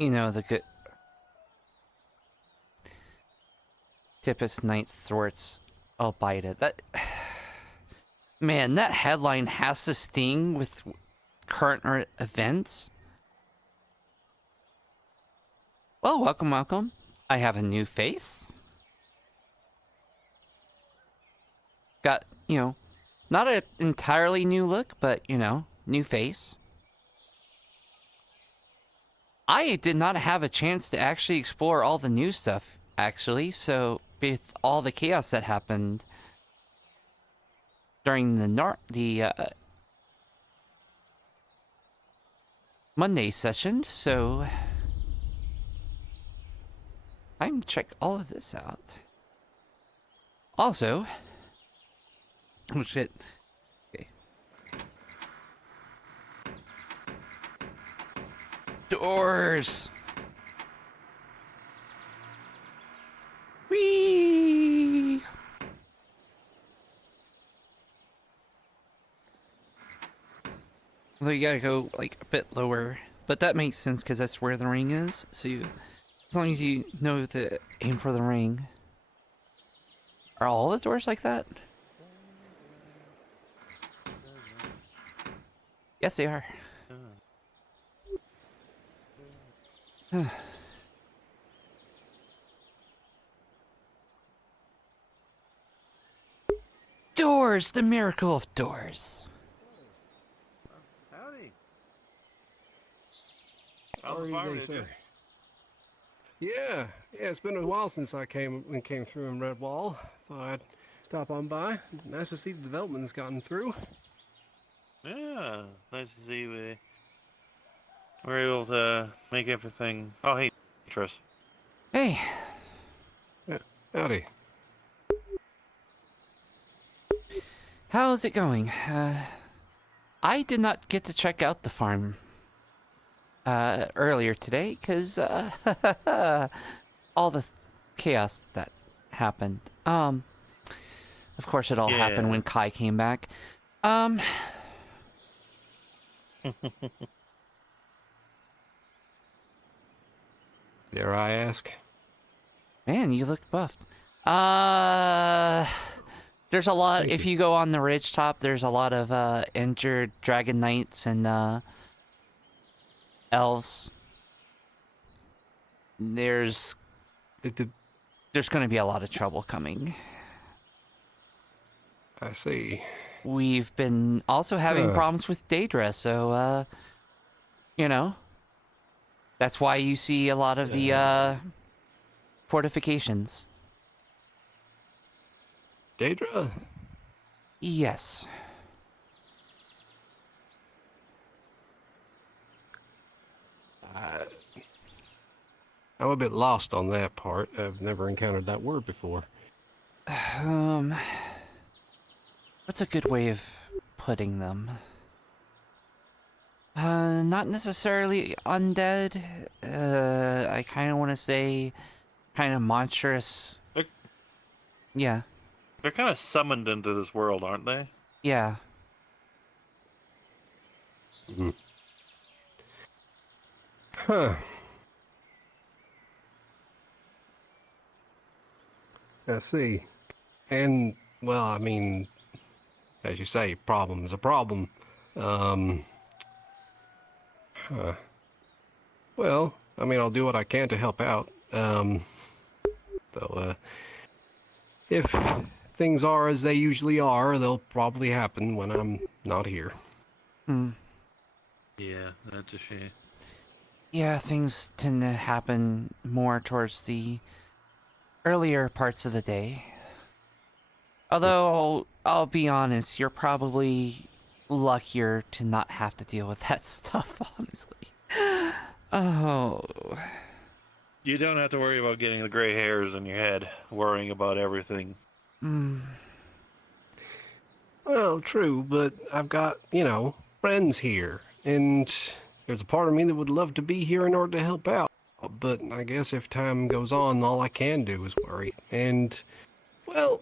You know, the good... Tippus Knight's thwarts. I'll bite it. That... Man, that headline has to sting with current events. Well, welcome, welcome. I have a new face. Got, you know, not an entirely new look, but, you know, new face. I did not have a chance to actually explore all the new stuff, actually, so with all the chaos that happened during the Monday session, so time to check all of this out. Also, oh shit. Okay. Doors. Whee! Although you gotta go like a bit lower, but that makes sense because that's where the ring is. So you, as long as you know to aim for the ring. Are all the doors like that? Yes, they are. Doors! The miracle of doors. Howdy. How are you doing, sir? Yeah, it's been a while since I came through in Redwall. Thought I'd stop on by. Nice to see the development's gotten through. Yeah, nice to see we were able to make everything. Oh, hey, Tris. Hey. Yeah, howdy. How's it going? I did not get to check out the farm earlier today because all the chaos that happened. Of course, it all happened when Kai came back. Dare I ask? Man, you look buffed. There's a lot. If you go on the ridge top, there's a lot of injured dragon knights and elves. There's going to be a lot of trouble coming. I see. We've been also having problems with Daedra, so you know, that's why you see a lot of the fortifications. Daedra? Yes. I'm a bit lost on that part. I've never encountered that word before. What's a good way of putting them? Not necessarily undead. I kind of want to say kind of monstrous. Yeah. They're kind of summoned into this world, aren't they? Yeah. Mm-hmm. Huh. I see. And, well, I mean, as you say, problem's a problem. Well, I mean, I'll do what I can to help out. Though, if things are as they usually are, they'll probably happen when I'm not here. Hmm. Yeah, that's a shame. Yeah, things tend to happen more towards the earlier parts of the day. Although, I'll be honest, you're probably luckier to not have to deal with that stuff, honestly. Oh. You don't have to worry about getting the gray hairs in your head, worrying about everything. Well, true, but I've got, you know, friends here, and there's a part of me that would love to be here in order to help out. But I guess if time goes on, all I can do is worry. And, well,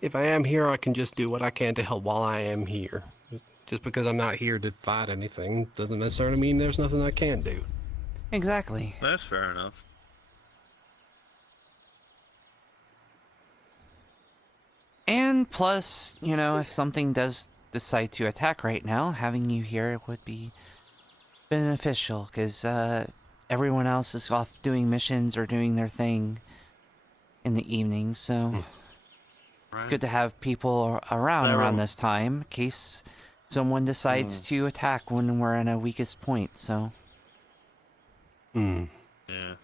if I am here, I can just do what I can to help while I am here. Just because I'm not here to fight anything doesn't necessarily mean there's nothing I can't do. Exactly. That's fair enough. And plus, you know, if something does decide to attack right now, having you here would be beneficial, because everyone else is off doing missions or doing their thing in the evenings, so Right. it's good to have people around Everyone- this time in case someone decides to attack when we're in a weakest point, so... Hmm. Yeah.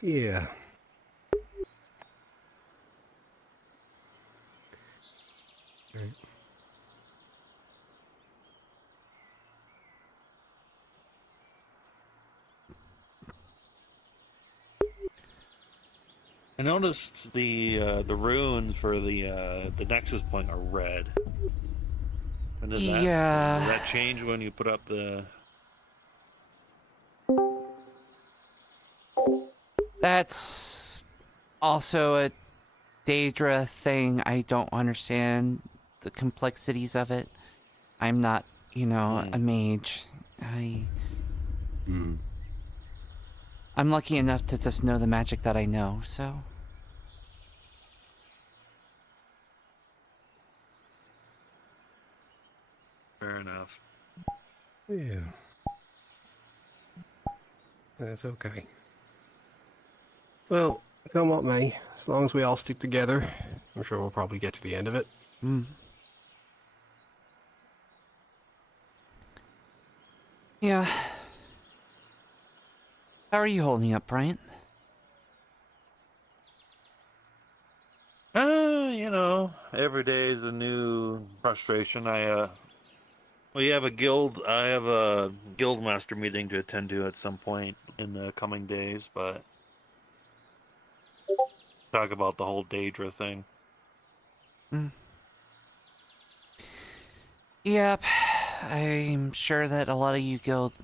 Yeah. Right. I noticed the runes for the nexus point are red. And does that, Yeah. does that change when you put up the? That's also a Daedra thing. I don't understand the complexities of it. I'm not, you know, a mage. Hmm. I'm lucky enough to just know the magic that I know, so... Fair enough. Yeah. That's okay. Well, come what may, as long as we all stick together, I'm sure we'll probably get to the end of it. Mm. Yeah. How are you holding up, Bryant? You know, every day is a new frustration. We have a guild. I have a guild master meeting to attend to at some point in the coming days, but talk about the whole Daedra thing. Mm. Yep. I'm sure that a lot of you guild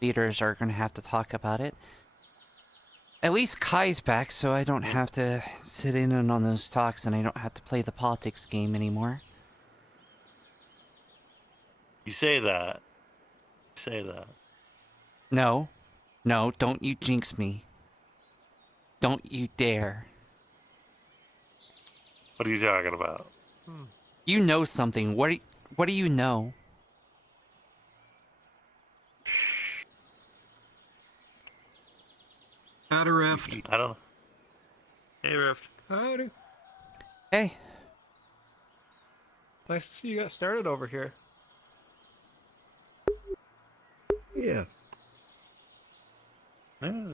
leaders are going to have to talk about it. At least Kai's back, so I don't have to sit in on those talks and I don't have to play the politics game anymore. You say that. You say that. No. No, don't you jinx me. Don't you dare. What are you talking about? You know something. What do you know? Howdy, Rift. I don't know. Hey, Rift. Howdy. Hey. Nice to see you got started over here. Yeah. Yeah.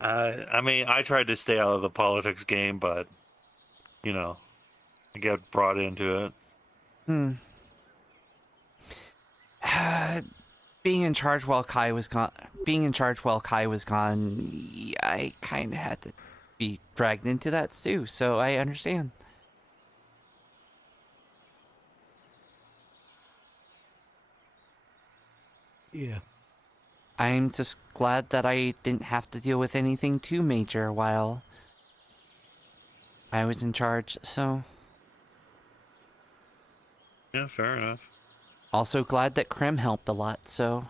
I mean, I tried to stay out of the politics game, but, you know, I get brought into it. Being in charge while Kai was gone. I kind of had to be dragged into that too, so I understand. Yeah. I'm just glad that I didn't have to deal with anything too major while I was in charge, so... Yeah, fair enough. Also glad that Krem helped a lot, so...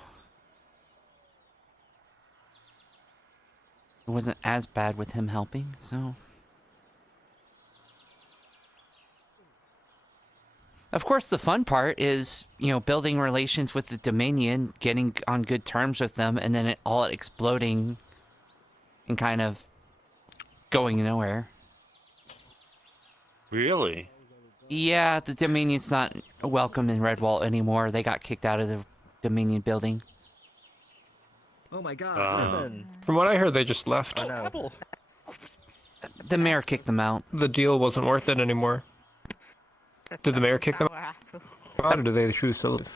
It wasn't as bad with him helping, so... Of course, the fun part is, you know, building relations with the Dominion, getting on good terms with them, and then it all exploding and kind of going nowhere. Really? Yeah, the Dominion's not welcome in Redwall anymore. They got kicked out of the Dominion building. Oh my god, listen. From what I heard, they just left. Oh no. The mayor kicked them out. The deal wasn't worth it anymore. Did the mayor kick them out, or did they choose to leave?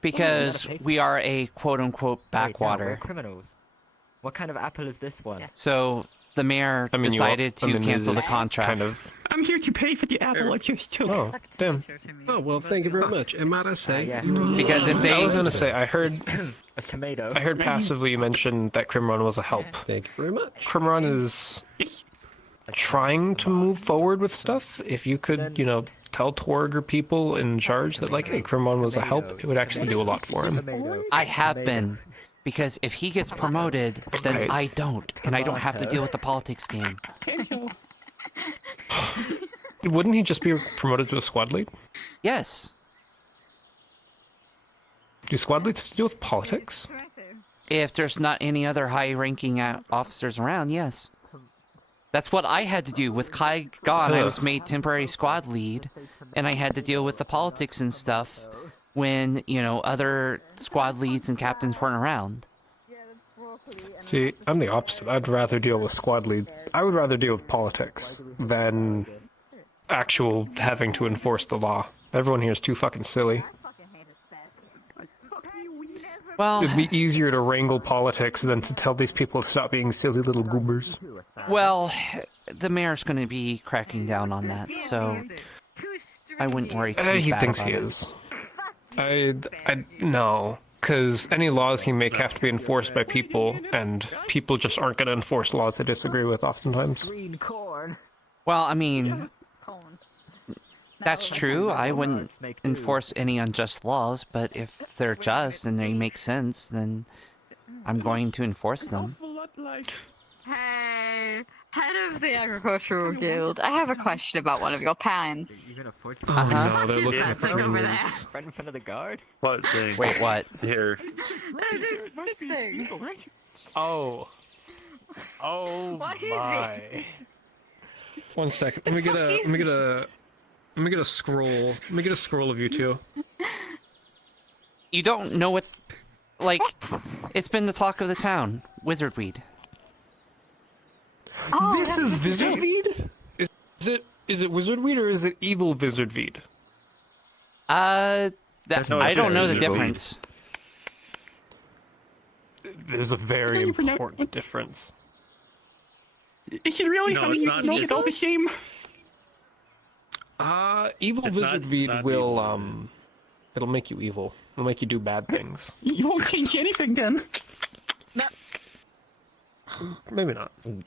Because we are a quote-unquote Wait, no, we're backwater. criminals. What kind of apple is this one? So the mayor I mean, decided to cancel the this contract. Kind of. I'm here to pay for the apple I just took. Oh, damn. Oh, well, thank you very much. And might I say... yeah. Because if I they... was gonna say, I heard A tomato. passively you mentioned that Crimron was a help. Thank you very much. Crimron is trying to move forward with stuff. If you could, you know, tell Torg or people in charge that, like, hey, Krimon was a help, it would actually do a lot for him. I have been. Because if he gets promoted, then Right. I don't. And I don't have to deal with the politics game. Wouldn't he just be promoted to a squad lead? Yes. Do squad leads have to deal with politics? If there's not any other high-ranking officers around, yes. That's what I had to do. With Kai gone, I was made temporary squad lead, and I had to deal with the politics and stuff when, you know, other squad leads and captains weren't around. See, I'm the opposite. I'd rather deal with squad lead. I would rather deal with politics than actual having to enforce the law. Everyone here is too fucking silly. Well, It'd be easier to wrangle politics than to tell these people to stop being silly little goobers. well, the mayor's going to be cracking down on that, so I wouldn't worry too He bad thinks about he it. is. No, because any laws he make have to be enforced by people, and people just aren't going to enforce laws they disagree with oftentimes. Green corn. Well, I mean, that's true. I wouldn't enforce any unjust laws, but if they're just and they make sense, then I'm going to enforce them. Hey, head of the agricultural guild, I have a question about one of your pants. Uh-huh. No, they're What is looking that at thing over there? Right in front of the guard. What thing? Wait, what? Here. This thing. Oh. Oh What is my. One second. Let me get a scroll. Let me get a scroll of you two. You don't know what... Like, it's been the talk of the town. Wizard weed. Oh, This is Wizardweed? Is it Wizardweed or is it evil Wizardweed? No, I it's don't know the Wizardweed. difference. There's a very Don't even know- important difference. Is it really? No, I mean, it's you not- know it's- it all the same. Evil It's not- Wizardweed not will evil. it'll make you evil. It'll make you do bad things. You won't change anything then. Maybe not. You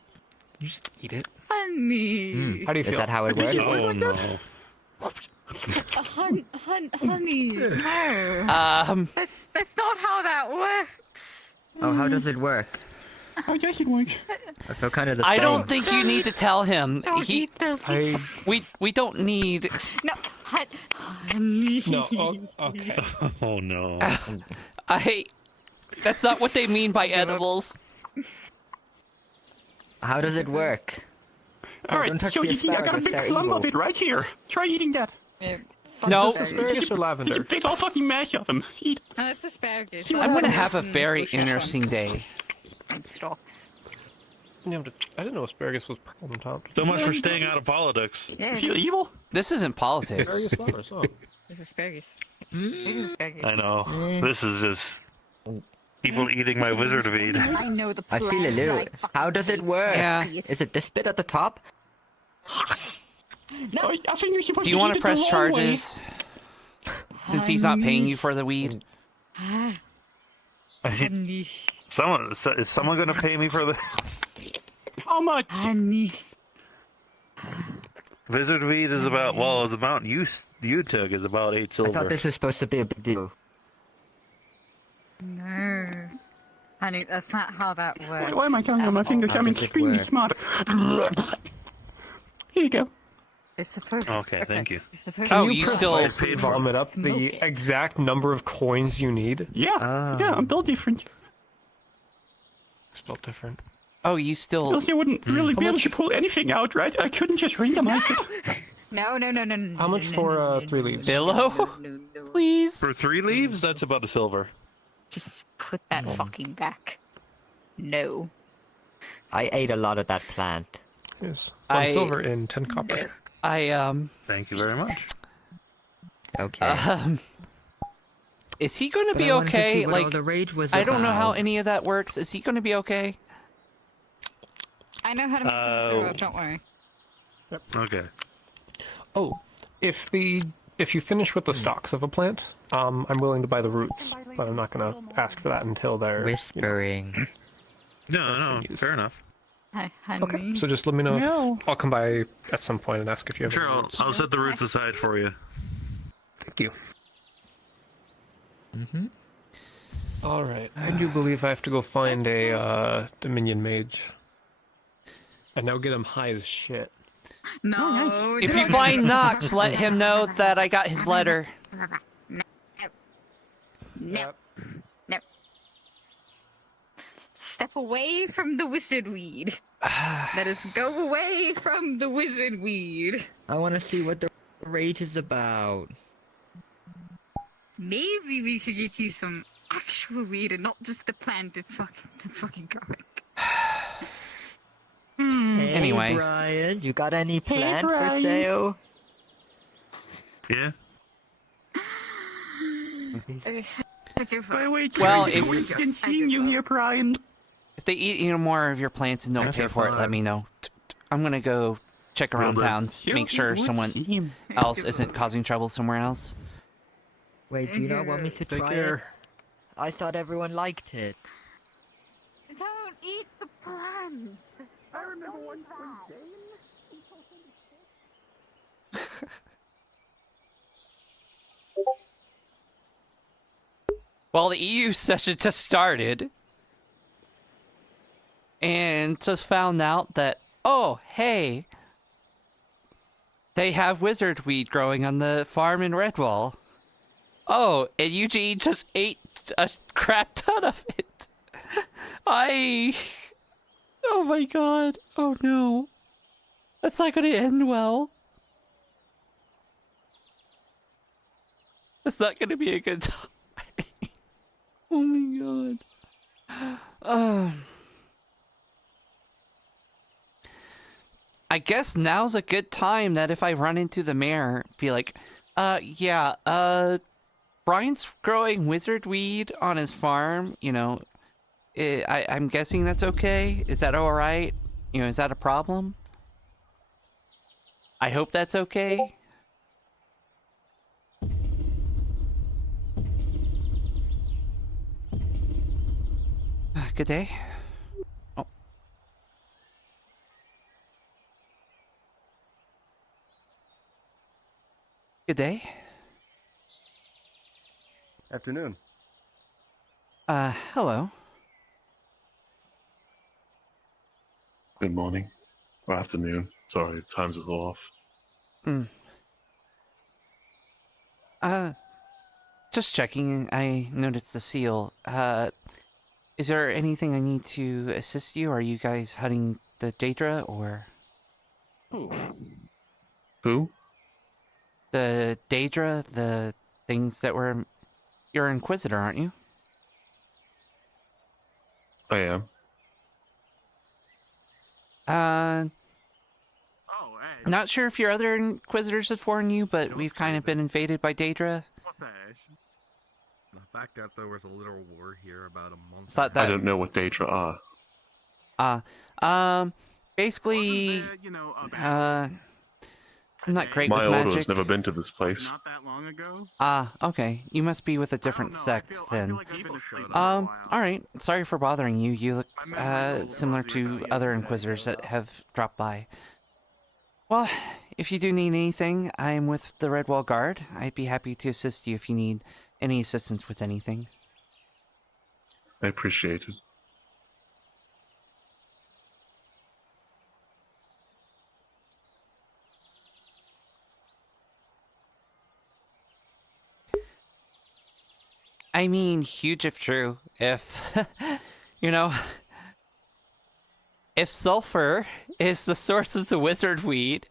just eat it. honey. How do you feel? Is that how it works? Oh no. Honey, no. That's not how that works. Oh, how does it work? How does it work? So kind of the I same. don't think you need to tell him. Don't eat the... We don't need... No, honey. No. Oh, okay. Oh no. That's not what they mean by edibles. How does it work? All right, don't touch so the you see, I got a asparagus, big they're clump evil. of it right here. Try eating that. No. Asparagus or It's a lavender? big old fucking mash of them. Eat. No, it's asparagus. I'm gonna have a very interesting day. Stalks. Yeah, I didn't know asparagus was purple on top. So much for staying out of politics. Yeah, Feel evil? This isn't politics. Asparagus flowers. Oh. it's asparagus. It's asparagus. I know. This is just people eating my wizard weed. I know the I plan. feel a little. How does it work? Yeah. Is it this bit at the top? No. I think you're supposed Do you to want eat to it press the long way. charges? Since he's not paying you for the weed? Honey. Is someone gonna pay me for the How much? Honey. wizard weed? Is about the amount you took is about 8 I silver. thought this was supposed to be a big deal. No. Honey, that's not how that works. Why am I counting on my fingers? How I'm does it extremely work? smart. Here you go. It's supposed Okay, thank you. It's supposed Oh, to you still... Precisely vomit up Smoke the it. exact number of coins you need? Yeah, yeah, I'm built different. Spelled different. Oh, you still... Else I wouldn't really be able to pull anything out, right? I couldn't just randomize it. No. How much for 3 leaves? Billow? No. Please? For 3 leaves, that's about a silver. Just put that fucking back. No. I ate a lot of that plant. Yes. 1 silver in 10 copper. Thank you very much. Okay. Is he gonna be okay? Like, I don't know how any of that works. Is he gonna be okay? I know how to make some syrup, don't worry. Okay. Oh, if you finish with the stalks of a plant, I'm willing to buy the roots, but I'm not gonna ask for that until they're Whispering. No, fair enough. Hi, honey. Okay, so just let me know No. if I'll come by at some point and ask if you have Sure, any I'll, roots. I'll set the roots aside for you. Thank you. Alright, I do believe I have to go find a Dominion mage. And now get him high as shit. No. If no, you no, find no, Nox, let him know that I got his letter. No. No. Step away from the wizard weed. Let us go away from the wizard weed. I want to see what the rage is about. Maybe we could get you some actual weed and not just the plant that's fucking growing. Hey, Anyway. Brian, you got any plant for Brian. sale? Yeah? Okay, fine. Wait, Well, we've been seeing you here, Brian. If they eat any more of your plants and don't After pay for it, let 5. me know. I'm gonna go check around Will do. town, make sure someone else isn't causing trouble somewhere else. Wait, do you not want me to Take try care. it? I thought everyone liked it. Don't eat the plant. I remember one day. Well, the EU session just started. And just found out that, oh, hey, they have wizard weed growing on the farm in Redwall. Oh, and Eugene just ate a crap ton of it. Oh my god. Oh no. That's not gonna end well. That's not gonna be a good time. Oh my god. I guess now's a good time that if I run into the mayor, be like, Brian's growing wizard weed on his farm, you know, I'm guessing that's okay? Is that alright? You know, is that a problem? I hope that's okay. Good day. Oh. Good day. Afternoon. Hello. Good morning. Or afternoon. Sorry, time's a little off. Just checking. I noticed the seal. Is there anything I need to assist you? Are you guys hunting the Daedra or Who? the Daedra? The things that were. You're an Inquisitor, aren't you? I am. Not sure if your other Inquisitors have warned you, but we've kind of been invaded by Daedra. The fact that there was a literal war here about a month Thought I that. don't know what Daedra are. Basically, I'm not great My with order magic. has never been to this place. not that long ago. Okay. You must be with a different sect then. Alright. Sorry for bothering you. You look, similar to other Inquisitors that have dropped by. Well, if you do need anything, I'm with the Redwall Guard. I'd be happy to assist you if you need any assistance with anything. I appreciate it. I mean, huge if true. If, you know, if sulfur is the source of the wizard weed,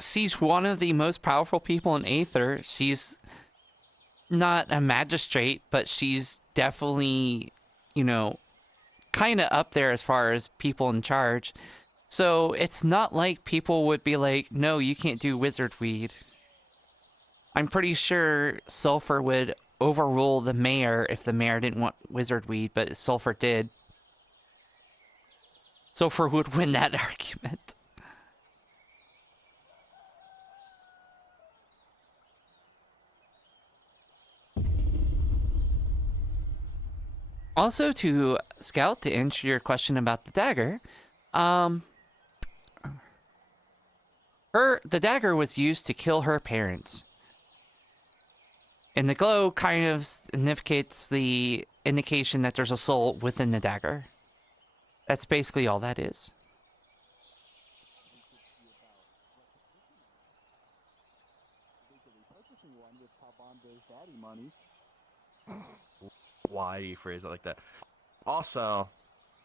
she's one of the most powerful people in Aether. She's not a magistrate, but she's definitely, you know, kind of up there as far as people in charge. So it's not like people would be like, no, you can't do wizard weed. I'm pretty sure Sulfur would overrule the mayor if the mayor didn't want wizard weed, but Sulfur did. Sulfur would win that argument. Also, to Scout, to answer your question about the dagger, the dagger was used to kill her parents. And the glow kind of significates the indication that there's a soul within the dagger. That's basically all that is. Why do you phrase it like that? Also,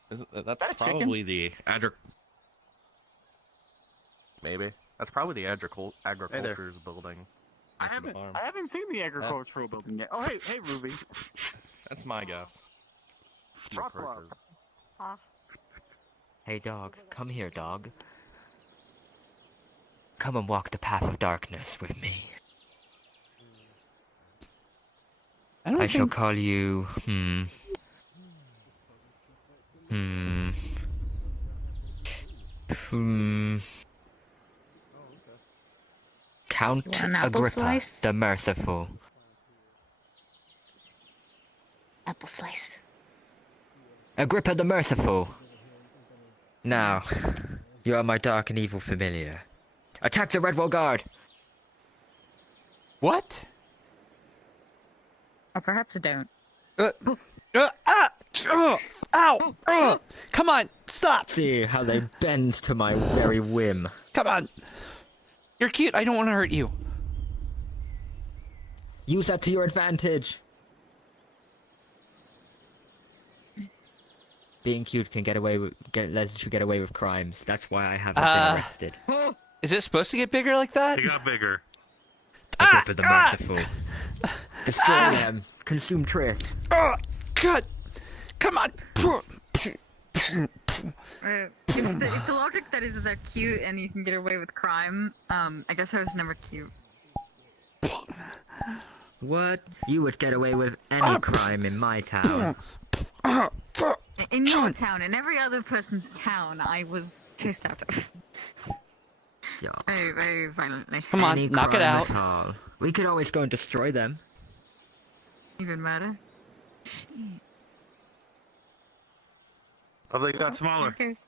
that's that a probably the maybe that's probably the agriculture's building. I next to the haven't farm. I haven't seen the agricultural building yet. Oh hey Ruby. That's my guess. Rock love. Hey dog, come here, dog. Come and walk the path of darkness with me. I shall call you, Count You want an apple Agrippa slice? the Merciful. Apple slice. Agrippa the Merciful. Now, you are my dark and evil familiar. Attack the Redwall Guard! What? Or perhaps don't. Ow! Come on, stop! See how they bend to my very whim. Come on. You're cute. I don't want to hurt you. Use that to your advantage. Being cute can lets you get away with crimes. That's why I haven't been arrested. Is it supposed to get bigger like that? It got bigger. Agrippa the Merciful. Destroy them. Consume Triss. Oh, God! Come on! If the logic that is they're cute and you can get away with crime, I guess I was never cute. What? You would get away with any crime in my town. In your town, in every other person's town, I was chased out of. Yeah. Very, very violently. Come on, Any knock it crime out. at all. We could always go and destroy them. Even murder. Shit. Oh, they got smaller. Who cares?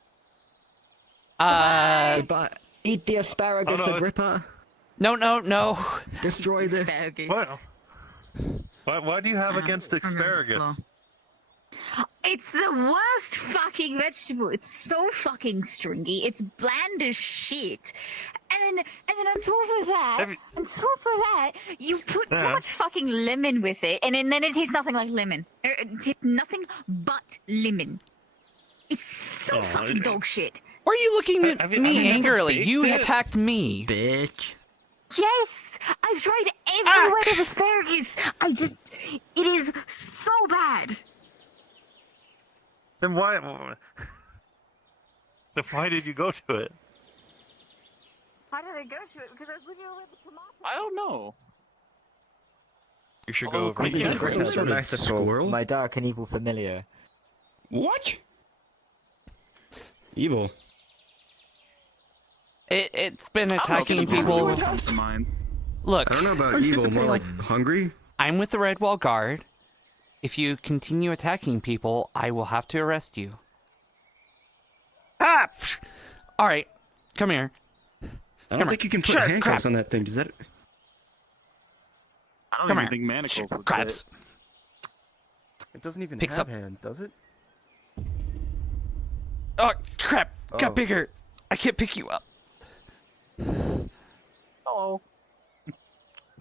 But eat the asparagus, Oh, no, Agrippa. No. Destroy the... Asparagus. Why do you have against I'm gonna asparagus? explode. It's the worst fucking vegetable. It's so fucking stringy. It's bland as shit. And then on top of that, you put so much fucking lemon with it, and then it tastes nothing like lemon. It tastes nothing but lemon. It's so fucking dog shit. Why are you looking at me angrily? baked You it. attacked me. Bitch. Yes, I've tried every way of asparagus. It is so bad. Then why did you go to it? How did I go to it? Because I was looking over the tomato. I don't know. You should go over Is to that the some sort of squirrel? My dark and evil familiar. What? Evil. It's been attacking people. Look, I don't know about evil, more like hungry. I'm with the Redwall Guard. If you continue attacking people, I will have to arrest you. All right, come here. I don't think you can put Sure, handcuffs crap. on that thing. Does that? I don't Come even here. think manacles would Craps. It doesn't even Picks have up. hands, does it? Oh, crap. Got Oh. bigger. I can't pick you up. Hello.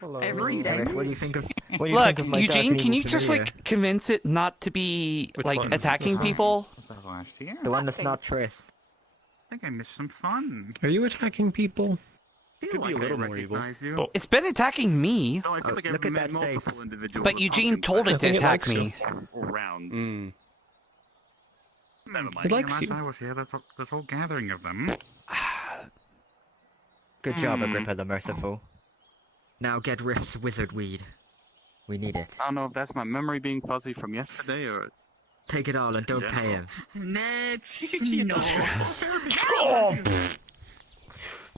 Hello. Every day. What do you think of? What do you Look, think of my dark Eugene, and can you evil just, familiar? like, convince it not to be, Which like, one? attacking people? Was that last year? The one that's not Triss. I think I missed some fun. Are you attacking people? Could be a little more evil. You. It's been attacking me, Oh, I feel like I've look at met that face. multiple individuals. but with Eugene pumpkin told it to think it attack likes me. rounds. Mm. Never mind. It likes Last you. I was here, this whole gathering of them. Good job, Agrippa the Merciful. Now get Rift's wizard weed. We need it. I don't know if that's my memory being fuzzy from yesterday or. Take it all and don't pay him. Let's No. no.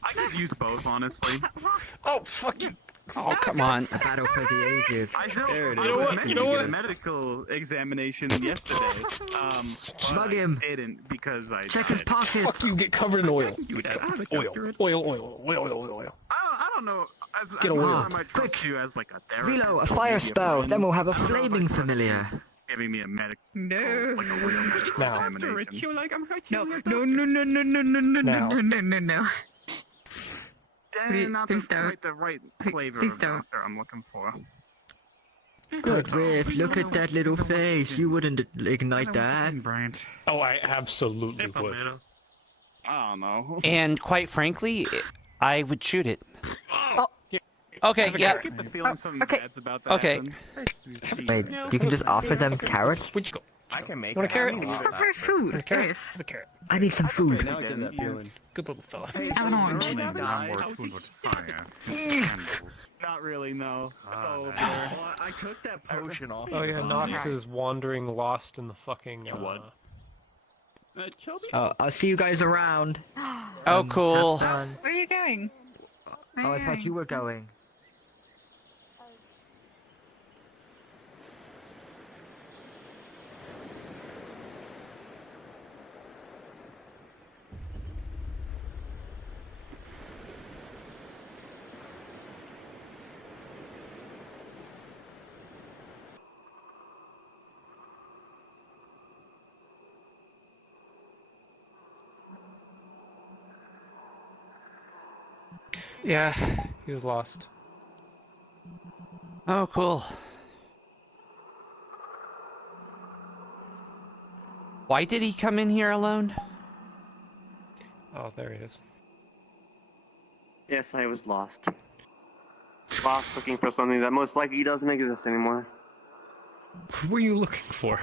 I could use both, honestly. Oh, fuck you. Oh, come on. Battle for the ages. You know what? You know what? A medical examination yesterday. Mug I him. didn't because I Check his died. pockets. Fuck you, get covered in oil. You would have a Oil, doctorate. oil. I don't know. Get I away. might trust Quick. you as like a therapist. Velo, a or fire maybe spell. friend. Then we'll have a I don't know if I flaming trust you familiar. Giving me a medical, No. like a real medical Now. examination. No. Not Please don't. quite the right flavor Please of don't. doctor I'm looking for. Good riff. Look at that little face. You wouldn't ignite that. Branch. Oh, I absolutely would. I don't know. And quite frankly, I would shoot it. Okay, I yeah. get the feeling something okay. bad's about that. Okay. Wait, you can just offer them carrots? Which go? I can make Want a carrot? Separate food. Yes. The carrot. I need some food. Now I get that feeling. Good little fella. An orange. Not really, no. Oh, I took that potion off. Oh yeah, Nox is wandering lost in the fucking. What? Oh, I'll see you guys around. Oh, cool. Have fun. Where are you going? Where Oh, are I thought you were going. Yeah, he's lost. Oh, cool. Why did he come in here alone? Oh, there he is. Yes, I was lost. Lost looking for something that most likely doesn't exist anymore. Who were you looking for?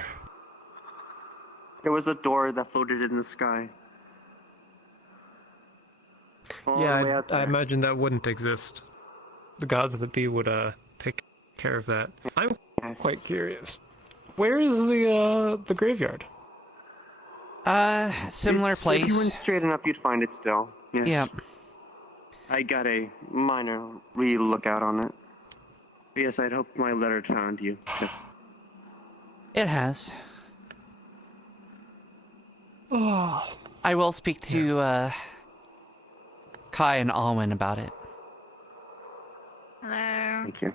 There was a door that floated in the sky. All the way Yeah, out I there. imagine that wouldn't exist. The gods of the bee would take care of that. I'm Yes. quite curious. Where is the graveyard? Similar If you went place. straight enough, you'd find it still. Yes. Yeah. I got a minor re-lookout on it. Yes, I'd hoped my letter had found you. Just It has. Oh. I will speak to, Kai and Alwyn about it. Hello. thank you.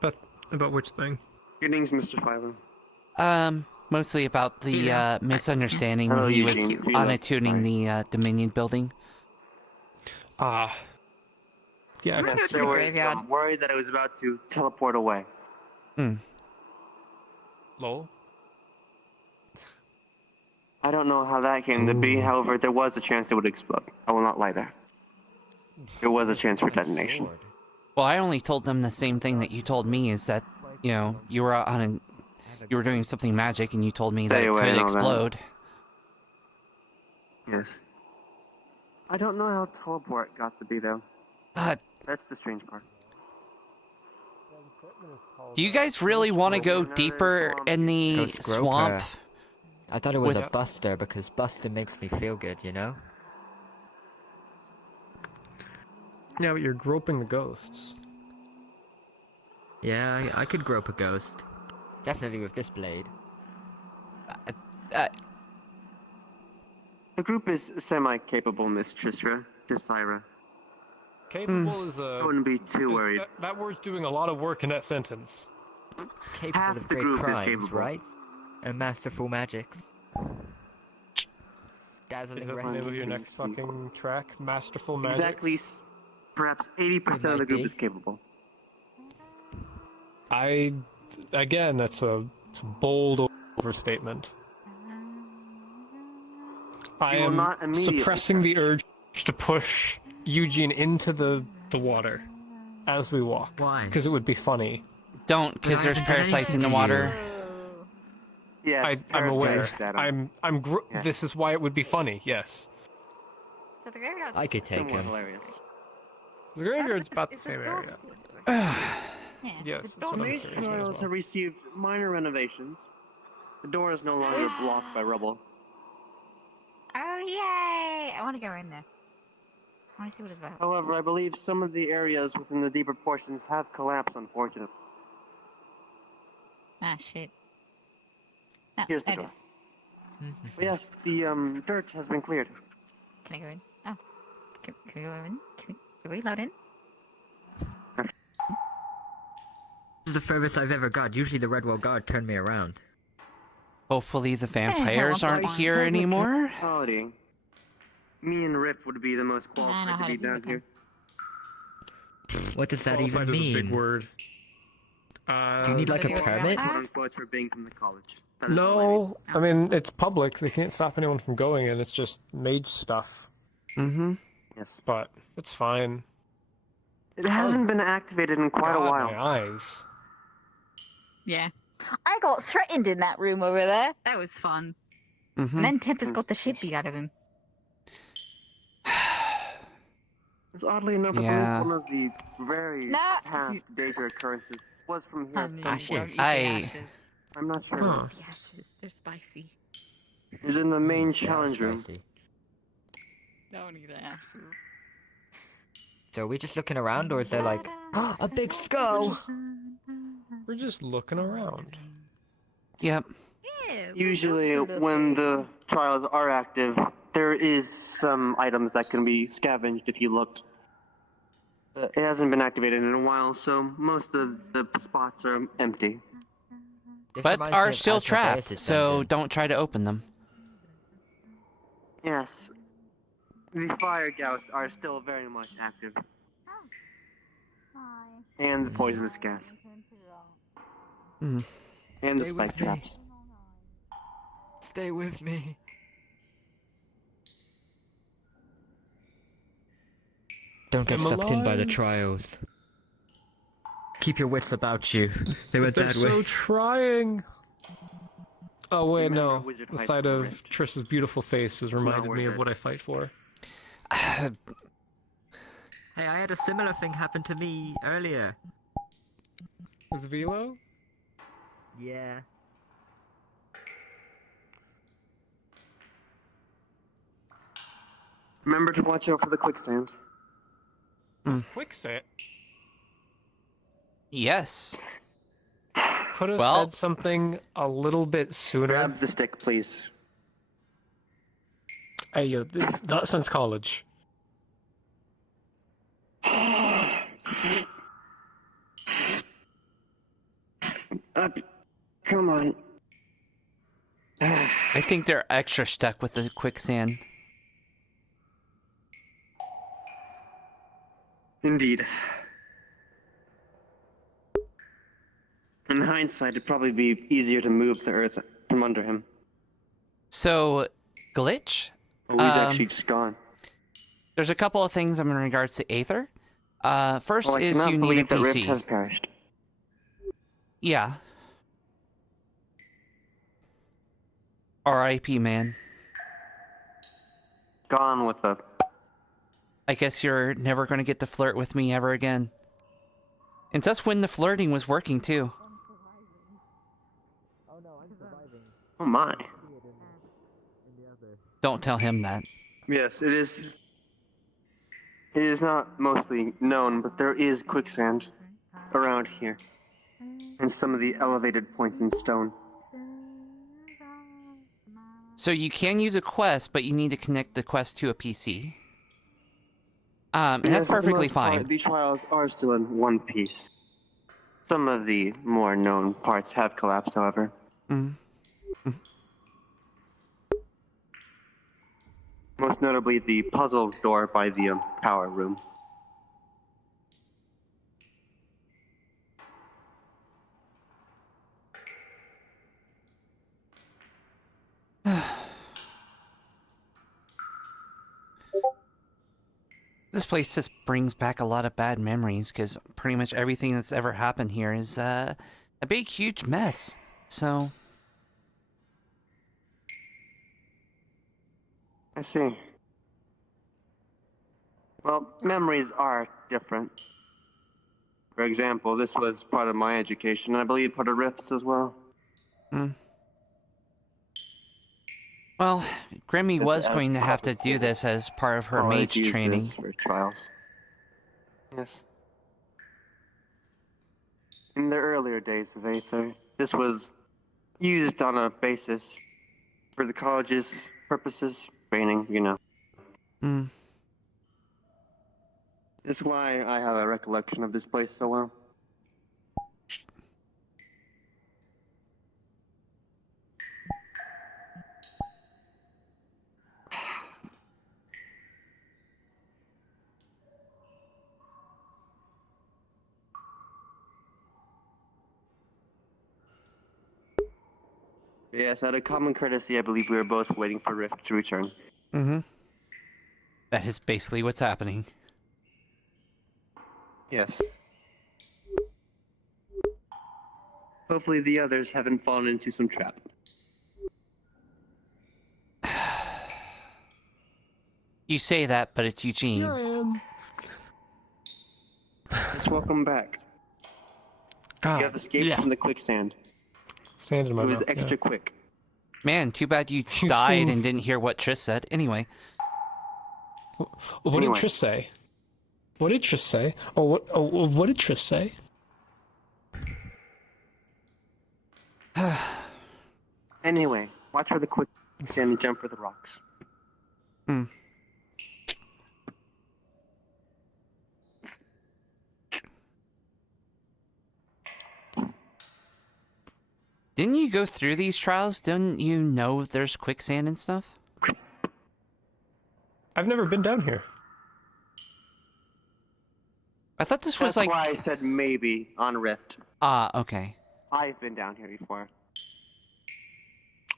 But about which thing? Greetings, Mr. Philo. Mostly about the, Yeah. misunderstanding Hello, when he was Eugene. on attuning the, Dominion building. Ah. Yeah, I'm gonna go Yes, to there the was graveyard. worried that I was about to teleport away. lol. I don't know how that came to be, however, there was a chance it would explode. I will not lie there. There was a chance for detonation. Well, I only told them the same thing that you told me, is that, you know, you were doing something magic and you told me that Stay it away could and all that. explode. Yes. I don't know how teleport got to be, though. That's the strange part. Do you guys really want to go deeper in the Go to Groker. swamp? I thought it was With- a Buster because Buster makes me feel good, you know? Yeah, but you're groping the ghosts. Yeah, I could grope a ghost. Definitely with this blade. The group is semi-capable, Miss Trisyra. Capable is I a. wouldn't be too worried. That word's doing a lot of work in that sentence. Capable Half of the great group is crimes, capable. right? And masterful magics. Is Dazzling that the name of your rescue. next fucking track? Masterful Magic? Exactly, perhaps 80% of the group be. is capable. Again, it's a bold overstatement. I You will am not immediately suppressing the touch. urge to push Eugene into the water as we walk. Why? Because it would be funny. Don't, because I there's haven't done parasites in the anything to water. Yes, I'm aware. Adam. Yeah. This is why it would be funny. Yes. So the graveyard. I could take Somewhat him. hilarious. The graveyard's about the Is same it area. Yeah. Yes. Is it's it doors? about the Mage same area as Trials well. have received minor renovations. The door is no longer blocked by rubble. Oh yay! I want to go in there. I want to see what it's about. However, I believe some of the areas within the deeper portions have collapsed, unfortunately. Ah, shit. Ah, Here's the there it door. is. Yes, the dirt has been cleared. Can I go in? Oh. Can we go in? Can we load in? This is the furthest I've ever got. Usually the Redwall Guard turned me around. Hopefully the vampires aren't here anymore. Quality. Me and Riff would be the most I know qualified how to be to do down it, here. What does that Qualified even is a mean? big word. Do you need like a Qualified. permit? Quote unquote for being from the college. That is all I No, I mean, it's public. They can't stop anyone from going in. It's just mage stuff. Mm-hmm. need. Yes. But it's fine. It hasn't been activated in quite a God, while. my eyes. Yeah. I got threatened in that room over there. That was fun. Mm-hmm. And then Tempest got the shit beat out of him. It's oddly enough, Yeah. I believe one of the very Nah. past Deja occurrences was from here at Honey, some shit. point. don't eat the I- ashes. I'm not sure. Huh. The ashes, they're spicy. It was in the main Yeah, challenge room. spicy. Don't eat the ashes. So are we just looking around, or is there like a big skull? We're just looking around. Yep. Yeah, Usually, when the trials are active, there is some items that can be scavenged if you looked. It hasn't been activated in a while, so most of the spots are empty. This But reminds me are of still Asmodeus' trapped, so dungeon. don't try to open them. Yes, the fire gouts are still very much active, and the poisonous gas, Mm. and the Stay spike with me. traps. Stay with me. Don't get I'm sucked in by the alive. trials. Keep your wits about you. They went They're that so way. trying. Oh wait, Remember no. Wizard The High sight School of Rift? Triss's beautiful face has reminded me worth of it. what I fight for. Hey, I had a similar thing happen to me earlier. Is Velo? Yeah. Remember to watch out for the quicksand. Quicksand. Yes. Could have Well- said something a little bit sooner. Grab the stick, please. Hey, not since college. Up. Come on. I think they're extra stuck with the quicksand. Indeed. In hindsight, it'd probably be easier to move the earth from under him. So, glitch? Oh, he's actually just gone. There's a couple of things in regards to Aether. First Well, I is cannot you need a believe that Rift PC. has perished. Yeah. R.I.P. man. Gone with a... I guess you're never going to get to flirt with me ever again. And that's when the flirting was working too. Oh my. Don't tell him that. Yes, it is. It is not mostly known, but there is quicksand around here. And some of the elevated points in stone. So you can use a quest, but you need to connect the quest to a PC. And Yes, that's for the perfectly most part, fine. the trials are still in one piece. Some of the more known parts have collapsed, however. Mm. Most notably the puzzle door by the power room. This place just brings back a lot of bad memories, because pretty much everything that's ever happened here is a big, huge mess. So, I see. Well, memories are different. For example, this was part of my education, and I believe part of Rift's as well. mm. Well, Grimmy This was as going to have to do prophecy. this as part of her Always mage use training. this for trials. Yes. In the earlier days of Aether, this was used on a basis for the college's purposes, training, you know. Hmm. That's why I have a recollection of this place so well. Yes, out of common courtesy, I believe we were both waiting for Rift to return. Mm-hmm. That is basically what's happening. Yes. Hopefully the others haven't fallen into some trap. You say that, but it's Eugene. Yes, welcome back. You have escaped from the quicksand. Sand in my It was mouth, extra quick. Man, too bad you You died seem- and didn't hear what Triss said. Anyway. What did Triss say? What did Triss say? What did Triss say? Anyway, watch for the quicksand and jump for the rocks. Hmm. Didn't you go through these trials? Didn't you know there's quicksand and stuff? I've never been down here. I thought this was That's like... why I said maybe on Rift. Ah, okay. I've been down here before.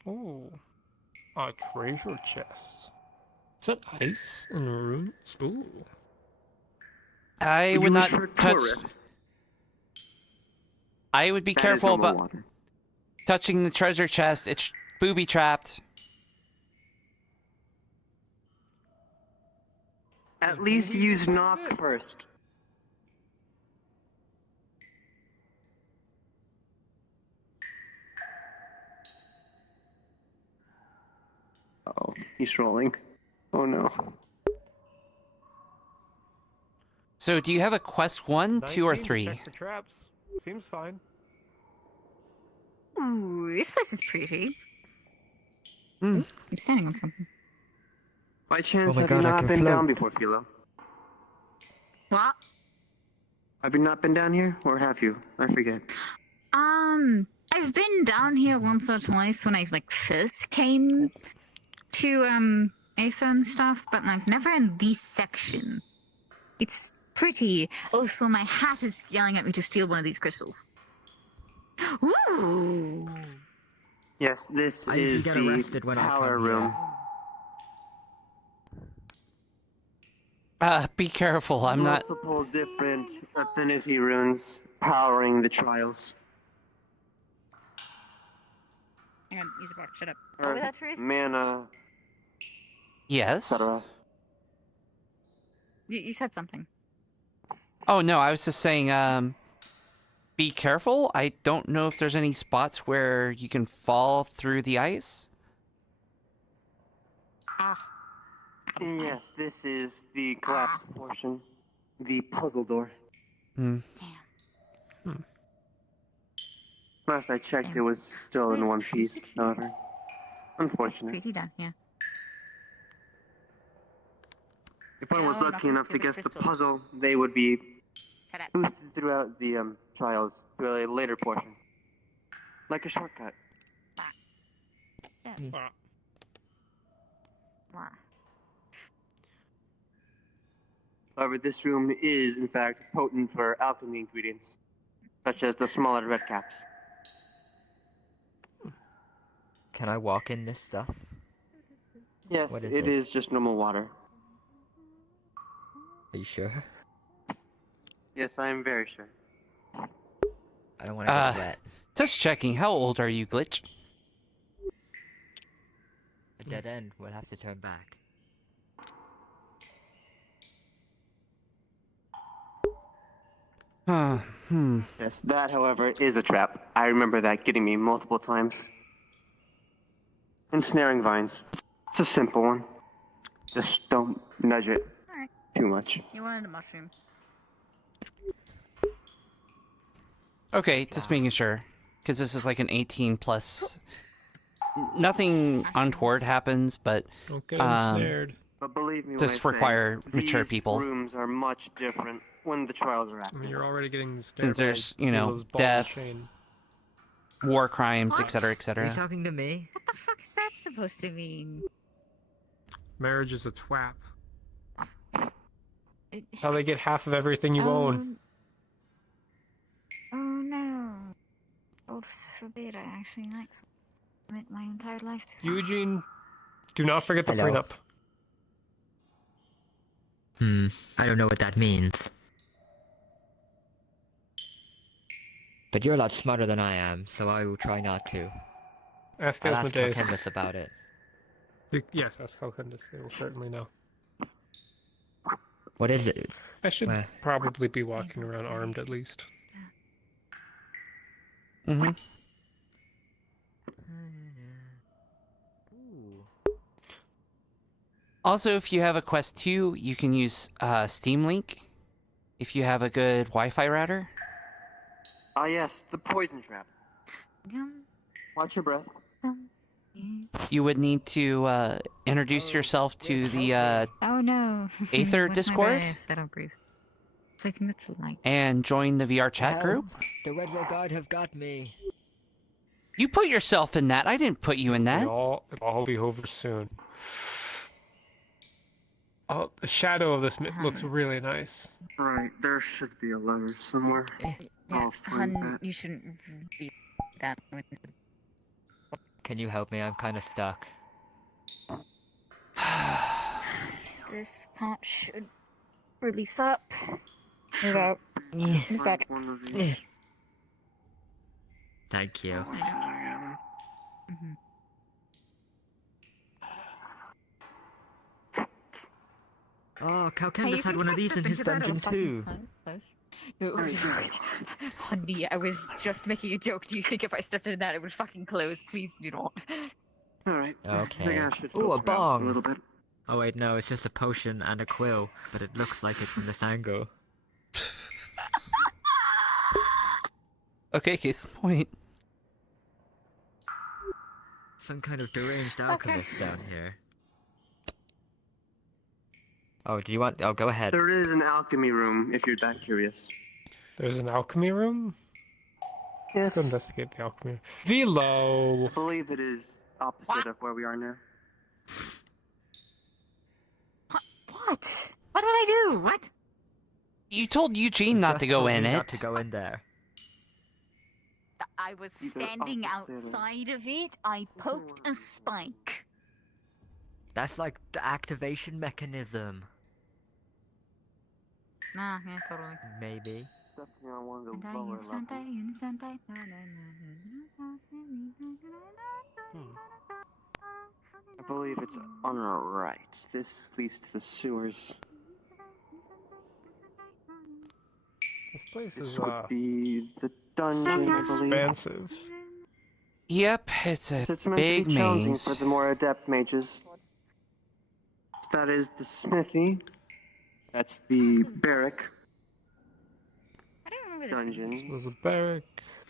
Oh, a treasure chest. Is that ice and runes? Ooh. I Did would you not wish for a touch... tour, Rift? I would be That is careful normal about water. touching the treasure chest. It's booby-trapped. At least use knock first. Oh, he's rolling. Oh no. So, do you have a quest 1, 2, or 3? Detect the traps. Seems fine. Ooh, this place is pretty. Hmm. I'm standing on something. By chance, my have God, you I not can been float. down before, Philo? What? Have you not been down here, or have you? I forget. I've been down here once or twice when I first came to Aether and stuff, but never in this section. It's pretty. Also, my hat is yelling at me to steal one of these crystals. Ooh. Yes, this I is usually get the arrested when I power come room. here. Be careful, I'm not... Multiple different affinity runes powering the trials. Hang on, use a box. Shut up. Or What was that, Therese? mana, Yes? etc. You said something. Oh, no, I was just saying, be careful. I don't know if there's any spots where you can fall through the ice. Ah. Yes, this is the collapsed portion. The puzzle door. Hmm. Last I checked, it was still in one piece, however. Unfortunate. Pretty done, yeah. If one was No, lucky nothing enough to stupid guess the crystals. puzzle, they would be Shut up. boosted throughout the trials to a later portion. Like a shortcut. Yeah. Wah. However, this room is, in fact, potent for alchemy ingredients, such as the smaller red caps. Can I walk in this stuff? Yes, What is it it? is just normal water. Are you sure? Yes, I am very sure. I don't want to get wet. Just checking. How old are you, Glitch? A dead end. We'll have to turn back. Yes, that, however, is a trap. I remember that getting me multiple times. ensnaring vines. It's a simple one. Just don't nudge it Alright. too much. You wanted a mushroom. Okay, just making sure. Because this is like an 18 plus. Nothing untoward happens, but Don't get ensnared. But believe me Just when I require say, mature these people. rooms are much different when the trials are I active. mean, you're already getting ensnared. since there's, by you know, those balls of death, chain. war crimes, What? etc., Are you etc. talking to me? What the fuck is that supposed to mean? Marriage is a twap. It- How they get half of everything you own. Oh no. God forbid I actually like commit my entire life to Eugene, do not forget the Hello. prenup. I don't know what that means. But you're a lot smarter than I am, so I will try not to. Ask I'll ask Asmodeus. Calcendus about it. Yes, ask Calcendus. They will certainly know. What is it? I should Well. probably be walking around armed at least. Mm-hmm. Also, if you have a Quest 2, you can use Steam Link if you have a good Wi-Fi router. Ah yes, the poison trap. Yum, Watch your breath. yum, yeah. You would need to introduce yourself to the Oh no. Aether What's my Discord? bias? I don't breathe. So I think that's a light. and join the VRchat Help. group. The Red Will Guard have got me. You put yourself in that. I didn't put you in that. It'll all be over soon. Oh, the shadow of this looks really nice. Right, there should be a letter somewhere. Yeah, I'll find hun, that. you shouldn't read that. Can you help me? I'm kind of stuck. This part should release up. Move out. Move Find back. one of these. Thank you. Mhm. Oh, Hey, Calcendus you had one can of these in step his into that, dungeon it'll too. fucking close. No, honey, I was just making a joke. Do you think if I stepped into that, it would fucking close? Please do not. Alright. I think Okay. I should Ooh, a filter out bong. a little bit. Oh wait, no, it's just a potion and a quill, but it looks like it's from the Sango. Okay, case in point. Some kind of deranged alchemist down here. Oh, do you want? Oh, go ahead. There is an alchemy room if you're that curious. There's an alchemy room? Yes. Let's investigate the alchemy. Velo! I believe it is opposite of where we are now. What? What did I do? What? You told Eugene not to Just go told in me it. Not to go in there. I was Either standing opposite or- outside of it. I poked a spike. That's like the activation mechanism. Ah, yeah, totally. Maybe. Definitely on one of the lower levels. I believe it's on our right. This leads to the sewers. This place This is, would be the dungeon, I believe. expansive. Yep, it's a It's meant to big be challenging maze. for the more adept mages. That is the smithy. That's the barrack I don't remember this. dungeon. There's a barrack.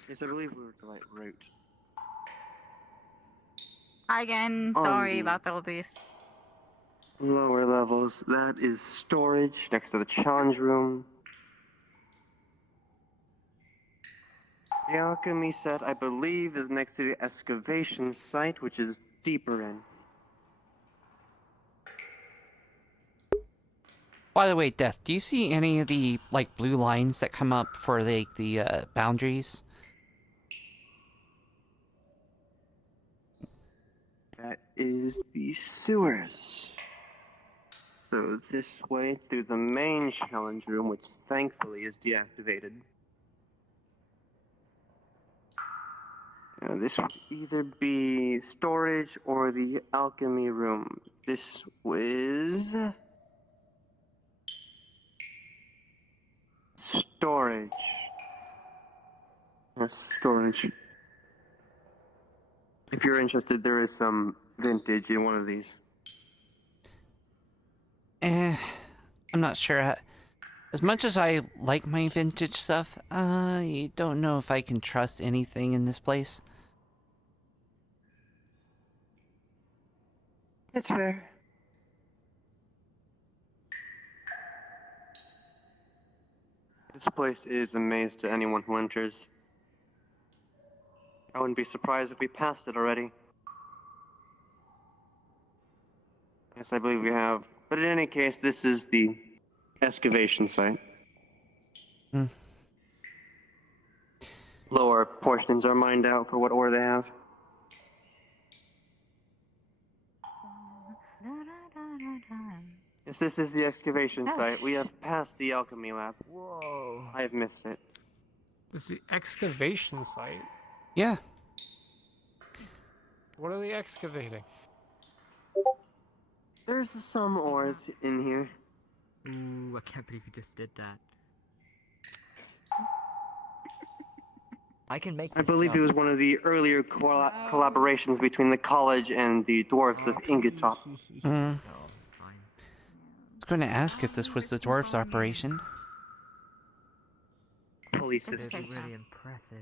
Yes, I believe we were the right route. Again, On sorry the- about all this. Lower levels, that is storage next to the challenge room. The alchemy set, I believe, is next to the excavation site, which is deeper in. By the way, Death, do you see any of the like blue lines that come up for the boundaries? That is the sewers. So this way through the main challenge room, which thankfully is deactivated. Now this would either be storage or the alchemy room. This was storage. Yes, storage. If you're interested, there is some vintage in one of these. I'm not sure. As much as I like my vintage stuff, I don't know if I can trust anything in this place. It's fair. This place is a maze to anyone who enters. I wouldn't be surprised if we passed it already. Yes, I believe we have. But in any case, this is the excavation site. Hmm. Lower portions are mined out for what ore they have. Yes, this is the excavation site. We have passed the alchemy lab. Whoa. I have missed it. This is the excavation site. Yeah. What are they excavating? There's some ores in here. Ooh, I can't believe you just did that. I can make. I believe it was one of the earlier collaborations between the college and the dwarves of Ingetop. I was going to ask if this was the dwarves' operation. Police This is systems. really impressive.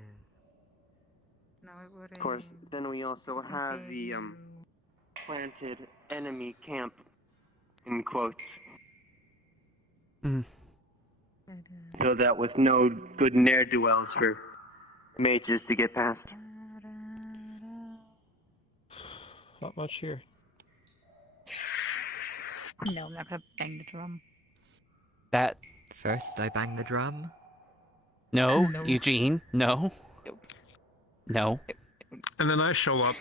No, it wouldn't. Of course, then we also have the planted enemy camp, in quotes. Filled out with no good ne'er-do-wells for mages to get past. Not much here. No, I'm not gonna bang the drum. That... First, I bang the drum. No, No. Eugene, no. No. And then I show up.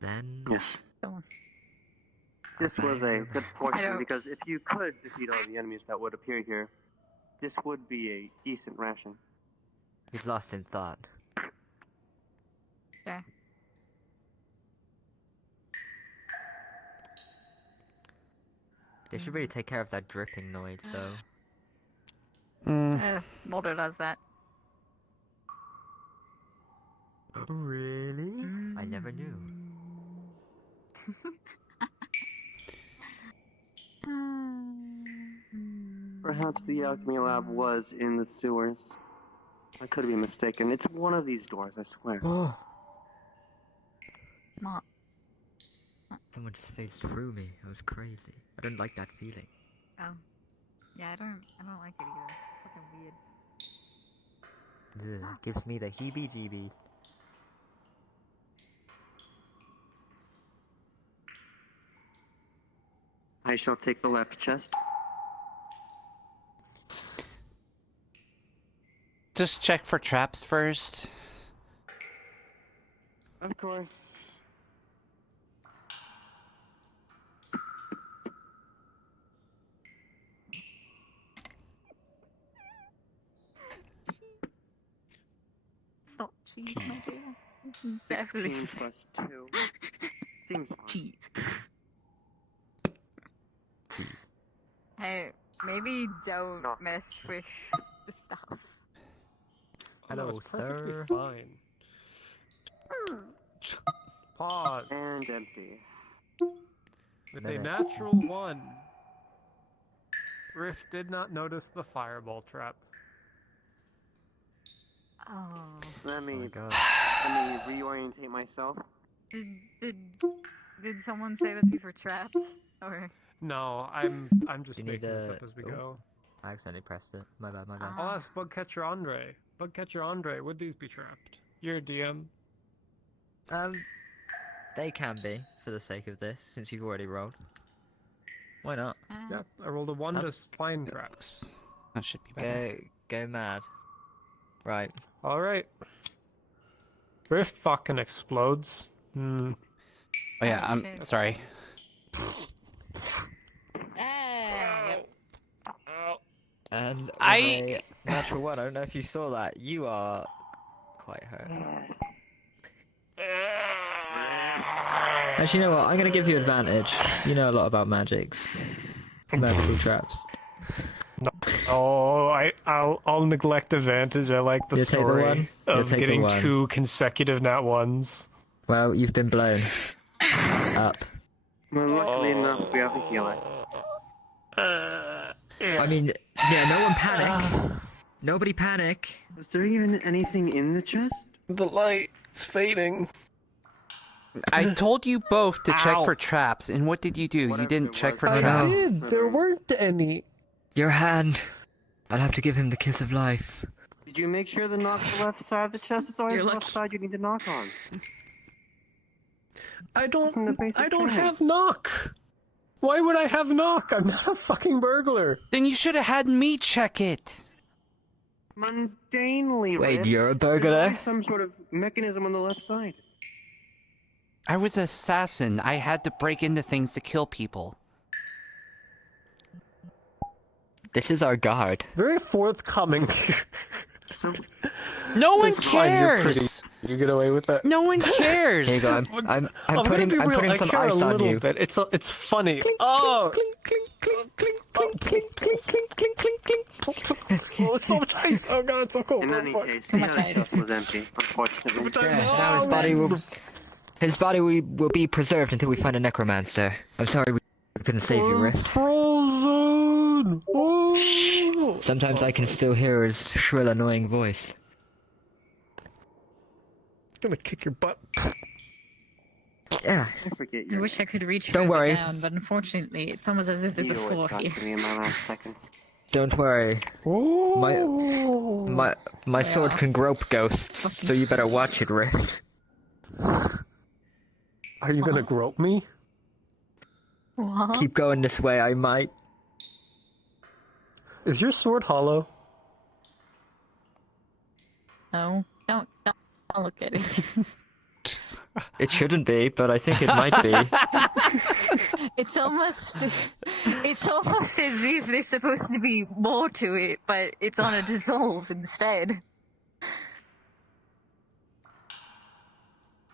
Then. Yes. Don't. This was a good portion don't- because if you could defeat all the enemies that would appear here, this would be a decent ration. He's lost in thought. Yeah. They should really take care of that dripping noise, though. Mulder does that. Really? I never knew. Perhaps the alchemy lab was in the sewers. I could be mistaken. It's one of these doors, I swear. Not. Someone just phased through me. It was crazy. I don't like that feeling. Oh. Yeah, I don't like it either. Fucking weird. Ugh, gives me the heebie-jeebies. I shall take the left chest. Just check for traps first. Of course. It's not cheese, my dear. It's definitely 16 plus 2. Seems fine. cheese. Hey, maybe don't mess with the stuff. Hello, Hello, perfectly sir. fine. Pause. And empty. With No, a no. natural 1. Riff did not notice the fireball trap. Oh. Let Oh me my god. reorientate myself. Did someone say that these were traps? Or No, I'm just You need making this a- up as we oh. go. I accidentally pressed it. My bad, my bad. I'll ask Bugcatcher Andre. Bugcatcher Andre, would these be trapped? You're a DM. They can be, for the sake of this, since you've already rolled. Why not? Yeah, I rolled a 1 to That's- find traps. That should be better. Go mad. Right. Alright. Rift fucking explodes. Hmm. Oh yeah, I'm shit. sorry. And with I- a natural 1, I don't know if you saw that. You are quite hurt. Actually, you know what? I'm gonna give you advantage. You know a lot about magics. Magical traps. Oh, I'll neglect advantage. I like the You'll take the story one? You'll of take the getting one. 2 consecutive nat 1s. Well, you've been blown up. Well, luckily enough, we have a healer. I mean, yeah, no one panic. Nobody panic. Was there even anything in the chest? The light's fading. I told you both to check Ow. for traps, and what did you do? You didn't check for I traps. know. There weren't any. Your hand. I'll have to give him the kiss of life. Did you make sure to knock the left side of the chest? It's always You're the left lucky. side you need to knock on. I From the don't. basic I don't training. have knock. Why would I have knock? I'm not a fucking burglar. Then you should have had me check it. Mundanely, Wait, Rick, you're a there's burglar? always some sort of mechanism on the left side. I was an assassin. I had to break into things to kill people. This is our guard. Very forthcoming. So, No one It's fine, you're pretty. cares. You get away with that. No one cares. Here you go. I'm gonna putting be real. I'm I putting some care ice a on little you. bit. It's funny. Oh, clink, clink, clink, clink, clink, clink, clink, clink, clink, clink, clink. Oh, it's so much ice. Oh god, it's so cold. in Oh, any fuck. case, Too the much other ice. chest was empty, unfortunately. Yeah, now his body will be preserved until we find a necromancer. I'm sorry we couldn't save you, Rift. Frozen. Oh. Sometimes I can still hear his shrill, annoying voice. I'm gonna kick your butt. Yeah. I forget I your wish I could reach Don't further worry. down, but unfortunately, it's almost as if there's a You floor always talk here. to me in my last seconds. Don't worry. My sword can grope ghosts, so you better watch it, Rift. Are you gonna grope me? What? Keep going this way, I might. Is your sword hollow? No, don't look at it. It shouldn't be, but I think it might be. It's almost as if there's supposed to be more to it, but it's on a dissolve instead.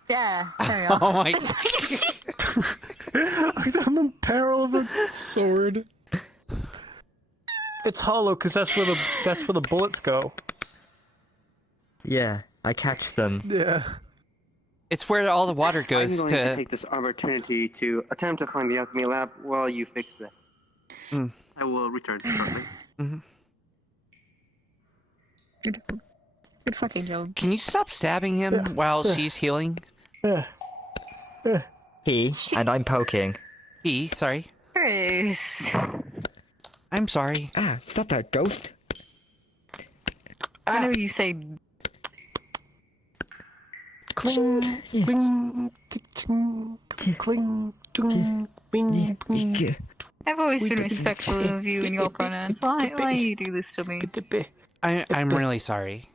Yeah, there we are. Oh my. I'm on the barrel of a sword. It's hollow because that's where the bullets go. Yeah, I catch them. Yeah. It's where all the water I'm goes going to to. take this opportunity to attempt to find the alchemy lab while you fix it. Mm. I will return shortly. Good fucking job. Can you stop stabbing him while she's healing? Yeah. He, and I'm poking. He, sorry. Chris. I'm sorry. Ah, stop that, ghost. Whenever you say Cling, cling, cling, cling, cling, bing, bing. I've always been respectful of you and your pronouns. Why you do this to me? I'm really sorry.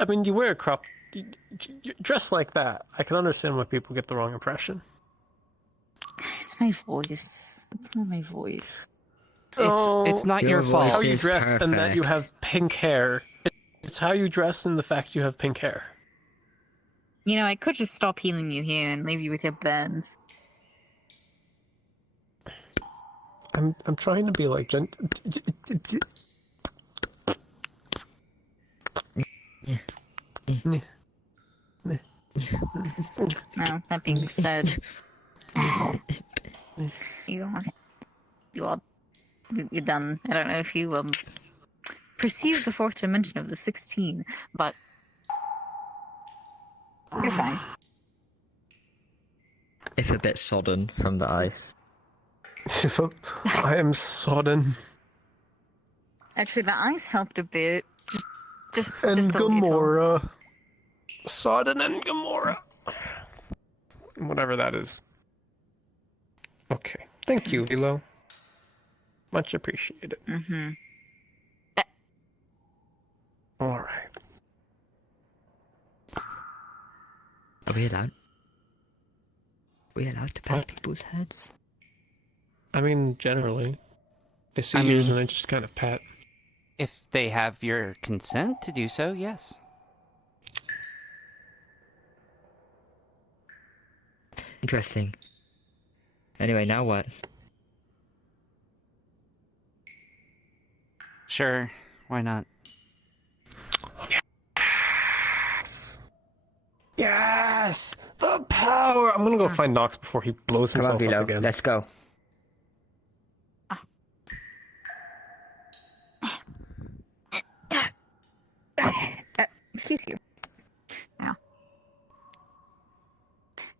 I mean, you wear a crop. You dress like that. I can understand why people get the wrong impression. It's my voice. It's not my voice. It's not Your your voice fault. How you Seems dress and that you perfect. have pink hair. It's how you dress and the fact you have pink hair. You know, I could just stop healing you here and leave you with your burns. I'm trying to be like Now, that being said, you're done. I don't know if you perceive the fourth dimension of the 16, but you're fine. If a bit sodden from the ice. I am sodden. Actually, the ice helped a bit. Just And a little. Gamora. Sodden and Gamora. Whatever that is. Okay. Thank you, Vilo. Much appreciated. Mm-hmm. Alright. Are we allowed? Are we allowed to pat people's heads? I mean, generally. I see I yours mean- and I just kind of pat. If they have your consent to do so, yes. Interesting. Anyway, now what? Sure, why not? Yes! The power! I'm gonna go find Nox before he blows Come on, himself Vilo. up again. Let's go. Excuse you. No.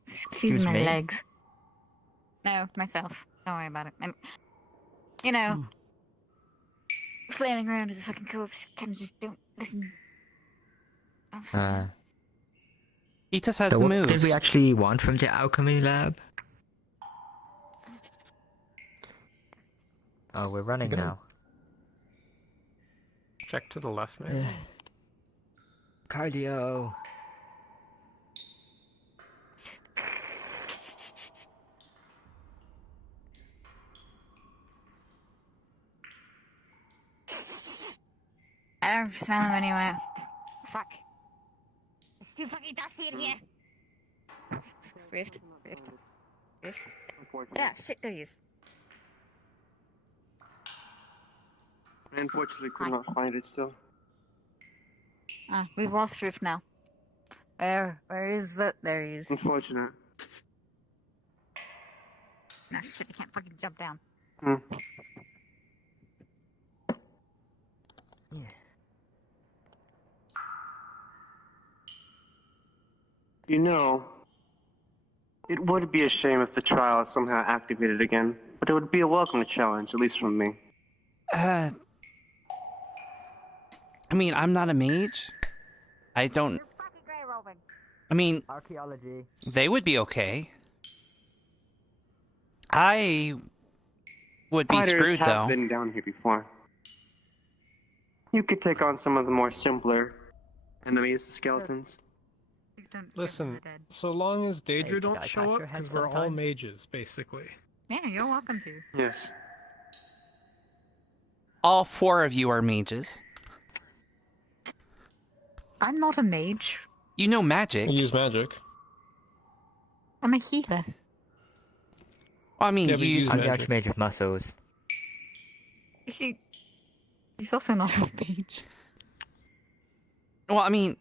Excuse my me? legs. No, myself. Don't worry about it. You know, flailing around as a fucking corpse. Kind of just don't listen. He just has So the what moves. did we actually want from the alchemy lab? Oh, we're running You're gonna- now. Check to the left, maybe. Cardio. I don't smell him anywhere. Fuck. It's too fucking dusty in here. Rift. Yeah, shit, there he is. I unfortunately could not find it still. We've lost Rift now. Where is that? There he is. Unfortunate. No shit, I can't fucking jump down. You know, it would be a shame if the trial is somehow activated again, but it would be a welcome challenge, at least from me. I mean, I'm not a mage. I don't. I mean, Archaeology. they would be okay. I would be Fighters screwed have though. been down here before. You could take on some of the more simpler enemies, the skeletons. Listen, so long as Daedra Hey, don't did I show touch up, your head because we're all sometime? mages, basically. Yeah, you're welcome to. Yes. All 4 of you are mages. I'm not a mage. You know magic. You use magic. I'm a healer. Well, I mean, Yeah, you but you use. use I'm the magic. Archmage of Muscles. He's also not a mage. Well, I mean,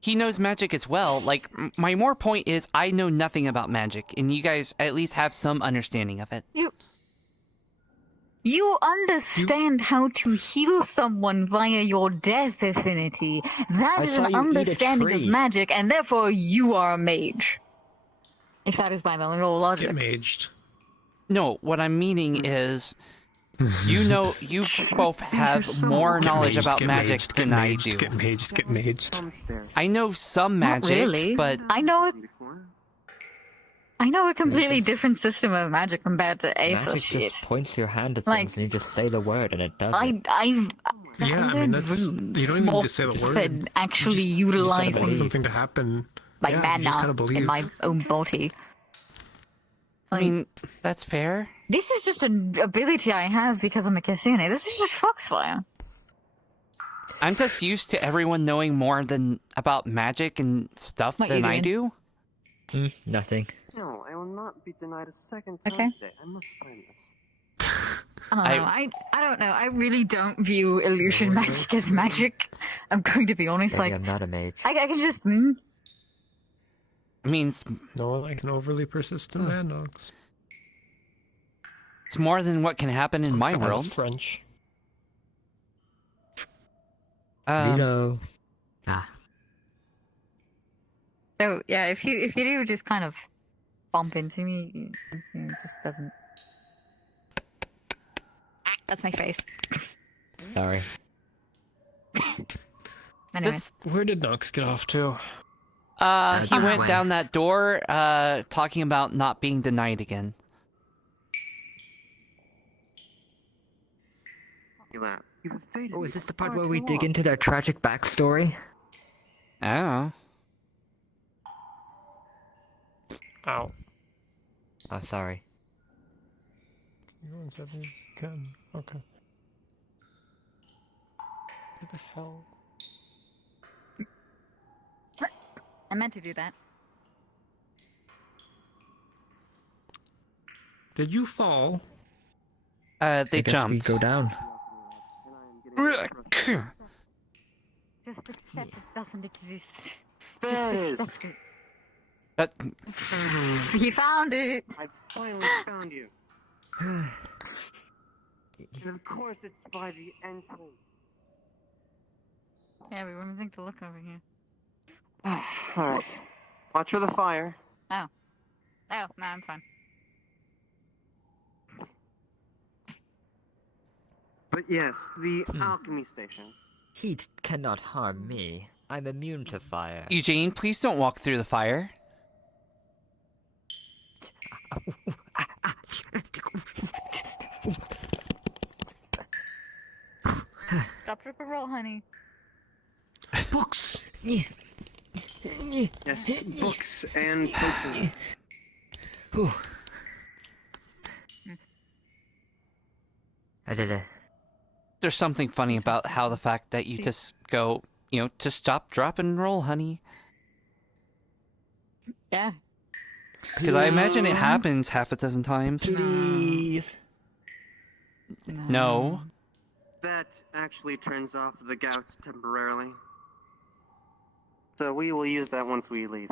he knows magic as well. Like, my more point is, I know nothing about magic, and you guys at least have some understanding of it. You understand how to heal someone via your death affinity. That I is saw an you eat a understanding of tree. magic, and therefore you are a mage. If that is by the little logic. Get maged. No, what I'm meaning is, you know, you both have more knowledge about magic than I do. Get maged, get maged. I know some Not magic, really. but I know a completely different system of magic compared to Aether Magic shit. just points your hand at Like- things and you just say the word and it does it. I Yeah, I mean, that's. You don't even need to say the word. Said actually You just want utilizing something to happen. my Yeah, you just mana gotta believe. in my own body. I mean, that's fair. This is just an ability I have because I'm a Cassini. This is just Foxfire. I'm just used to everyone knowing more than about magic and stuff What than you I do. Nothing. No, I will not be denied a second Okay. time today. I must find this. I don't know. I don't know. I really don't view illusion magic as magic. I'm going to be honest. Maybe Like I'm not a mage. I can just. I mean, No one like an overly persistent man dogs. it's more than what can happen in my world. French. Vito. So yeah, if you do just kind of bump into me, it just doesn't. That's my face. Sorry. Anyway. This, Where did Nox get off to? he went way. down that door, talking about not being denied again. You've evaded Oh, me is this for the part far where too we dig long. into their tragic backstory? Oh. Ow. Oh, sorry. Everyone said he's good. Okay. What the hell? I meant to do that. Did you fall? They I guess we jumped. go down. Just accept it doesn't exist. There Just it is. accept it. He found it. I finally found you. And of course, it's by the entrance. Yeah, we wouldn't think to look over here. Alright. Watch for the fire. Oh, no, I'm fine. But yes, the alchemy station. Heat cannot harm me. I'm immune to fire. Eugene, please don't walk through the fire. Stop, trip, and roll, honey. Books! Yes, books and potions. I did it. There's something funny about how the fact that you just go, to stop, drop, and roll, honey. Yeah. Because I imagine it happens half a dozen times. Please. No. That actually turns off the gouts temporarily. So we will use that once we leave.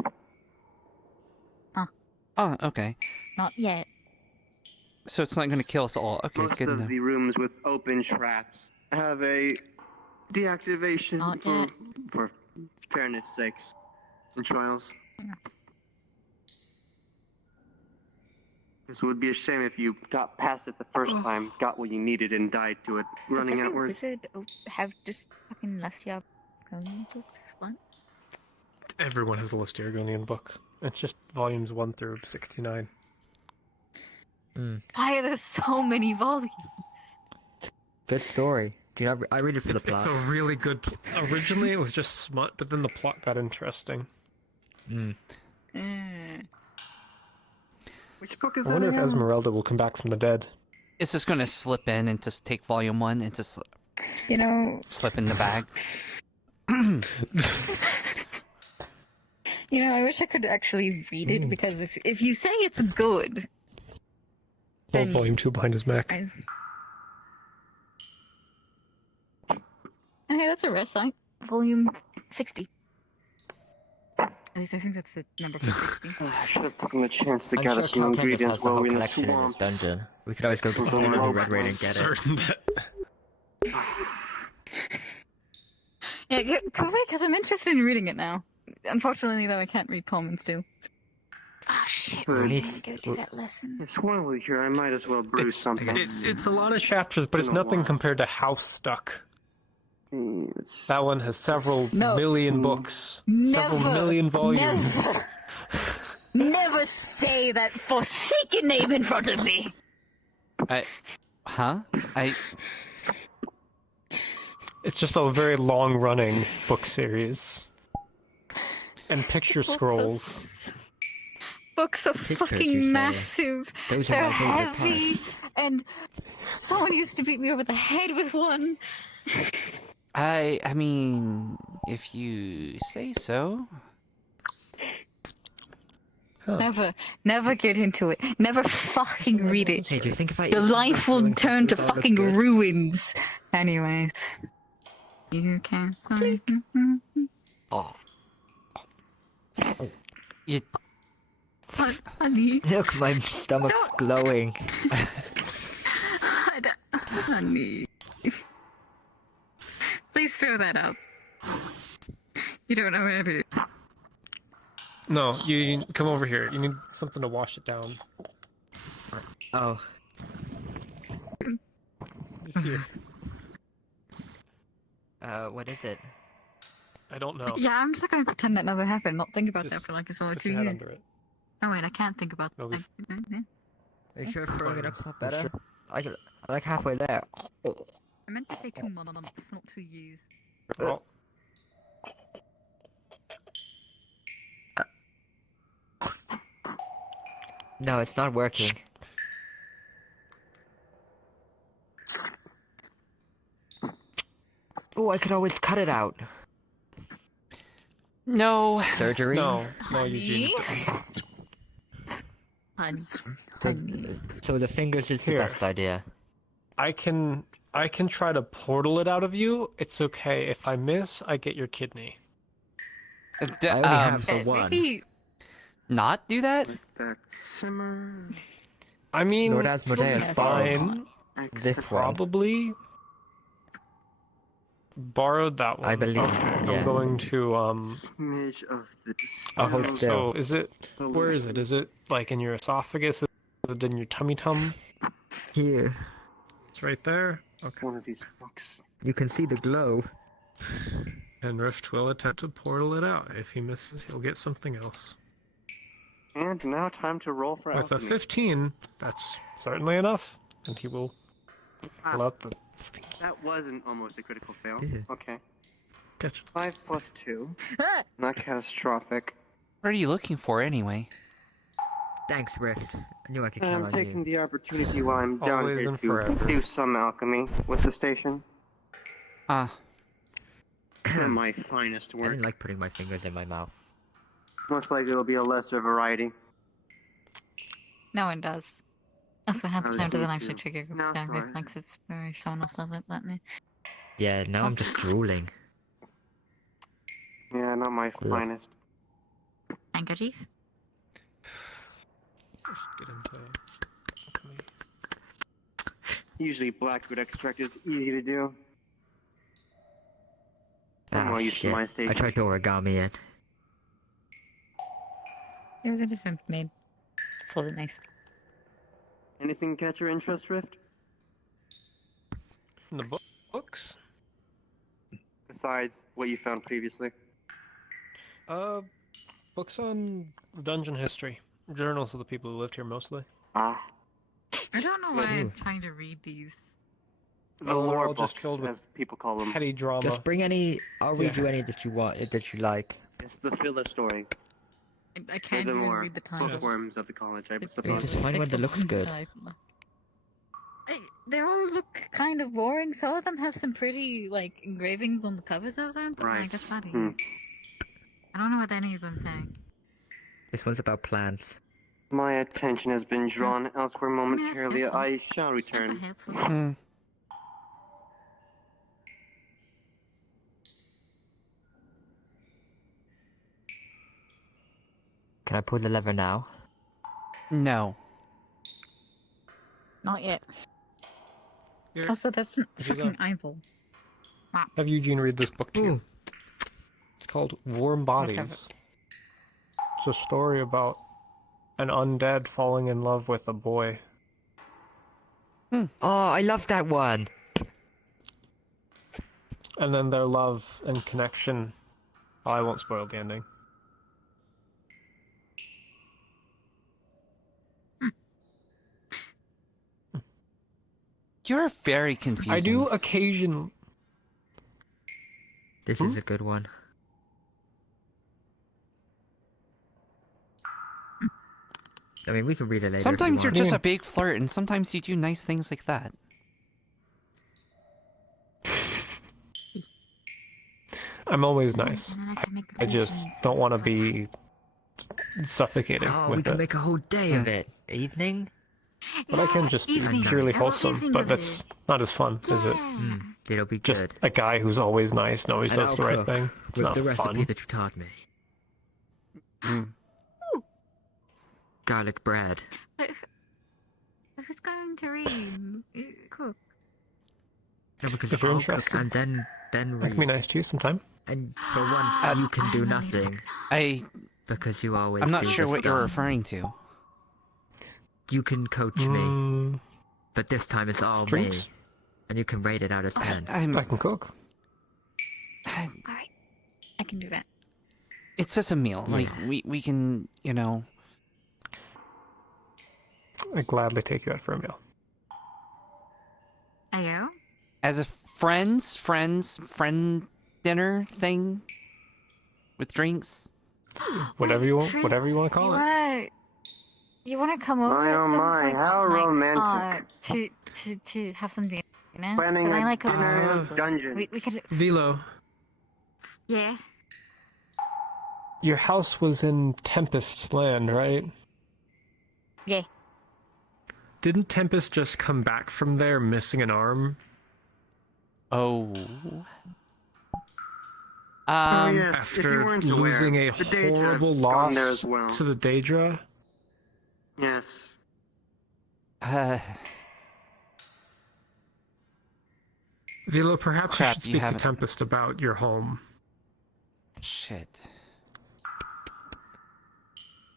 Oh, okay. Not yet. So it's not going to kill us all. Okay, Most good of enough. the rooms with open traps have a deactivation Not yet. for fairness sakes in trials. Yeah. This would be a shame if you got past it the first time, got what you needed, and died to it running Does every outward. wizard have just fucking Lestia books? What? Everyone has a List Argonian book. It's just volumes 1 through 69. Why are there so many volumes? Good story. I read it for the plot. It's a really good... Originally it was just smut, but then the plot got interesting. Which book is I that wonder if again? Esmeralda will come back from the dead. It's just going to slip in and just take volume 1 and just slip in the bag. I wish I could actually read it, because if you say it's good... Well, Then- volume 2 behind his Mac. Hey, that's a rare site. Volume 60. At least I think that's the number for 60. I should have taken the chance to I'm gather sure some Cal Campus ingredients has the while whole we were in the collection in his swamps. dungeon. We could always go to Something the like Red Raid and get it. Certain that... Yeah, because I'm interested in reading it now. Unfortunately, though, I can't read Coleman still. Oh shit, But- I gotta go do that lesson. It's while we're here, I might as well brew something. It's a lot of chapters, but it's Been a nothing while. compared to House Stuck. It's- That one has several No. million books. Never, Several million volumes. never say that forsaken name in front of me. It's just a very long-running book series. And picture scrolls. Books are Pictures, you fucking say? massive. Those are They're my favorite heavy, and someone used to beat me over the head with one. I mean, if you say so. Never get into it. Never fucking read it. Hey, do you think if I Your eat life will something turn to will look fucking good? ruins. Anyways. You can find... Oh. You, What, honey? Look, my stomach's glowing. Honey. Please throw that up. You don't know what it is. No, you come over here. You need something to wash it down. Oh. Here. What is it? I don't know. Yeah, I'm just gonna pretend that never happened, not think about Just that for like a solid Put 2 your head years. under it. Oh wait, I can't think about No, that. Are you sure throwing it up's not I'm better? sure. I'm like halfway there. I meant to say 2 months, not 2 years. Oh. No, it's not working. Oh, I could always cut it out. no. Surgery? No, Honey? Eugene. Honey. So the fingers is the Here. best idea. I can try to portal it out of you. It's okay. If I miss, I get your kidney. I only have the one. Maybe not do that? Let that simmer. I mean, Lord Asmodeus, it's fine. This one. Probably borrowed that one. I believe, Okay, yeah. I'm going to Smidge of the hold distilled still. So is it? Where is it? Is it like in your esophagus? Is it in your tummy tum? Here. It's right there. Okay. one of these books. You can see the glow. And Rift will attempt to portal it out. If he misses, he'll get something else. And now time to roll for With a alchemy. 15, that's certainly enough. And he will pull out the... That wasn't almost a critical fail. Yeah. Okay. Catch. 5 plus 2. Not catastrophic. What are you looking for anyway? Thanks, Rift. I knew I could And count I'm on taking you. the opportunity while I'm down Always here and to forever. do some alchemy with the station. Ah, My finest I work. didn't like putting my fingers in my mouth. Most likely it'll be a lesser variety. No one does. That's what happens was when it doesn't me actually too. trigger No, down sorry. reflexes where someone else does it, but me. Yeah, now I'm just drooling. Yeah, not my Yeah. finest. Handkerchief? Let's get into alchemy. Usually blackwood extract is easy to do. I'm Ah, more used to shit. my I station. tried to origami it. It was an attempt made. Pulled it nice. Anything catch your interest, Rift? In the books? Besides what you found previously? Books on dungeon history. Journals of the people who lived here mostly. Ah, I don't know why I'm Ooh. trying to read these. the Oh, they're lore all just books, filled with as people call them. Petty drama. Just bring any. I'll read Yeah. you any that you want, that you like. It's the filler story. I They're can't the even more read the titles. bookworms of the college, I It's suppose. just find one that looks good. They all look kind of boring. Some of them have some pretty, like, engravings on the covers of them, but Right. like, that's not it. Hmm. I don't know what any of them say. This one's about plants. My attention has been drawn elsewhere momentarily. helpful. I shall That's return. helpful. hmm. Can I pull the lever now? No. Not yet. Here, Also, that's a Here you fucking eyeball. have Eugene read this book to you. Ooh. It's called Warm Bodies. Okay. It's a story about an undead falling in love with a boy. Oh, I love that one. And then their love and connection. Oh, I won't spoil the ending. You're very confusing. I do occasion. This is a good one. I mean, we can read it later. Sometimes you're if you just Yeah. a big flirt, and sometimes you do nice things like that. I'm always nice. And then I can make I just connections. don't want to be suffocating want. Oh, we with can it. make a whole day of it. Evening? But I can just be evening. purely I want wholesome. evening But of that's it. not as fun, is it? Hmm, it'll be Just good. a guy who's always nice and always And does I'll the right cook thing. It's with not the recipe fun. that you taught me. Mm. Garlic bread. Who's going to read? Cook. No, because If you're I'll cook interested, and then I can be read. nice to you sometime. And for once, you can do nothing because you always. I'm not do sure the what you're stuff. referring to. You can coach me, Mm, but this time it's all Drinks? me, and you can rate it out of 10. I'm. I can cook. Alright. I can do that. It's just a meal. Like Yeah. we can, you know. I gladly take you out for a meal. Ayo? As a friend dinner thing with drinks. Whatever you want, Tris, whatever you want to call it. You wanna come over My, at oh some my, point how tonight, romantic. to have some dinner? Planning 'Cause I a like cooking dinner really good. dungeon. We could. Velo, Yeah. your house was in Tempest's land, right? Yeah. Didn't Tempest just come back from there missing an arm? Oh. yes, if After you weren't aware, losing a the Daedra have horrible gone there loss as well. to the Daedra. Yes. Vilo, perhaps Crap, you should you speak to haven't- Tempest about your home. Shit.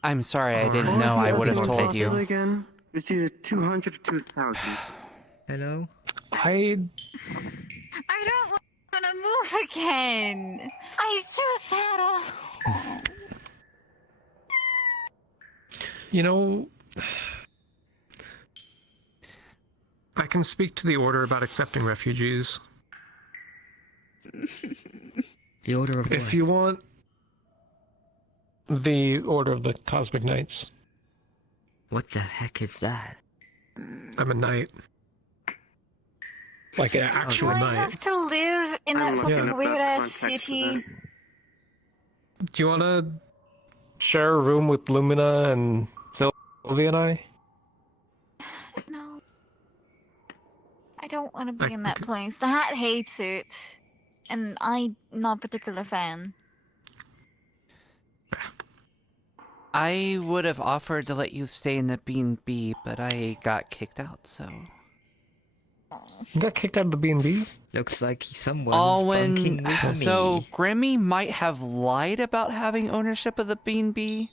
I'm sorry, I didn't Alright. know. I would have More told places. you. Again, it's either 200 or 2,000. Hello? I I don't want to move again. I just had a. You know, I can speak to the Order about accepting refugees. The Order of If what? you want the Order of the Cosmic Knights. What the heck is that? I'm a knight. Like an actual Do I knight. have to live in that I'm looking fucking up the weird ass context for city? Do you want to share a room with Lumina and Sylvia and I? No. I don't want to be I in that think- place. The hat hates it. And I'm not a particular fan. I would have offered to let you stay in the B&B, but I got kicked out, so... You got kicked out of the B&B? Looks like someone Alwyn... bunking with So, me. Grimmy might have lied about having ownership of the B&B.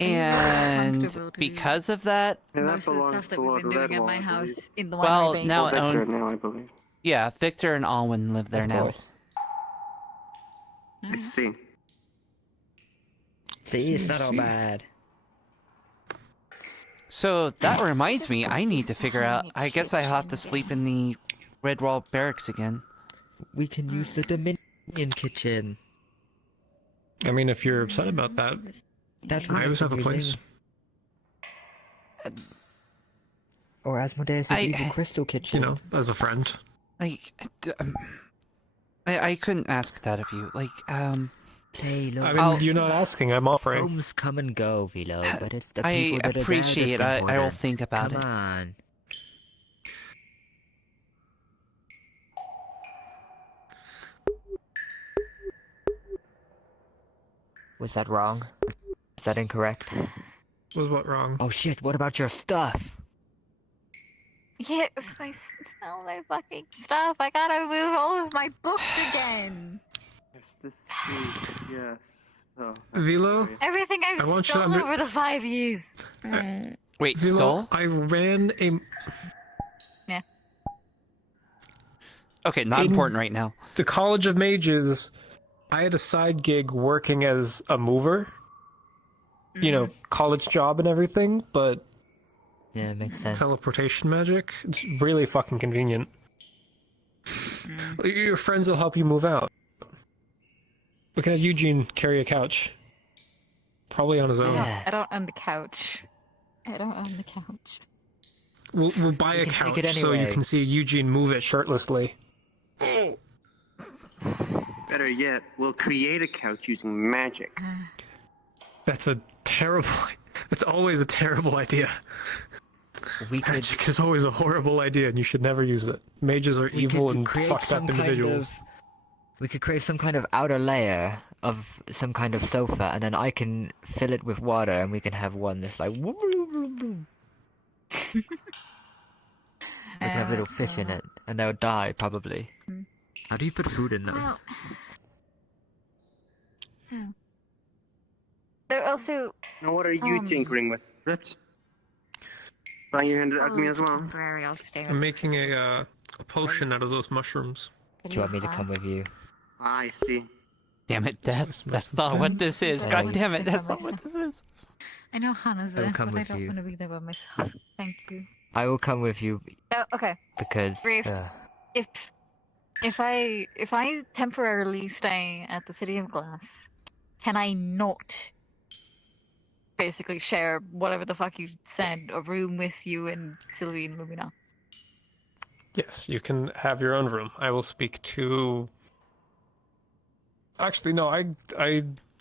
And Comfortable to because of that... Yeah, that Most of the belongs stuff to that we've Lord been doing at Redwall, my I believe. house in the Well, winery now base. Victor own... now, I believe. Yeah, Victor and Alwyn live there Of now. course. I see. See, it's not all bad. So, that reminds me, I need to figure out... I guess I have to sleep in the Redwall barracks again. We can use the Dominion kitchen. I mean, if you're upset about that, That's I what always I've have a been place. using. Or Asmodeus is using Crystal Kitchen. You know, as a friend. Like... I couldn't ask that of you. Like, Hey, look. I mean, I'll- you're not asking, I'm offering. Homes come and go, Vilo, but it's the I people that are there appreciate that's it. I will important. think about Come it. on. Was that wrong? Is that incorrect? Was what wrong? Oh shit, what about your stuff? Yes, all my fucking stuff. I gotta move all of my books again. Yes, this is, yes. Oh, that's Vilo? great. Everything I I've want you to stolen under- over the 5 years. Wait, Vilo, stole? I ran a... Yeah. Okay, not in- important right now. The College of Mages, I had a side gig working as a mover. You know, college job and everything, but Yeah, it makes sense. teleportation magic, it's really fucking convenient. Your friends will help you move out. We can have Eugene carry a couch. Probably on his own. Yeah. I don't own the couch. I don't own the couch. We'll buy We a can couch take it so you anyway. can see Eugene move it shirtlessly. Better yet, we'll create a couch using magic. That's a terrible... That's always a terrible idea. We could, Magic is always a horrible idea and you should never use it. Mages are we evil could and create fucked some up kind individuals. of... We could create some kind of outer layer of some kind of sofa, and then I can fill it with water, and we can have one that's like... We can have little fish in it, and they'll die, probably. How do you put food in those? Well, they're also Now, what are you tinkering with, Ripped? Buying your hand at me as well. temporary. I'll stay. I'm making a potion out of those mushrooms. Do you want me to come with you? I see. Damn it, Death. That's not what this is. God damn it, that's not what this is. I know Hannah's I will there, come but I with don't you. want to be there by myself. Thank you. I will come with you, Oh, okay. because... Brief. If I temporarily stay at the City of Glass, can I not basically share whatever the fuck you said, a room with you and Sylvie and Lumina? Yes, you can have your own room. I will speak to... Actually, no, I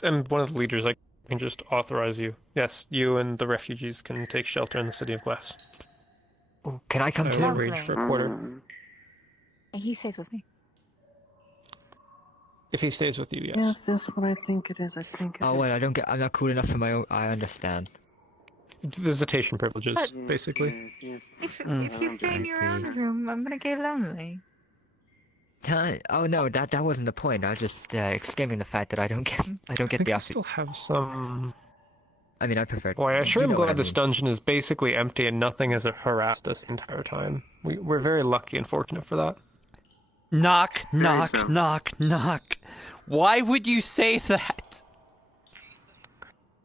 am one of the leaders. I can just authorize you. Yes, you and the refugees can take shelter in the City of Glass. Oh, can I come I will too? arrange for a quarter. Um, He stays with me. If he stays with you, yes. Yes, that's what I think it is. I think it Oh is. wait, I'm not cool enough for my own. I understand. Visitation privileges, But- basically. Yes. If you stay in I your see. own room, I'm gonna get lonely. Huh? Oh no, that wasn't the point. I was just exclaiming the fact that I don't get I the think I option. still have some... I mean, I prefer. Boy, I sure you am know what glad I this mean. dungeon is basically empty and nothing has harassed us the entire time. We're very lucky and fortunate for that. Knock, knock, so. knock, knock. Why would you say that?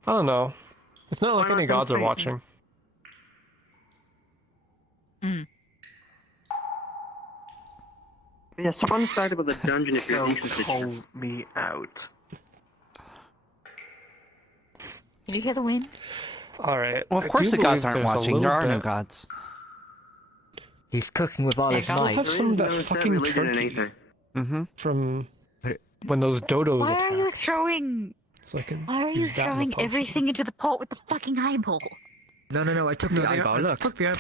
I don't know. It's not like Why any not gods are something? watching. Yes, fun fact about the dungeon if you're interested. Chess. me out. Did you hear the wind? Alright. Well, of course the gods aren't watching. There are no no gods. He's cooking with all Yeah, his God. might. have There some is of that no set fucking religion in turkey. Aether. Mm-hmm. From when those dodos Why are you attacked. throwing? So I can Why are you use that in the throwing potion. everything into the pot with the fucking eyeball? No, I took the eyeball. Look. Look, the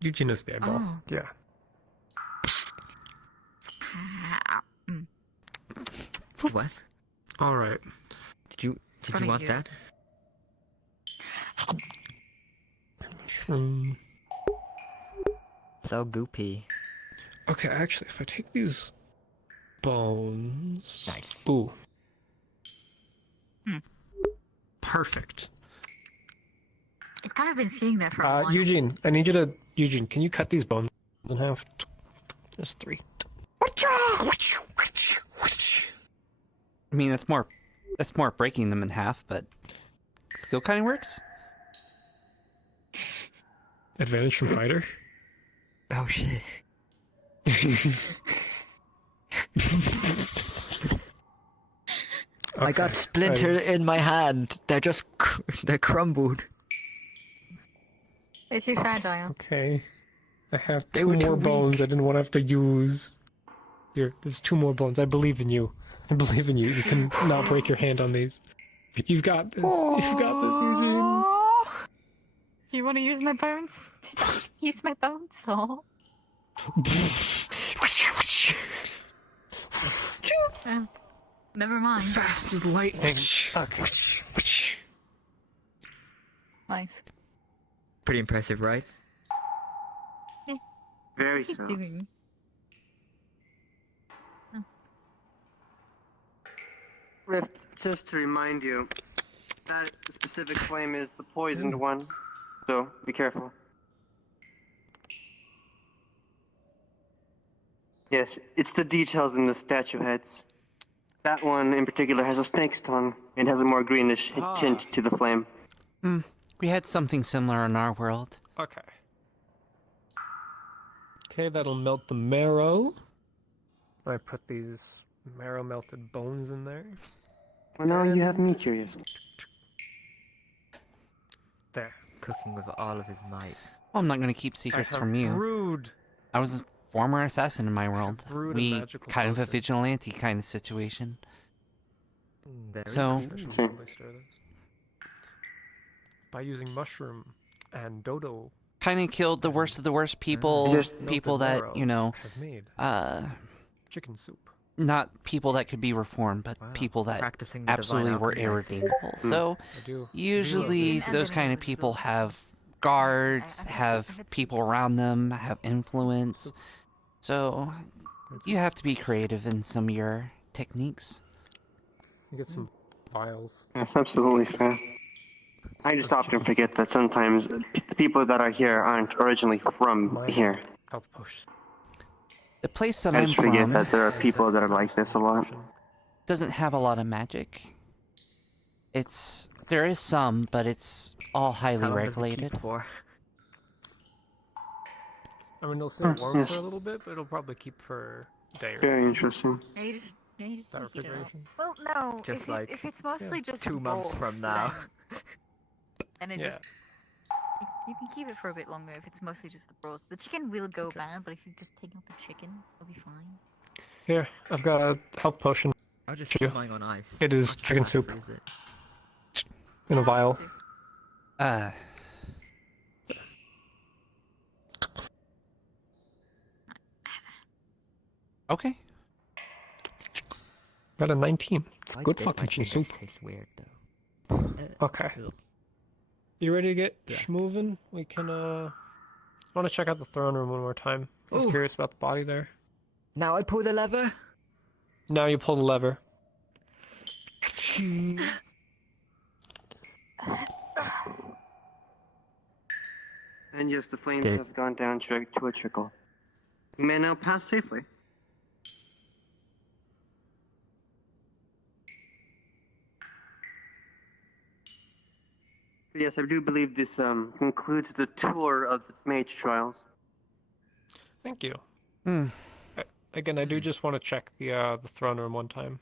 Eugene is the eyeball. Oh. Yeah. Ah, What? Alright. Did you funny want you- that? So goopy. Okay, actually, if I take these bones... Nice. Ooh. Hmm. Perfect. It's kind of been sitting there for a while. Eugene, I need you to... Eugene, can you cut these bones in half? Just 3. I mean, that's more breaking them in half, but still kind of works. Advantage from fighter? Oh shit. I got Okay, splintered in my hand. They're crumbled. They're too fragile. Okay. I have They 2 were too more weak. bones I didn't want to have to use. Here, there's 2 more bones. I believe in you. I believe in you. You can not break your hand on these. You've got this. You've got this, Eugene. You want to use my bones? Use my bones, oh. Never mind. Fast as lightning. Okay. Nice. Pretty impressive, right? Very Keep so. doing. Rift, just to remind you, that specific flame is the poisoned one, so be careful. Yes, it's the details in the statue heads. That one in particular has a snake's tongue and has a more greenish tint to the flame. We had something similar in our world. Okay. Okay, that'll melt the marrow. I put these marrow melted bones in there. Well, now you have me curious. There. Cooking with all of his might. Well, I'm not going to keep secrets from you. Brewed. I was a former assassin in my world. brewed a We magical kind of a potion. vigilante kind of situation. Very So- good. Special how they stir this. By using mushroom and dodo Kind of killed the worst of the worst people. Just People melted that, marrow you know, have made chicken soup. not people that could be reformed, but Wow. people that Practicing the absolutely divine were alchemy. irredeemable. So I do. usually those kind of people have guards, have people around them, have influence. So you have to be creative in some of your techniques. You get some vials. That's absolutely fair. I just often forget that sometimes the people that are here aren't originally from here. Health potion. The place that I I'm just forget from that there are people that are like this a lot. doesn't have a lot of magic. There is some, but it's all How highly long does it regulated. keep for? I mean, it'll stay warm yes. for a little bit, but it'll probably keep for a day or Very interesting. Yeah, you just Is that heat it up. refrigeration? Well, no. Just if, like, if it's mostly just 2 months bolts, from now. then it Yeah. just you can keep it for a bit longer if it's mostly just the broth. The chicken will go bad, but if you just take out the chicken, it'll be fine. Here, I've got a health potion. I'll just Sure. keep mine on ice. It is I'll try chicken not to soup freeze it. in a vial. So- Okay. Got a 19. It's Why good did my fucking fingers soup. taste weird though? Okay. You ready to get schmovin'? We can, I want to check out the throne room one more time. I was Ooh. curious about the body there. Now I pull the lever. Now you pull the lever. And yes, the flames have gone down to a trickle. You may now pass safely. But yes, I do believe this concludes the tour of the mage trials. Thank you. Hmm. Again, I do just want to check the throne room one time.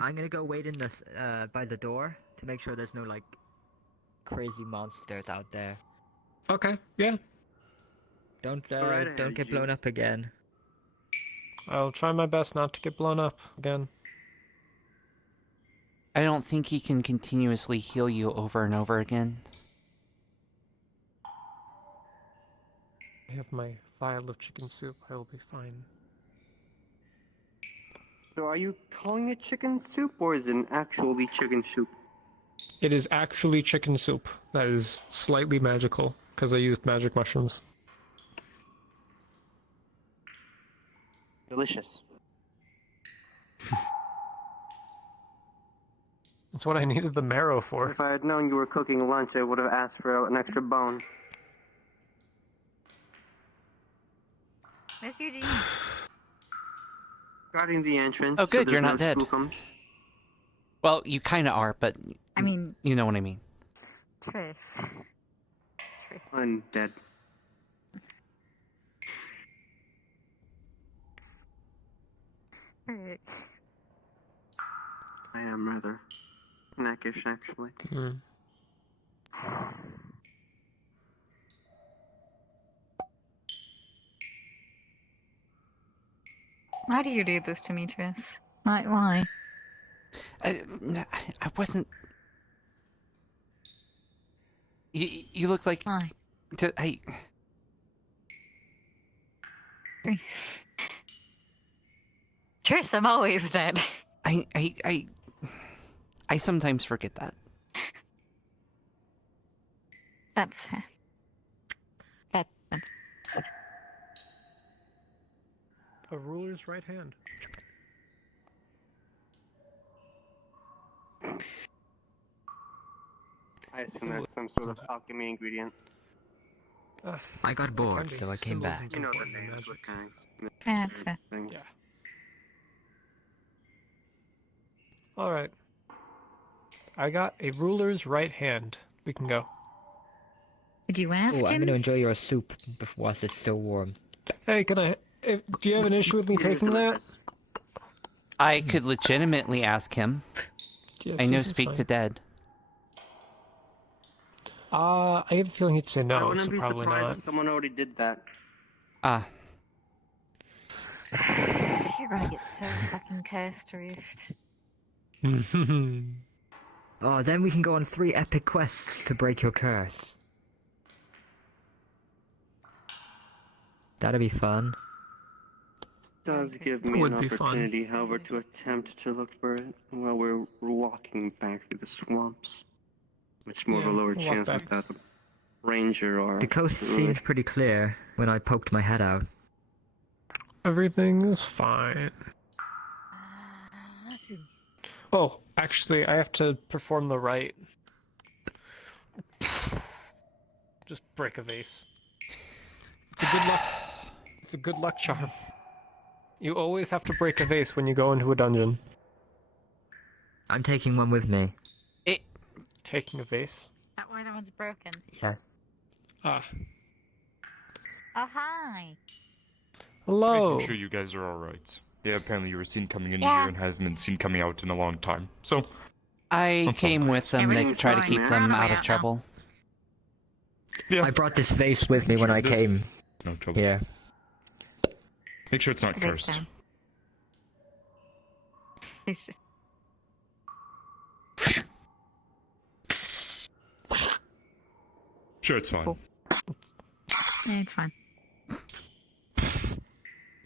I'm gonna go wait in the by the door to make sure there's no like crazy monsters out there. Okay, yeah. Don't right ahead, don't get Jim. blown up again. I'll try my best not to get blown up again. I don't think he can continuously heal you over and over again. I have my vial of chicken soup. I will be fine. So are you calling it chicken soup, or is it actually chicken soup? It is actually chicken soup. That is slightly magical, because I used magic mushrooms. Delicious. That's what I needed the marrow for. If I had known you were cooking lunch, I would have asked for an extra bone. Where's Eugene? Guarding the entrance. Oh, good, so you're there's not no dead. spookums. Well, you kind of are, but I mean, you know what I mean. Tris. Undead. Right. I am rather knackish, actually. Hmm. Why do you do this to me, Tris? Why? I wasn't. You look like. Why? Tris, I'm always dead. I sometimes forget that. That's fair. That's A ruler's right hand. I assume that's some sort of alchemy ingredient. I got bored, so I came back. You know the names with kinds. that's fair. Things. Yeah. Alright. I got a ruler's right hand. We can go. Did you ask Oh, him? I'm gonna enjoy your soup whilst it's still warm. Hey, can I... do you have an issue with me It is taking that? delicious. I could legitimately ask him. Yeah, I know seems speak fine. to dead. I have a feeling he'd say I no, wouldn't so be probably surprised not. if someone already did that. Ah, You're gonna get so fucking cursed, Rift. Oh, then we can go on 3 epic quests to break your curse. That'd be fun. This does give me Would an be fun. opportunity, however, to attempt to look for it while we're walking back through the swamps. Much more of a Yeah, lower we'll walk chance back. without a ranger or... The coast seemed pretty clear when I poked my head out. Everything is fine. Oh, actually, I have to perform the rite. Just break a vase. It's a good luck. It's a good luck charm. You always have to break a vase when you go into a dungeon. I'm taking one with me. Taking a vase? That why that one's broken. Yeah. Ah. Oh, hi. Hello. Making sure you guys are alright. Yeah, apparently you were seen coming in Yeah. here and haven't been seen coming out in a long time. So, I That's came all. with them to Everything's try to fine, keep man. them We're on our out way of out now. trouble. yeah, I brought this vase with me when Sure, I this- came no trouble. here. Make sure it's not Okay, cursed. so. Please just. Sure, it's fine. Cool. Yeah, it's fine.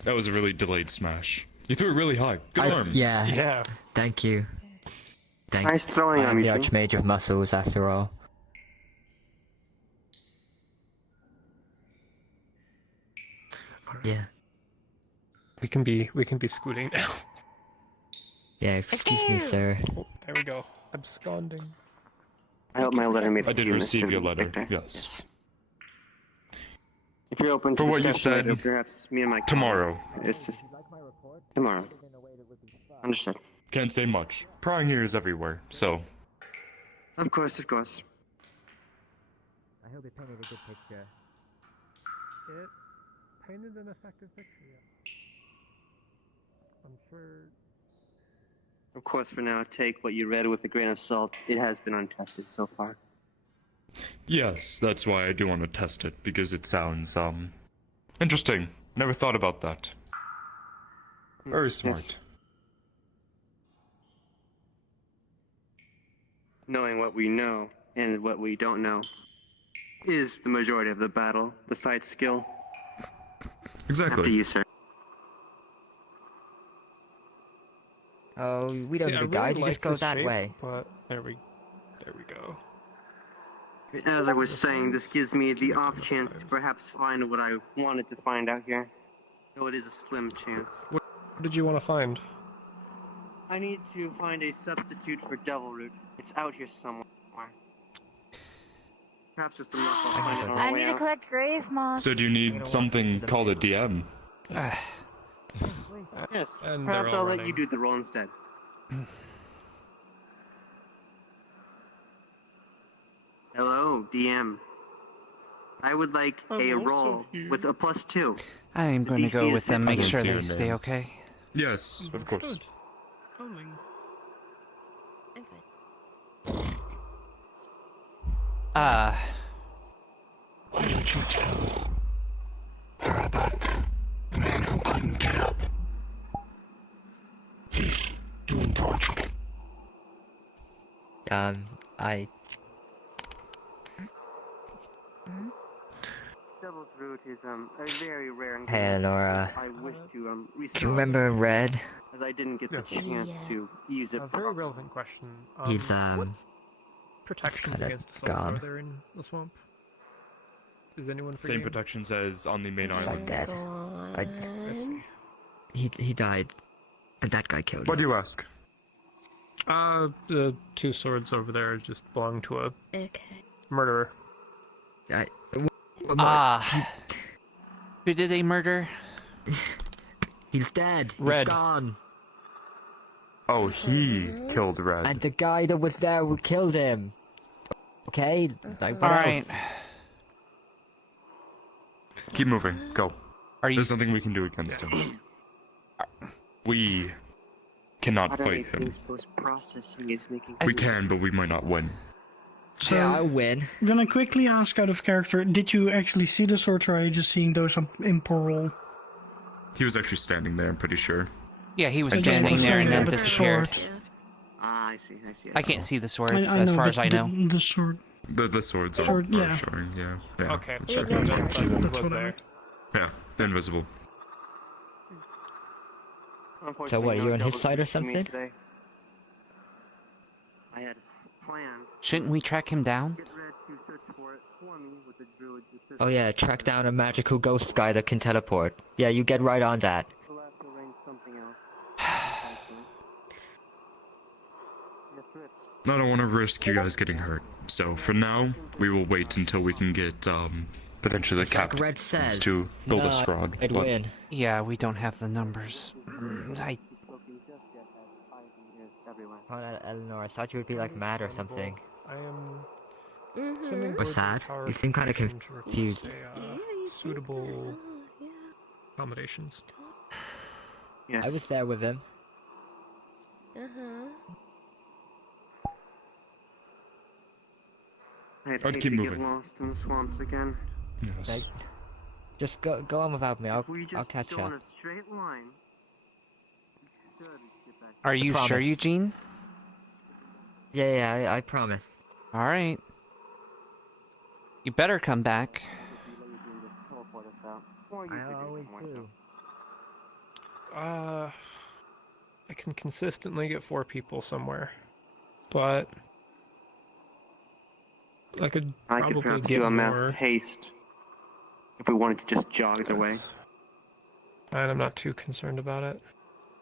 That was a really delayed smash. You threw it really high. Good arm. Yeah. Yeah. Thank you. Nice throwing I'm on the you. Archmage of Muscles, after all. Yeah. We can be scooting now. Yeah, excuse me, sir. Oh, there we go. Absconding. I hope my letter made it I to did you, receive Mr. your letter. Victor. Yes. If you're open to For what you discussion said, later, perhaps me and my tomorrow. It's just tomorrow. Understood. Can't say much. Prying ears everywhere, so. Of course, of course. I hope it painted a good picture. It painted an effective picture, yeah. I'm sure. Of course, for now, take what you read with a grain of salt. It has been untested so far. Yes, that's why I do want to test it, because it sounds, interesting. Never thought about that. Very smart. Yes. Knowing what we know and what we don't know is the majority of the battle, besides skill. Exactly. After you, sir. Oh, we don't need a guide, you just go that way. But there we go. As I was saying, this gives me the off chance to perhaps find what I wanted to find out here. Though it is a slim chance. What did you want to find? I need to find a substitute for Devil Root. It's out here somewhere. Perhaps with some luck I'll find it on I the way need to out. collect grave moss. So do you need something called a DM? Yes, And perhaps they're all I'll let you running. do the roll instead. Hello, DM. I would like a roll with a +2. I'm going to DC go is with them, make I don't sure see they your stay name. okay. Yes, of course. Good. Uh, Why don't you tell her about the man who couldn't get up? He's doing torture. Devil's Root is a very rare ingredient. Hey, Laura. I wish to Do you remember Red? as I didn't get the chance to use it. A very relevant question. He's, what protections kinda against assault gone. are there in the swamp? Is anyone Same forgetting? protections as on the main He's island. dead. I see. He died. And that guy killed Why him. do you ask? The two swords over there just belong to a Okay. murderer. Who did they murder? He's dead. Red. He's gone. Oh, he killed Red. And the guy that was there who killed him. Okay? Like, what Alright. else? Keep moving. Go. Are you... There's nothing we can do against him. We cannot fight him. Post-processing is making We can, but we might not win. So, Yeah, I win. I'm gonna quickly ask out of character, did you actually see the swords or are you just seeing those in parole? He was actually standing there, I'm pretty sure. Yeah, he was I just standing wanna there say and that then with the disappeared. sword. Ah, I see. I can't see the swords I as know far as I know. The sword. The swords are, Sword, yeah. showing, yeah. Yeah. Okay, Sure. that's That's was what I there. meant. Yeah, they're invisible. So what, are you on his side or something? I had planned Shouldn't we track him down? get Red to search for it for me with the druid's assistance. Oh yeah, track down a magical ghost guy that can teleport. Yeah, you get right on that. We'll have to arrange something else. Yes, Red. I don't want to risk you guys getting hurt. So for now, we will wait until we can get potentially the It's like captain Red says. to build No, a squad. I'd but- win. Yeah, we don't have the numbers. I... Spoken just yet has eyes and ears everywhere. Oh, Eleanor, I thought you would be like mad or something. I am sending Or word sad? to Tower You seem kinda Protection to confused. request suitable accommodations. Yes. I was there with him. I'd I'd hate keep to moving. get lost in the swamps again. Yes. Just go on without me. If we just I'll catch go up. in a straight line, we should get back. Are you promise. sure, Eugene? Yeah, I promise. Alright. You better come back. Teleport us out. Or use I the always more so. do. I can consistently get 4 people somewhere, but I could probably perhaps get do a mass more. haste if we wanted to just jog the way. And I'm not too concerned about it.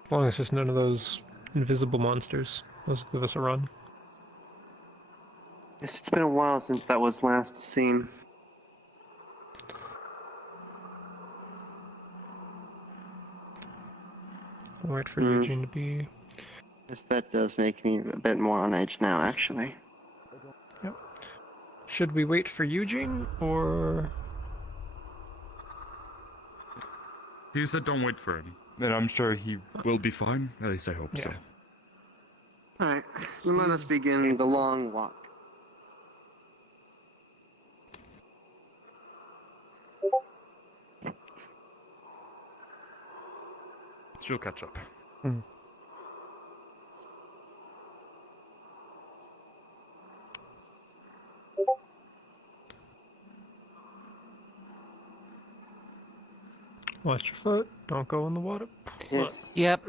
As long as there's none of those invisible monsters. Those give us a run. Yes, it's been a while since that was last seen. I'll wait for Eugene to be... Yes, that does make me a bit more on edge now, actually. Yep. Should we wait for Eugene, or... He said don't wait for him, and I'm sure he will be fine. At least I hope so. Alright, then let us begin the long walk. She'll catch up. Watch your foot. Don't go in the water. Yes. Yep.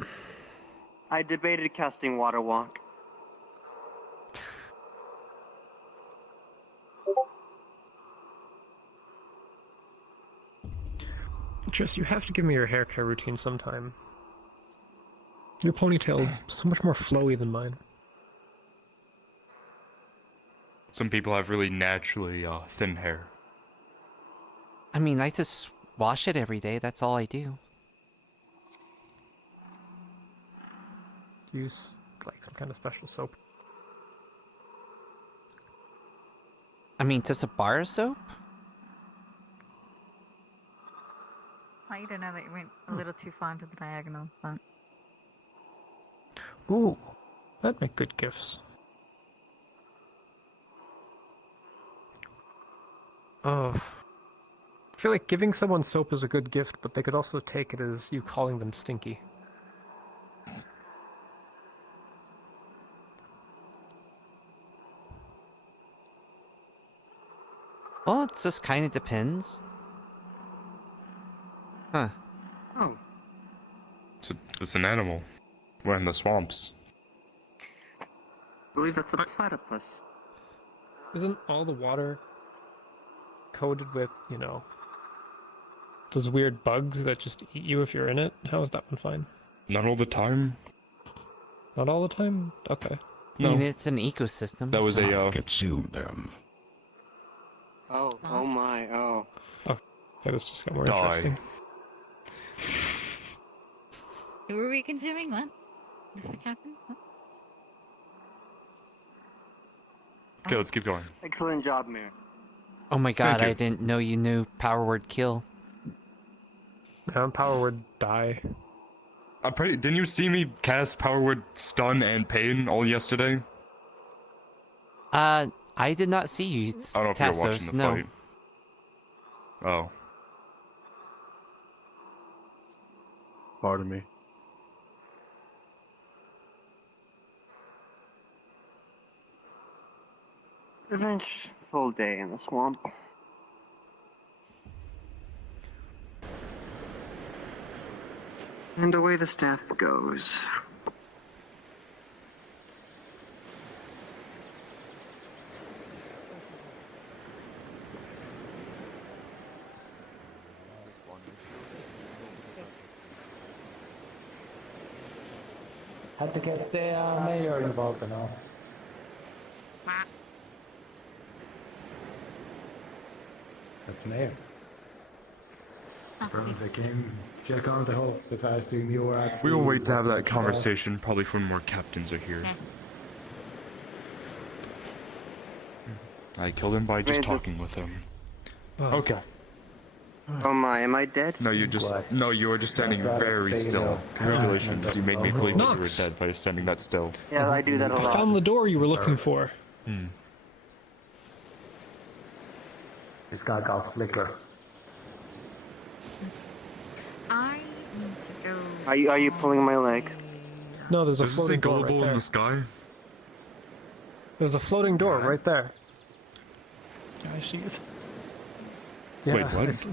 I debated casting Water Walk. Tris, you have to give me your hair care routine sometime. Your ponytail is so much more flowy than mine. Some people have really naturally thin hair. I mean, I just wash it every day. That's all I do. Use like some kind of special soap. I mean, just a bar of soap? I don't know that you went a little too far into the diagonal, but... Ooh, that'd make good gifts. Oh. I feel like giving someone soap is a good gift, but they could also take it as you calling them stinky. Well, it just kind of depends. Huh. Oh. It's an animal. We're in the swamps. I believe that's a platypus. Isn't all the water coated with, you know, those weird bugs that just eat you if you're in it? How is that one fine? Not all the time. Not all the time? Okay. I mean, it's an ecosystem. That was I consume them. Oh, oh my, oh. Oh, yeah, this just got more Die. interesting. Who were we consuming? What? The fuck happened? What? Okay, let's keep going. Excellent job, Mayor. Oh my god, Thank you. I didn't know you knew power word kill. Power word die. Didn't you see me cast power word stun and pain all yesterday? I did not see you, I don't know if you were watching Tassos, the no. fight. Oh. Pardon me. Eventful day in the swamp. And away the staff goes. Had to get the mayor involved now. That's mayor. From they came check on the whole because I assume you were actually... We will wait to have that conversation, probably when more captains are here. I killed him by just talking with him. Okay. Oh my, am I dead? No, you were just standing very still. Congratulations, you made me believe that you were dead by just standing that still. Yeah, I do that a I lot. found the door you were looking for. This guy got flicker. I need to go... Are you pulling my leg? No, there's a Does this say floating door right gullible in there. the sky? There's a floating door right there. I see it. Wait, what? I see-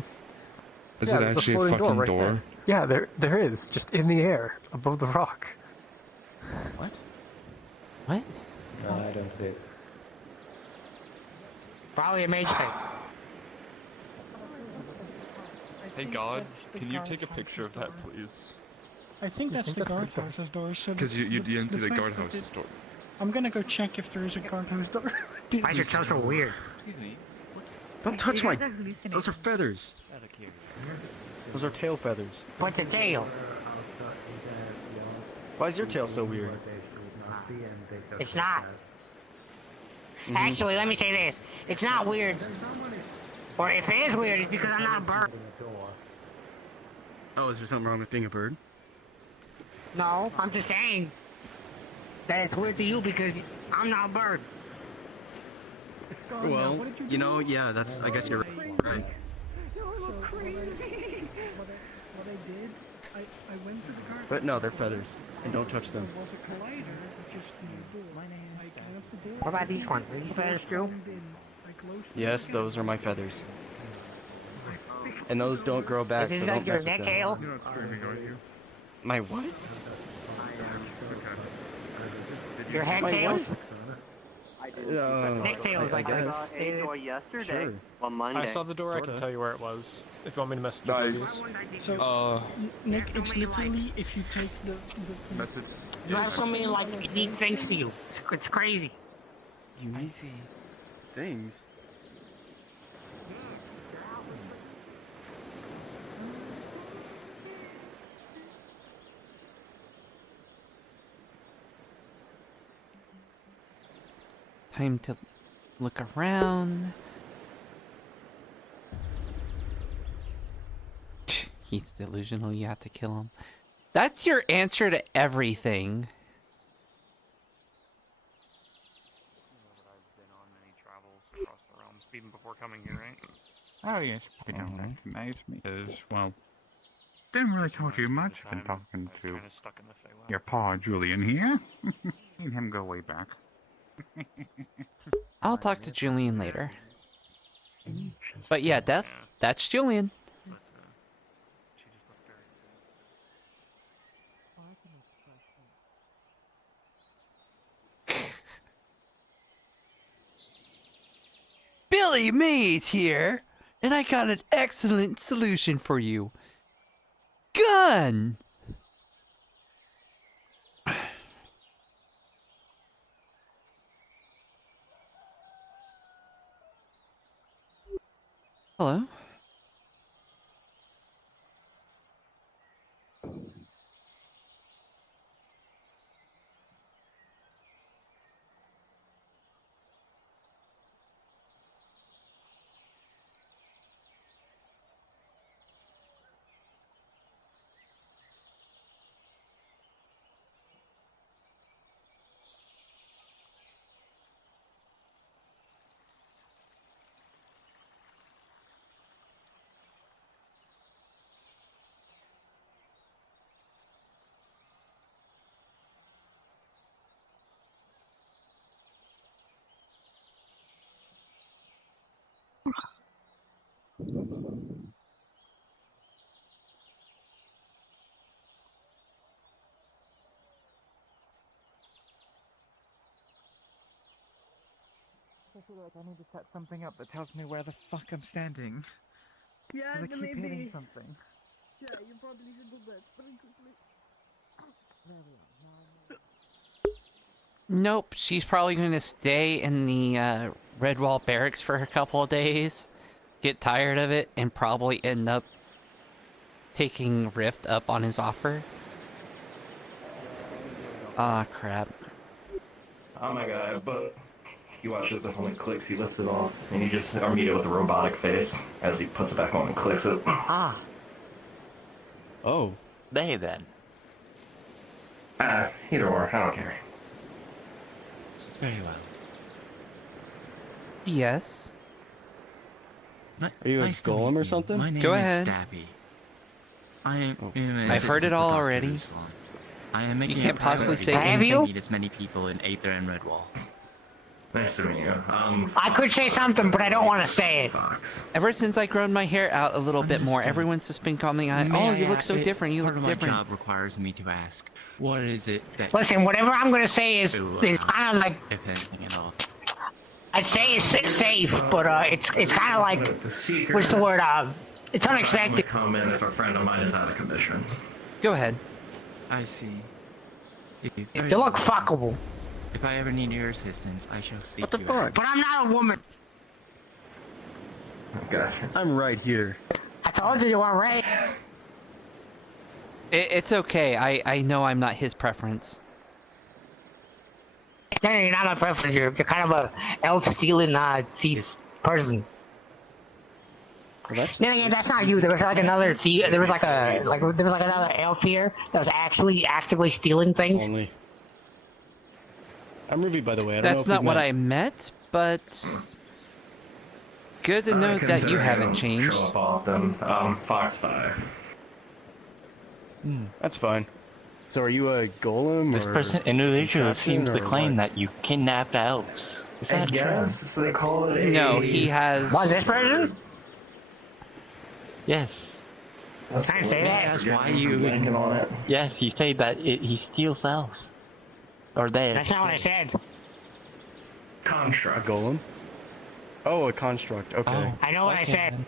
Is Yeah, it there's actually a floating fucking right door? there. Yeah, there is, just in the air, above the rock. What? What? No, I don't see it. Probably a mage thing. Hey God, can you take a picture of that, please? I think that's the guardhouse's door. So Because you didn't see the fact that guardhouse's door. I'm gonna go check if there is a guardhouse door. Why is your tail so weird? Don't touch my... Those are feathers. Those are tail feathers. What's a tail? Why is your tail so weird? It's not. Actually, let me say this. It's not weird. Or if it is weird, it's because I'm not a bird. Oh, is there something wrong with being a bird? No, I'm just saying that it's weird to you because I'm not a bird. Well, you know, yeah, that's... I guess you're right. But no, they're feathers. And don't touch them. What about these ones? Are these feathers too? Yes, those are my feathers. And those don't grow back, Is this so like don't your mess with neck them. tail? You're not screaming, are you? My what? Your head My tail? what? Neck tail is like I this. guess. yesterday. Sure. On Monday. I saw the door, I can tell you where it was. If you want me to message you, please. So, Nick, it's literally if you take the Message. You have so many like unique things to you. It's crazy. Unique things? Time to look around. He's delusional, you have to kill him. That's your answer to everything. Even before coming here, right? Oh yes, you know, that reminds me. Well, didn't really talk to you much. Been talking to your pa Julian here. Seen him go way back. I'll talk to Julian later. But yeah, that's Julian. Billy Mays here, and I got an excellent solution for you. Gun! Hello? I feel like I need to set something up that tells me where the fuck I'm standing. Yeah, I keep maybe. hitting something. Yeah, you probably should do that pretty quickly. There we are. Nope, she's probably going to stay in the Redwall barracks for a couple of days, get tired of it, and probably end up taking Rift up on his offer. Ah, crap. Oh my god, but you watch as the helmet clicks, he lifts it off, and you just are meet it with a robotic face as he puts it back on and clicks it. Ah. Oh. They then. Either or, I don't care. Very well. Yes. Are you a golem or something? My name Go is ahead. Stabby. I am I've heard it all already. I am making You can't possibly say Have anything. you? Meet as many people in Aether and Redwall. Nice to meet you. I could say something, but I don't want to say it. Fox. Ever since I grown my hair out a little bit more, everyone's just been calling me, oh, you look so different, you look different. My job requires me to ask, what is it that... Listen, whatever I'm gonna say is kind of like... If anything at all. I'd say it's safe, but it's kind of like... What's the word? It's unexpected. Come in if a friend of mine is out of commission. Go ahead. I see. They look fuckable. If I ever need your assistance, I shall seek What the you fuck? out. But I'm not a woman. Gotcha. I'm right here. I told you weren't right. It's okay. I know I'm not his preference. No, you're not my preference. You're kind of a elf-stealing thief person. Well, That's not you. There was like another thief. There was like another elf here that was actually actively stealing things. Only. I'm Ruby, by the way. I don't That's know if not what I meant, but good to know that you haven't changed. Show up often. Fox 5. That's fine. So are you a golem? This or person individual contraption, seems to or claim what? that you kidnapped elves. Is that true? Yes, they call it a... No, he has... Was this person? Yes. Can I say that? That's why you... Banking on it. Yes, you say that he steals elves. Or they. That's not what I said. Construct. A golem? Oh, a construct. Okay. Oh. I know what I said.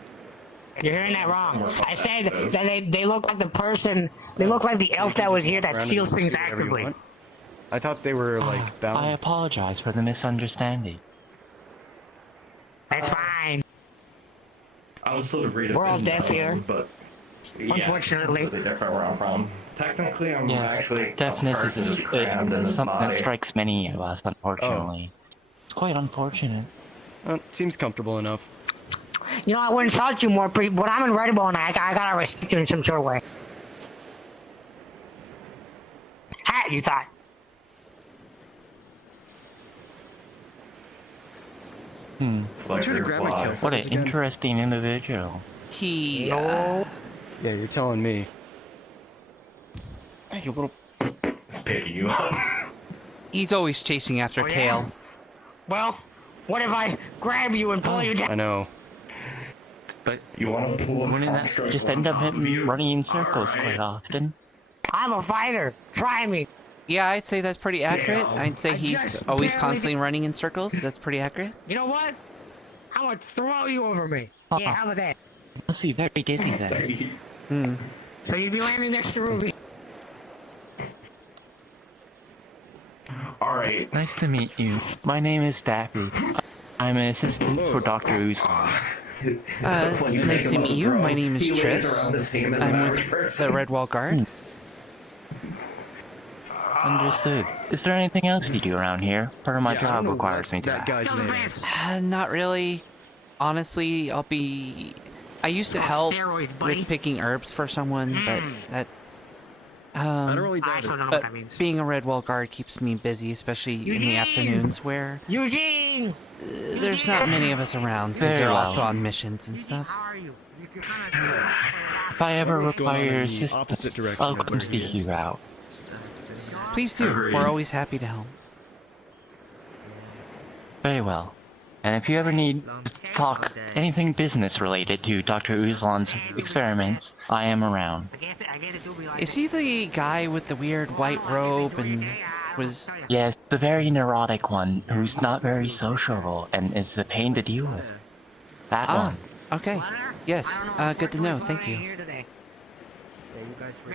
You're hearing that wrong. I said that they look like the person. They look like the elf that was here that Around steals and things do whatever you actively. want. I thought they were like bound. I apologize for the misunderstanding. That's fine. I was sort of reading. We're all deaf here. But Unfortunately. Completely different where I'm from. Technically, I'm actually Yes, deafness is crammed in his something that body. strikes many of us, unfortunately. It's quite unfortunate. Seems comfortable enough. You know, I wouldn't insult you more, but I'm incredible, and I gotta respect you in some sort of way. Hat, you thought. I'm trying to grab my tail. What an interesting individual. He... Yeah, you're telling me. Hey, you little... It's picking you up. He's always chasing after tail. Well, what if I grab you and pull you down? I know. But you want to pull wouldn't that just end up running in circles quite often? I'm a fighter. Try me. Yeah, I'd say that's pretty accurate. I'd say he's just always barely constantly running in circles. That's pretty accurate. You know what? I'm gonna throw you over me. Yeah, how about that? Must be very dizzy then. So you'd be landing next to Ruby. Alright. Nice to meet you. My name is Daffy. I'm an assistant for Dr. Uzon. Nice to meet you. My name is Tris. I'm with the Red Wall Guard. Understood. Is there anything else you do around here? Part of my job requires me to ask. Not really. Honestly, I used to help with picking herbs for someone, but that... I don't really doubt it. I don't know what that means. Being a Red Wall Guard keeps me busy, especially in the afternoons where... Eugene! There's not many of us around because Very they're well. off on missions and stuff. If I ever require your assistance, I'll come seek you out. Please do. We're always happy to help. Very well. And if you ever need to talk anything business related to Dr. Uzlan's experiments, I am around. Is he the guy with the weird white robe and was... Yes, the very neurotic one who's not very sociable and is a pain to deal with. That one. Okay. Yes, good to know. Thank you.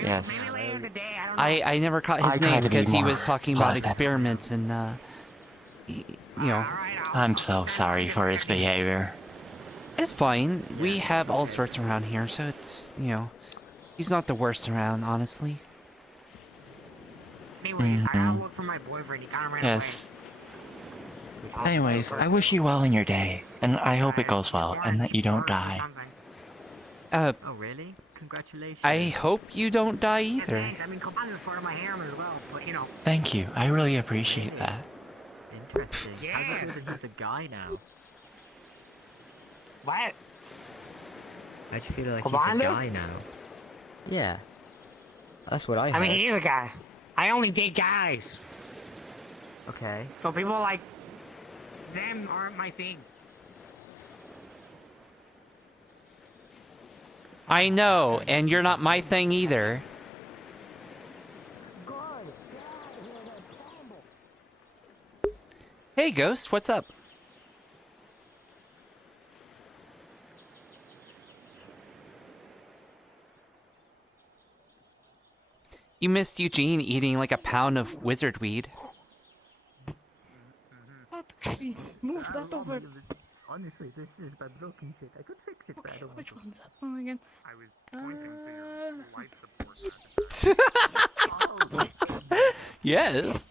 Yes. I never caught his I try name to be because he more was talking about positive. experiments and, you know... I'm so sorry for his behavior. It's fine. We have all sorts around here, so it's, you know... He's not the worst around, honestly. Yes. Anyways, I wish you well in your day, and I hope it goes well, and that you don't die. Oh, really? Congratulations. I hope you don't die either. I mean, Combine is part of my harem as well, but you know. Thank you. I really appreciate that. Interesting. I feel that he's a guy now. What? I just feel like Combine he's a though? guy now. Yeah. That's what I I mean, heard. he is a guy. I only date guys. Okay. So people like Them aren't my thing. I know, and you're not my thing either. Hey, Ghost, what's up? You missed Eugene eating like a pound of wizard weed. Move that over. Honestly, this is my broken shit. I could fix it, but I don't want Which to. one's that one again? I was pointing to your life support. Yes.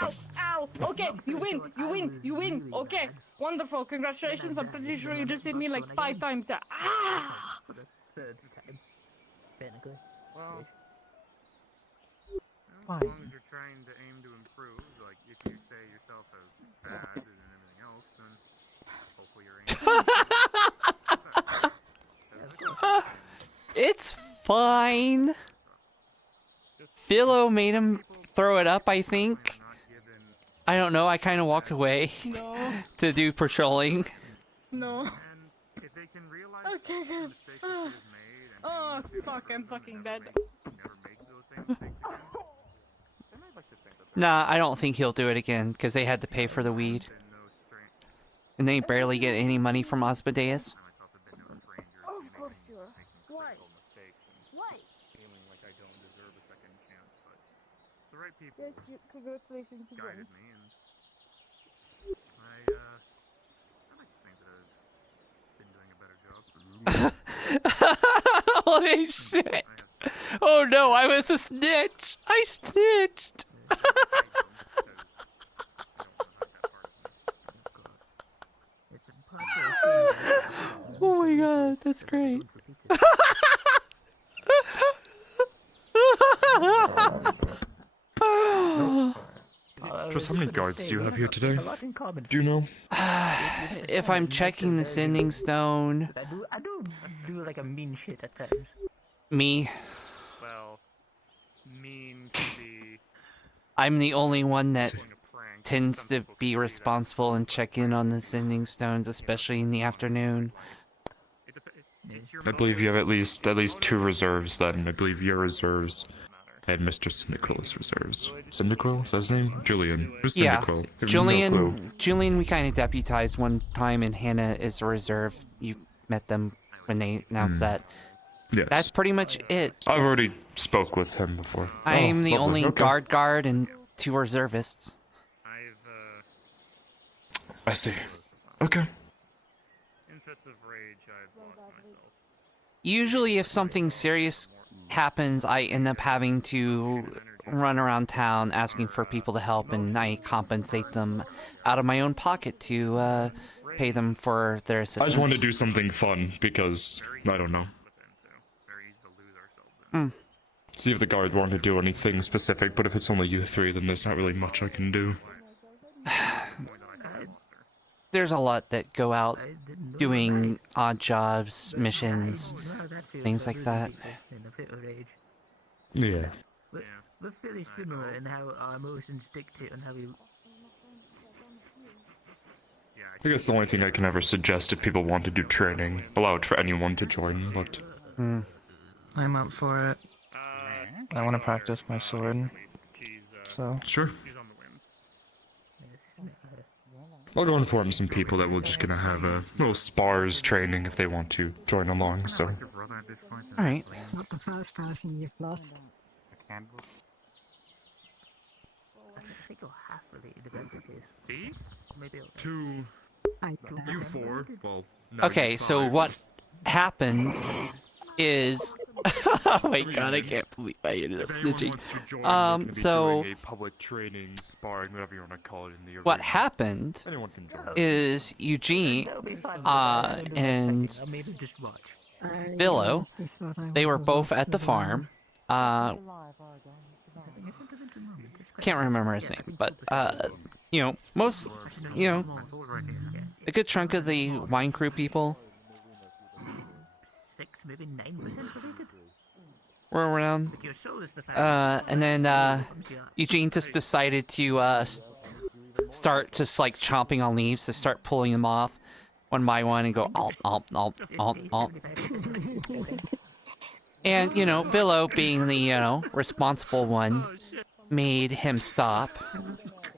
Ow! Ow! Okay, you win! You win! You win! Okay, wonderful! Congratulations! I'm pretty sure you just hit me like 5 times. Ah! For the third time. Technically. Well, Why? as long as you're trying to aim to improve, like if you say yourself as bad and everything else, then hopefully you're aiming. It's fine. Philo made him throw it up, I think. I don't know, I kind of walked away to do patrolling. No. Okay, good. Oh, fuck, I'm fucking dead. Nah, I don't think he'll do it again, because they had to pay for the weed. And they barely get any money from Asmodeus. Of course you are. Why? Why? Feeling like I don't deserve a second chance, but the right people Yes, congratulations guided again. me, and I like to think that I've been doing a better job. Holy shit! Oh no, I was a snitch! I snitched! Oh my god, that's great. Just how many guards do you have here today? Do you know? If I'm checking the sending stone... I do like a mean shit at times. Me. Well, mean to be. I'm the only one that tends to be responsible and check in on the sending stones, especially in the afternoon. I believe you have at least 2 reserves then. I believe your reserves and Mr. Cynical's reserves. Cynical? Is that his name? Julian. Who's Yeah, Cynical? I have no clue. Julian we kind of deputized one time, and Hannah is a reserve. You met them when they announced that. Yes. That's pretty much it. I've already spoke with him before. I'm the lovely. only Okay. guard and 2 reservists. I see. Okay. In fits of rage, I've lost myself. Usually if something serious happens, I end up having to run around town asking for people to help, and I compensate them out of my own pocket to pay them for their I assistance. just wanted to do something fun because, I don't know. See if the guard want to do anything specific, but if it's only you 3, then there's not really much I can do. There's a lot that go out doing odd jobs, missions, things like that. Yeah. We're fairly similar in how our emotions dictate on how we. I guess the only thing I can ever suggest if people want to do training, allow it for anyone to join, but... I'm up for it. I want to practice my sword. So. Sure. I'll go inform some people that we're just gonna have a little spars training if they want to join along, so... Alright. Not the first person you've lost. I think you're half related if that's the case. See? Maybe. To you 4. Well, Okay, so what happened is... oh my god, I can't believe I ended up snitching. So... a public training, sparring, whatever you want to call it in the What arena. happened Anyone can join. is Eugene and Billo, they were both at the farm. Can't remember his name, but you know, a good chunk of the wine crew people Maybe 9% related. were around. And then Eugene just decided to start just like chomping on leaves to start pulling them off one by one and go alt, alt, alt, alt, alt. And, you know, Philo, being the, you know, responsible one, made him stop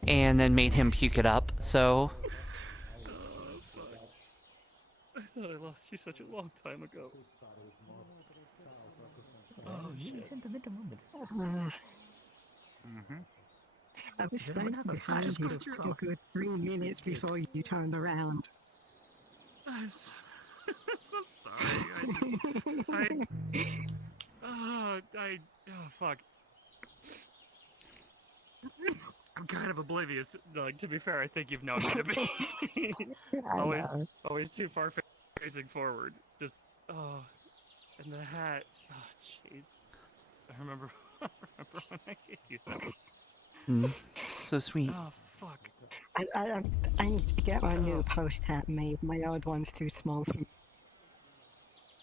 and then made him puke it up, so... I thought I lost you such a long time ago. Oh, shit. I was standing behind you for a good 3 minutes before you turned around. I'm sorry. Oh, fuck. I'm kind of oblivious. Like, to be fair, I think you've known me to be. always too far facing forward. Just, and the hat. Oh, jeez. I remember when I gave you that. So sweet. Oh, fuck. I need to get my new post hat made. My old one's too small for me.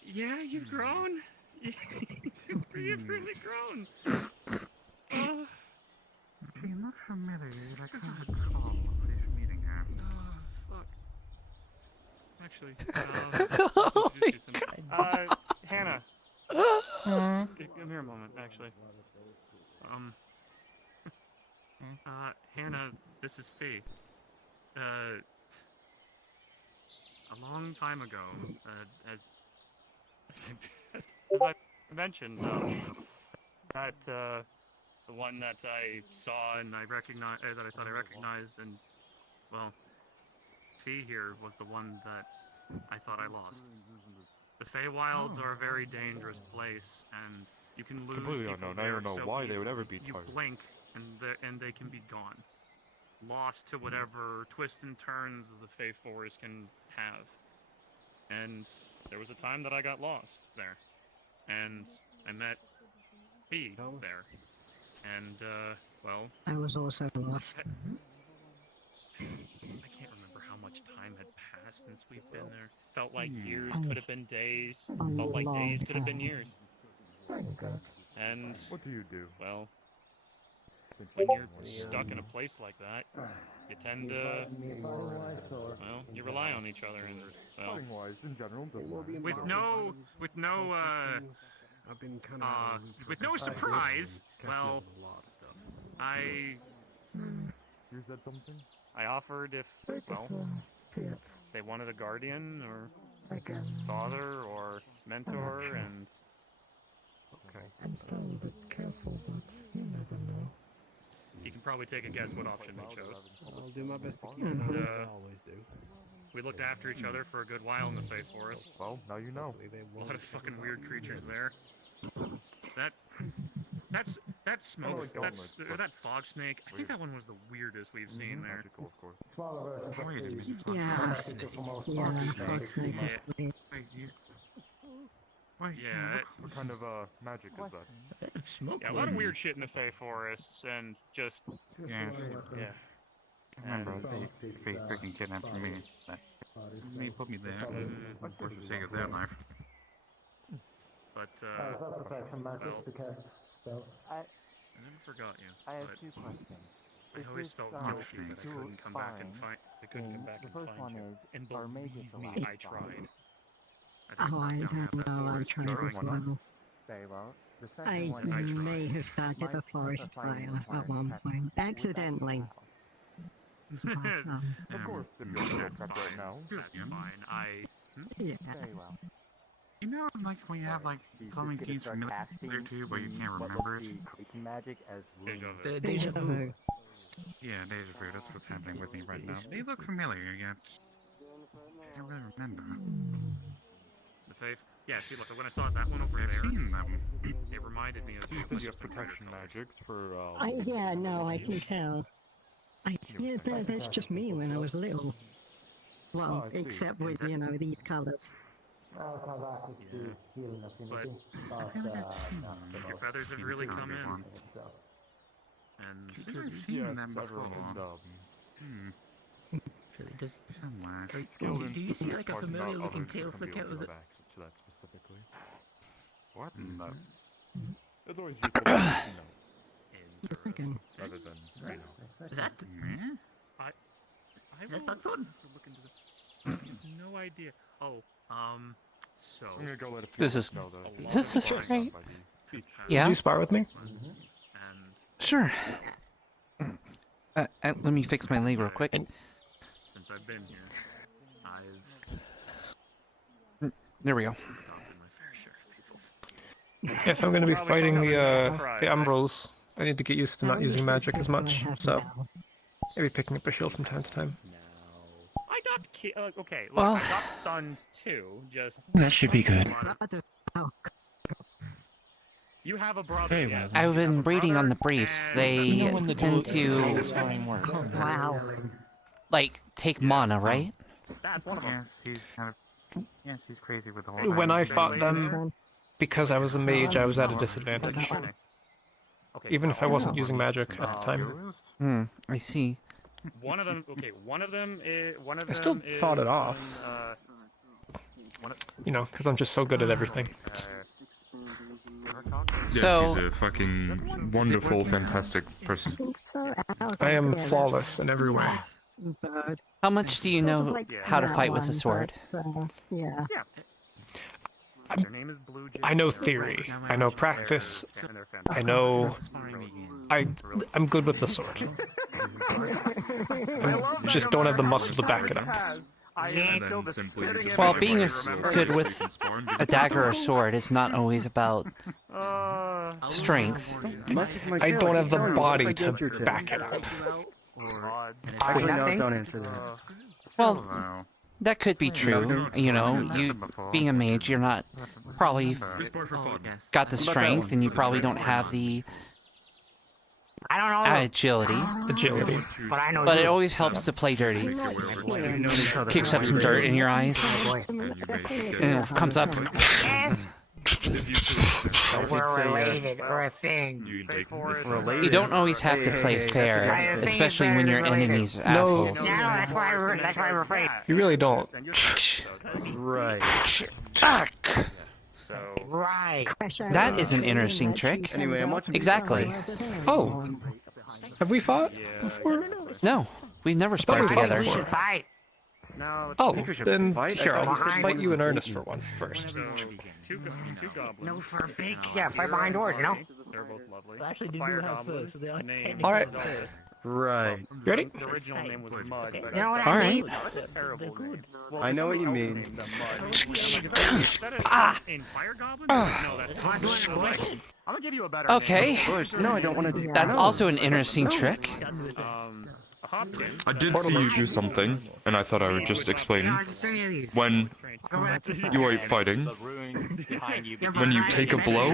Yeah, you've grown. You've really grown. You look familiar, I can't recall this meeting at. Oh, fuck. Actually, Hannah. Come here a moment, actually. Hannah, this is Fee. A long time ago, as I mentioned, that, the one that I saw and I recognized, that I thought I recognized, and, well, Fee here was the one that I thought I lost. The Feywilds are a very dangerous place, and you can lose Completely people unknown. I there don't know so why they would easily. ever be You targeted. blink, and they can be gone. Lost to whatever twists and turns the Fey Forest can have. And there was a time that I got lost there. And I met Fee there. And, well... I was also lost. I can't remember how much time had passed since we've been there. Felt like years could have been days. Felt like days could have been years. And... What do you do? Well... When you're stuck in a place like that, you tend to... Well, you rely on each other and... Well... in general, With no surprise, well... I... You said something? I offered if, well, they wanted a guardian, or father, or mentor, and... Okay. I'm sorry, but careful, but you never know. You can probably take a guess what option they chose. I'll do my best to keep an eye. I always do. We looked after each other for a good while in the Fey Forest. Well, now you know. A lot of fucking weird creatures there. That smoke, that fog snake, I think that one was the weirdest we've seen there. Of course. Yeah. Yeah, what kind of magic is that? Yeah, a lot of weird shit in the Fey Forests, and just... Yeah. I remember And- they freaking kidnapped me. They put me there for the sake of their life. But, Well, I never forgot you. I have but 2 questions. I always felt guilty that I couldn't come back and find. I couldn't come back and first find one you. is, And are believe mages me, allowed I tried. Oh, I don't know. I'm trying to well. Very well. The I second one is, may have started a forest fire at one point, accidentally. But, Of course, if you're That's up right now. That's fine. yeah. very well. You know, like when you have like something seems familiar to, but you can't remember it. Magic as Deja vu. Yeah, deja vu. That's what's happening with me right now. They look familiar, yet I can't really remember. The Fae. Yeah, see, look, when I saw that one over I've there, seen them. it reminded me of You the said you have protection magics for, Yeah, no, I can tell. That's just me when I was little. Well, except with, you know, these colors. But your feathers have really come in. And I've seen them before. Somewhere. do you see like a familiar looking tail flick out of it? To that specifically. What in the... It's always useful to know. You're thinking. Rather than, you know. Is that Me? I will look into this. I have no idea. Oh, so... I'm gonna go let a few This is know that this is Sorry, great. might be- Yeah. Would you spar with me? And Sure. Let me fix my leg real quick. since I've been here, I've There we go. talked to my fair share of people. If I'm going to be fighting the Umbrals, I need to get used to not using magic as much, so maybe picking up a shield from time to time. I got okay, look, Well- I got sons too, just... That should be good. You have a brother, Hey, yes. I've been reading on the briefs. They tend to like take mana, right? That's one of them. Yes, he's kind of. Yes, he's crazy with the whole. When I fought them, because I was a mage, I was at a disadvantage. Even if I wasn't using magic at the time. I see. One of them, okay, one of them is... I still fought it off. You know, because I'm just so good at everything. Yes, So- he's a fucking wonderful, fantastic person. I am flawless in every way. How much do you know how to fight with a sword? Yeah. I know theory. I know practice. I know. I'm good with the sword. I just don't have the muscle to back it up. Well, being good with a dagger or sword is not always about strength. I don't have the body to back it up. Actually, no, don't answer that. Well, that could be true. You know, you being a mage, you're not probably got the strength, and you probably don't have the I don't know. agility. But I know But you. it always helps to play dirty. Kicks up some dirt in your eyes, and it comes up. We're related. We're a thing. You don't always have to play fair, especially when your enemies are assholes. No, that's why we're afraid. You really don't. Right. Right. That is an interesting trick. Anyway, I'm watching. Exactly. Oh. Have we fought before? No, we've never sparred together. We should fight. Oh, then here, I'll fight you in earnest for once first. Two goblins. No, for a big. Yeah, fight behind doors, you know? They're both lovely. Actually, they do Fire have goblin, foot, so they are named All right. Right. You ready? The original name was Mud, but You know what All I right. mean? terrible name. Well, I know what you someone else mean. named them Mud. In Fire Goblin? No, that's I'm gonna give you a better Okay. name. No, I don't want to do. That's also an interesting trick. I did see you do something, and I thought I would just explain. When you are fighting, when you take a blow,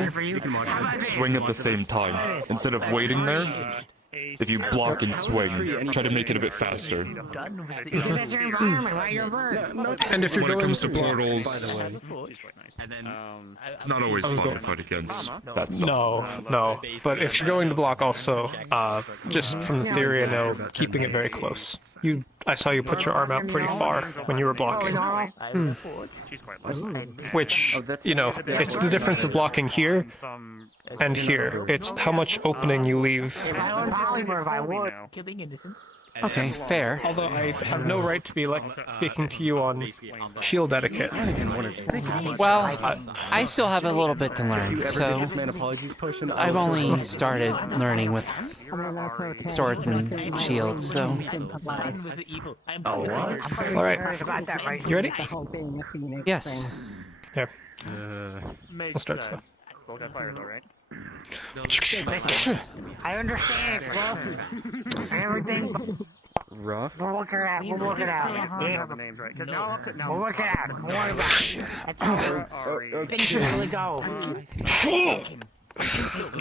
swing at the same time. Instead of waiting there, if you block and swing, try to make it a bit faster. Because that's your environment, right? You're a bird. And if you're When it going comes to to portals, it's not always fun to fight against. That's not. No. But if you're going to block also, just from the theory I know, keeping it very close. I saw you put your arm out pretty far when you were blocking. Which, you know, it's the difference of blocking here and here. It's how much opening you leave. If I were polymorph, I would. Okay, fair. Although I have no right to be speaking to you on shield etiquette. Well, I still have a little bit to learn, so I've only started learning with swords and shields, so... Alright. You ready? Yes. Here. We'll start stuff. I understand it's rough. Everything. Rough. We'll work it out. We'll work it out. Yeah. We'll work it out. Don't worry about it. That's how things usually go.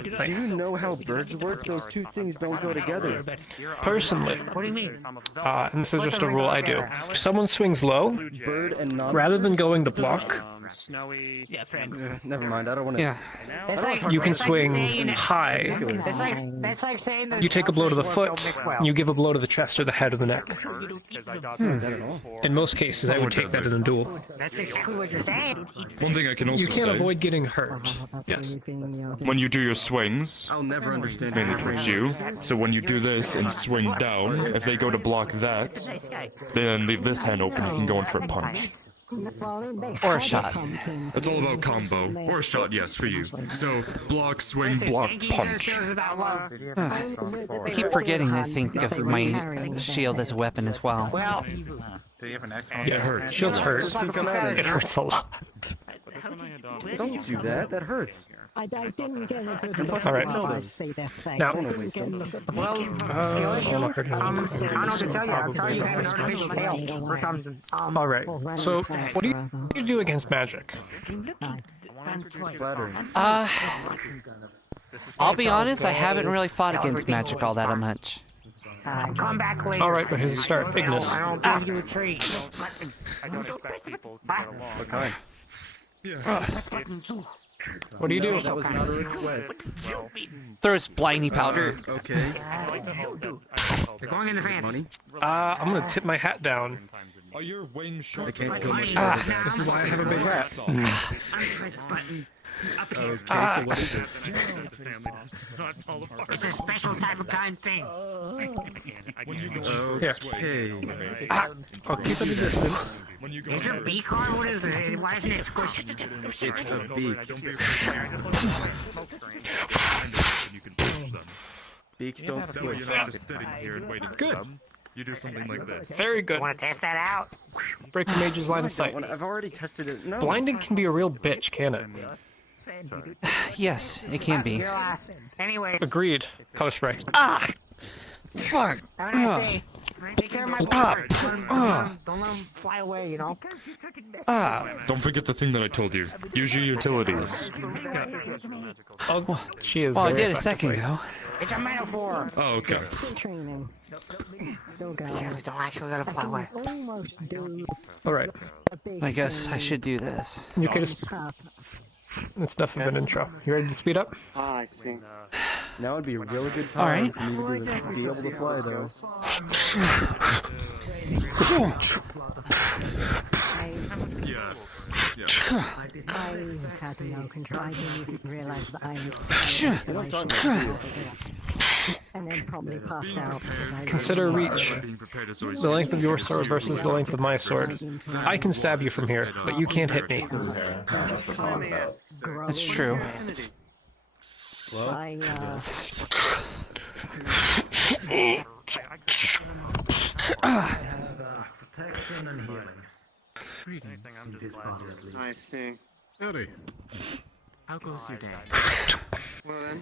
Do you know how birds work? Those two things don't go together. Personally, What do you mean? and this is just a rule I do. If someone swings low, Bird and non. rather than going to block, snowy. Yeah, never mind. I don't want to. Yeah. That's like, You can that's like swing saying- high. That's like saying that You take a blow to the Alfred foot, don't mix well. you give a blow to the chest or the head or the neck. In most cases, I would take that in a duel. That's exactly what you're saying. One thing I can also You can't say, avoid getting hurt. yes, when you do your swings, I'll never understand. mainly towards you, so when you do this and swing down, if they go to block that, then leave this hand open, you can go in for a punch. Or a shot. It's all about combo. Or a shot, yes, for you. So, block, swing, block, punch. I keep forgetting to think of my shield as a weapon as well. Well, Yeah, it hurts. Shields hurt. It hurts a lot. Don't do that. That hurts. I didn't get a good All right. say that thing. Now, I didn't get a look at the well, skill issue? I don't know what to tell you. I'll tell you have an artificial tail or something. All right. So, what do you do against magic? Flattering. I'll be honest, I haven't really fought against magic all that much. Come back later. All right, but here's a start. Ignis. I don't give you a treat. I don't expect people to get along. What kind? What do you do? That was not a request. Throws blinding powder. Okay. You're going in the pants. I'm gonna tip my hat down. Are your wings short? I can't go much further than This is why I have a big hat. Okay, so what is it? It's a special type of kind thing. Okay. I'll keep at a distance. Is your beak hard? What is this? Why isn't it squished? It's a beak. Beaks don't squish. Good. You do something like this. Very good. Want to test that out? Break the mage's line of sight. I've already tested it. No. Blinding can be a real bitch, can it? Yes, it can be. Anyway. Agreed. Color spray. Ah! Fuck! Have a nice day. Take care of my board. Don't let him fly away, you know? Don't forget the thing that I told you. Use your utilities. Oh, she is. Well, I very did a second effectively. ago. It's a metaphor. Oh, okay. Training. Seriously, don't actually let him fly away. All right. I guess I should do this. You okay to... That's enough of an intro. You ready to speed up? I see. Now would be a really good time All right. for me to be able to fly, though. Yes. I had no control. I didn't realize that I was... And then probably passed out. Consider reach. The length of your sword versus the length of my sword. I can stab you from here, but you can't hit me. That's true. I see. Howdy. How goes your day? Well then,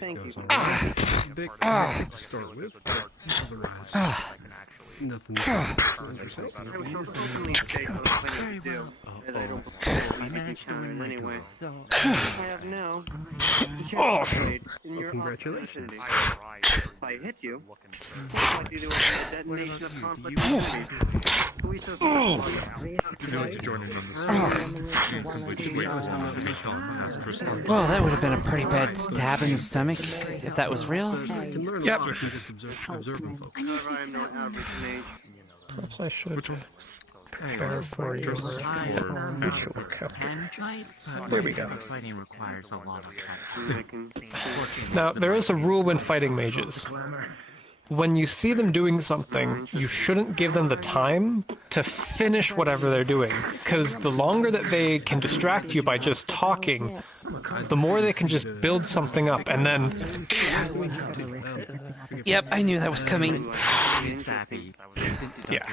thank you. Big to start with. Otherwise, nothing. I managed to win anyway. I have now. Congratulations. If I hit you, it's likely to have a detonation of conflict. If you'd like to join in on this, you can simply just wait for someone to reach on and ask for support. Well, that would have been a pretty bad stab in the stomach if that was real. Yep. Just observing folks. Perhaps I should prepare for your visual There we go. Now, there is a rule when fighting mages. When you see them doing something, you shouldn't give them the time to finish whatever they're doing, because the longer that they can distract you by just talking, the more they can just build something up, and then... Yep, I knew that was coming. Yeah.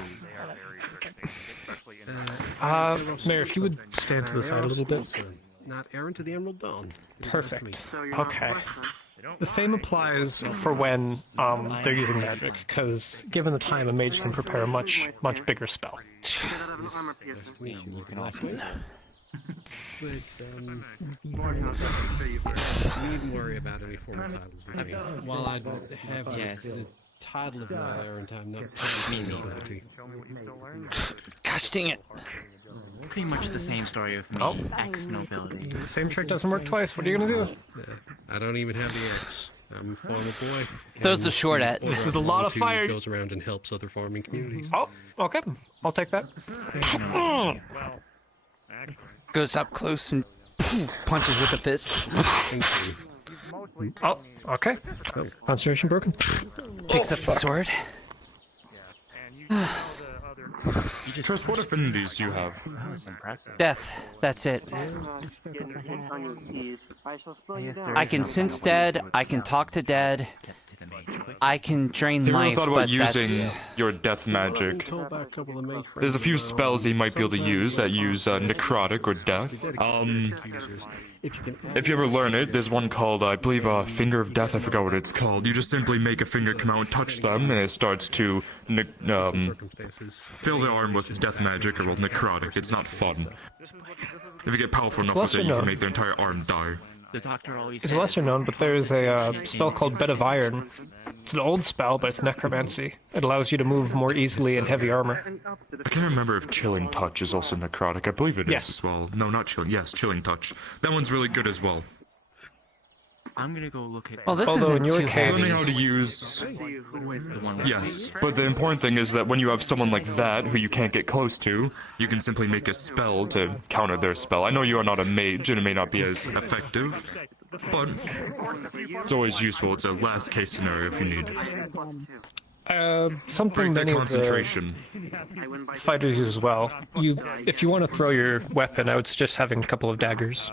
Mayor, if you would stand to the side a little bit. Not errant to the Emerald Dawn. Perfect. Okay. The same applies for when they're using magic, because given the time, a mage can prepare a much bigger spell. But, needn't worry about any formal titles. While I have title of my errand time, not my ability. Gosh dang it. Pretty much the same story with me. Oh. Ex-nobility. Same trick doesn't work twice. What are you gonna do? I don't even have the X. I'm a farmer boy. Throws the short at. This is a lot of fire. Goes around and helps other farming communities. Oh, okay. I'll take that. Goes up close and punches with the fist. Oh, okay. Concentration broken. Picks up the sword. Tris, what affinities do you have? Death. That's it. I I can sense dead. I can talk to dead. I can drain Have you ever life, thought about but using that's... your death magic? There's a few spells that you might be able to use that use necrotic or death. If you ever learn it, there's one called, I believe, Finger of Death. I forgot what it's called. You just simply make a finger come out and touch them, and it starts to fill the arm with death magic or necrotic. It's not fun. If you get powerful enough with it, you can make the entire arm die. The doctor always It's lesser known, but there's a spell called Bed of Iron. It's an old spell, but it's necromancy. It allows you to move more easily in heavy armor. I can't remember if Chilling Touch is also necrotic. I believe it is as well. No, not Chilling. Yes, Chilling Touch. That one's really good as well. I'm gonna go look at. Well, this Although isn't in your too case- heavy. Learning how to use... The one Yes, but the important thing is that when you have someone like that who you can't get close to, you can simply make a spell to counter their spell. I know you are not a mage and it may not be as effective, but it's always useful. It's a last case scenario if you need. Something Break that many concentration. of the fighters use as well. If you want to throw your weapon, I would suggest having a couple of daggers.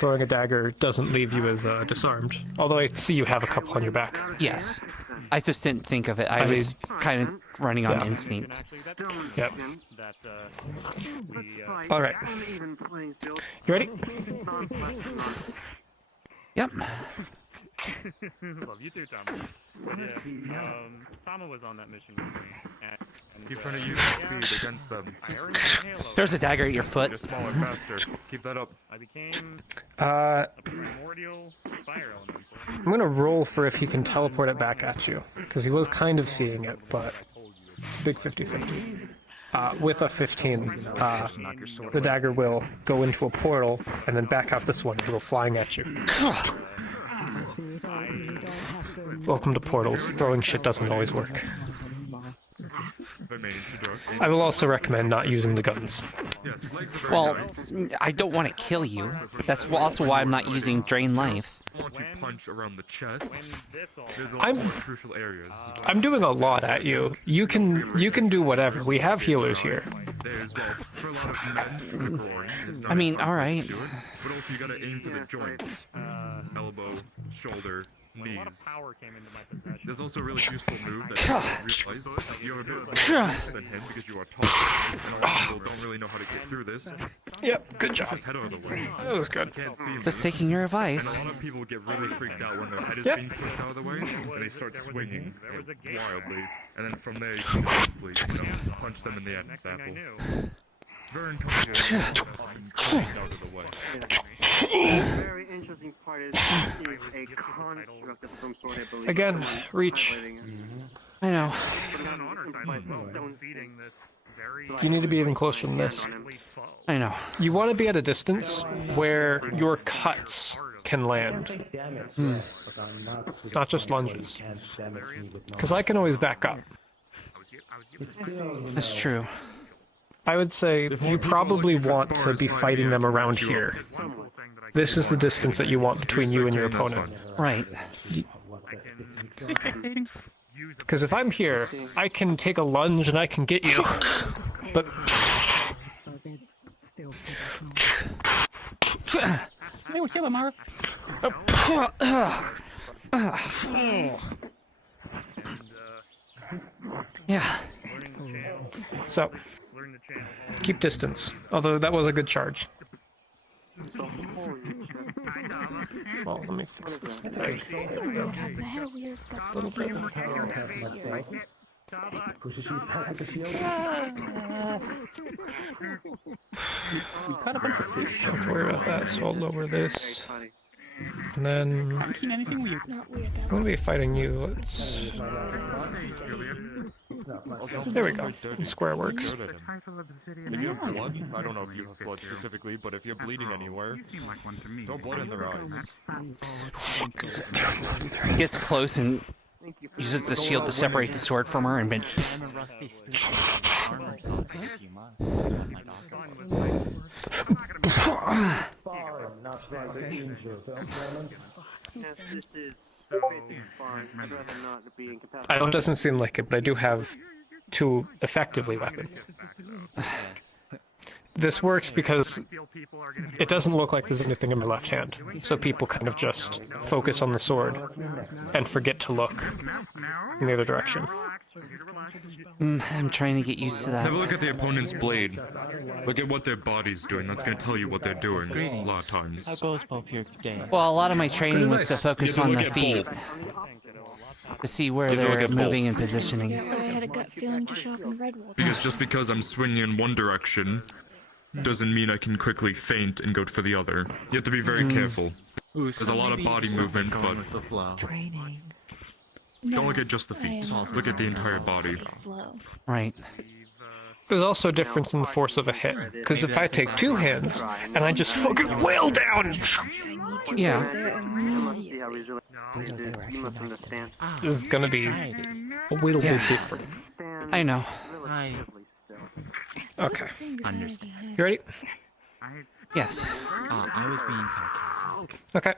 Throwing a dagger doesn't leave you as disarmed, although I see you have a couple on your back. Yes. I just didn't think of it. I was kind of running on instinct. Yep. Alright. You ready? Yep. Love you too, Tama. Yeah, Tama was on that mission with me. And Keep trying to use speed against them. There's a dagger at your foot. Get smaller, faster. Keep that up. I became Uh, a primordial fire elemental. I'm gonna roll for if he can teleport it back at you, because he was kind of seeing it, but it's a big 50-50. With a 15, the dagger will go into a portal and then back out this one and go flying at you. Welcome to portals. Throwing shit doesn't always work. I will also recommend not using the guns. Well, I don't want to kill you. That's also why I'm not using drain life. Once you punch around the chest, there's a lot I'm- more crucial areas. I'm doing a lot at you. You can do whatever. We have healers here. There as well. For a lot of men, groin is not I mean, a alright. issue, but also you gotta aim for the joints. Elbow, shoulder, knees. There's also a really useful move that you realize you're a bit more than him because you are tall, and a lot of people don't really know how to get through this. Yep, good job. Just head out of the way. That was good. You can't see him Just move. taking your And advice. a lot of people get really freaked out when their head is Yep. being pushed out of the way, and they start swinging wildly. And then from there, you can simply punch them in the Adam's apple. Very intelligent. Out of the way. The very interesting part is a construct of some sort, I believe. Again, reach. I know. You need to be even closer than this. I know. You want to be at a distance where your cuts can land. Not just lunges. Because I can always back up. That's true. I would say you probably want to be fighting them around here. This is the distance that you want between you and your opponent. Right. Because if I'm here, I can take a lunge and I can get you. But Yeah. so keep distance. Although that was a good charge. Well, let me fix this thing. I had a weird Little bit. Pushes you back with the shield. Don't worry about that, so I'll lower this. And then Haven't seen anything weird. Not weird. I'm gonna be fighting you. Let's. There we go. Square works. If you have blood, I don't know if you have blood specifically, but if you're bleeding anywhere, throw blood in their eyes. Gets close and uses the shield to separate the sword from her, and then. I know it doesn't seem like it, but I do have 2 effectively weapons. This works because it doesn't look like there's anything in my left hand, so people kind of just focus on the sword and forget to look in the other direction. I'm trying to get used to that. Have a look at the opponent's blade. Look at what their body's doing. That's going to tell you what they're doing a lot of times. How goes both your days? Well, a lot of my training was to focus on the feet. To see where they're moving and positioning. Yeah, I had a gut feeling to sharpen Redwood. Because just because I'm swinging in one direction doesn't mean I can quickly feint and go for the other. You have to be very careful. There's a lot of body movement, but don't look at just the feet. Look at the entire body. Right. There's also a difference in the force of a hit, because if I take 2 hands and I just fucking wail down, yeah, this is gonna be a little bit different. I know. Okay. You ready? Yes. I was being sarcastic. Okay.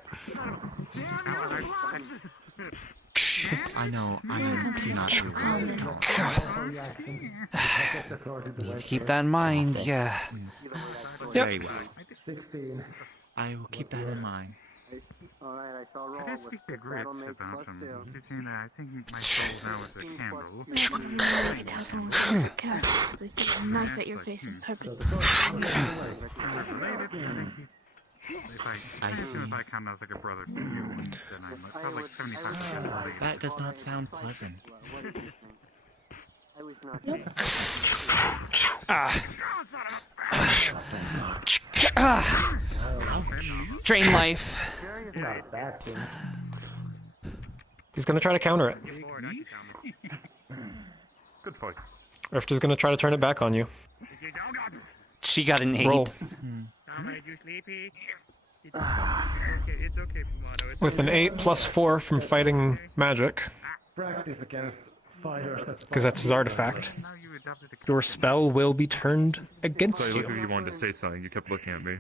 I know, I am not Need to keep that in mind, yeah. Very well. I will keep that in mind. Alright, I saw roll with the grits about him. He's saying that I think my soul now is a candle. I can tell someone who's a cat. They throw a knife at your face and purpose. I see. If I come as like a brother to you, then I'm probably like 75%. That does not sound pleasant. Drain life. He's gonna try to counter it. Good fights. Rifter's gonna try to turn it back on you. She got an 8. Roll. With an 8 plus 4 from fighting magic, Practice against fighters. because that's his artifact, your spell will be turned against Sorry, look you. if you wanted to say something. You kept looking at me.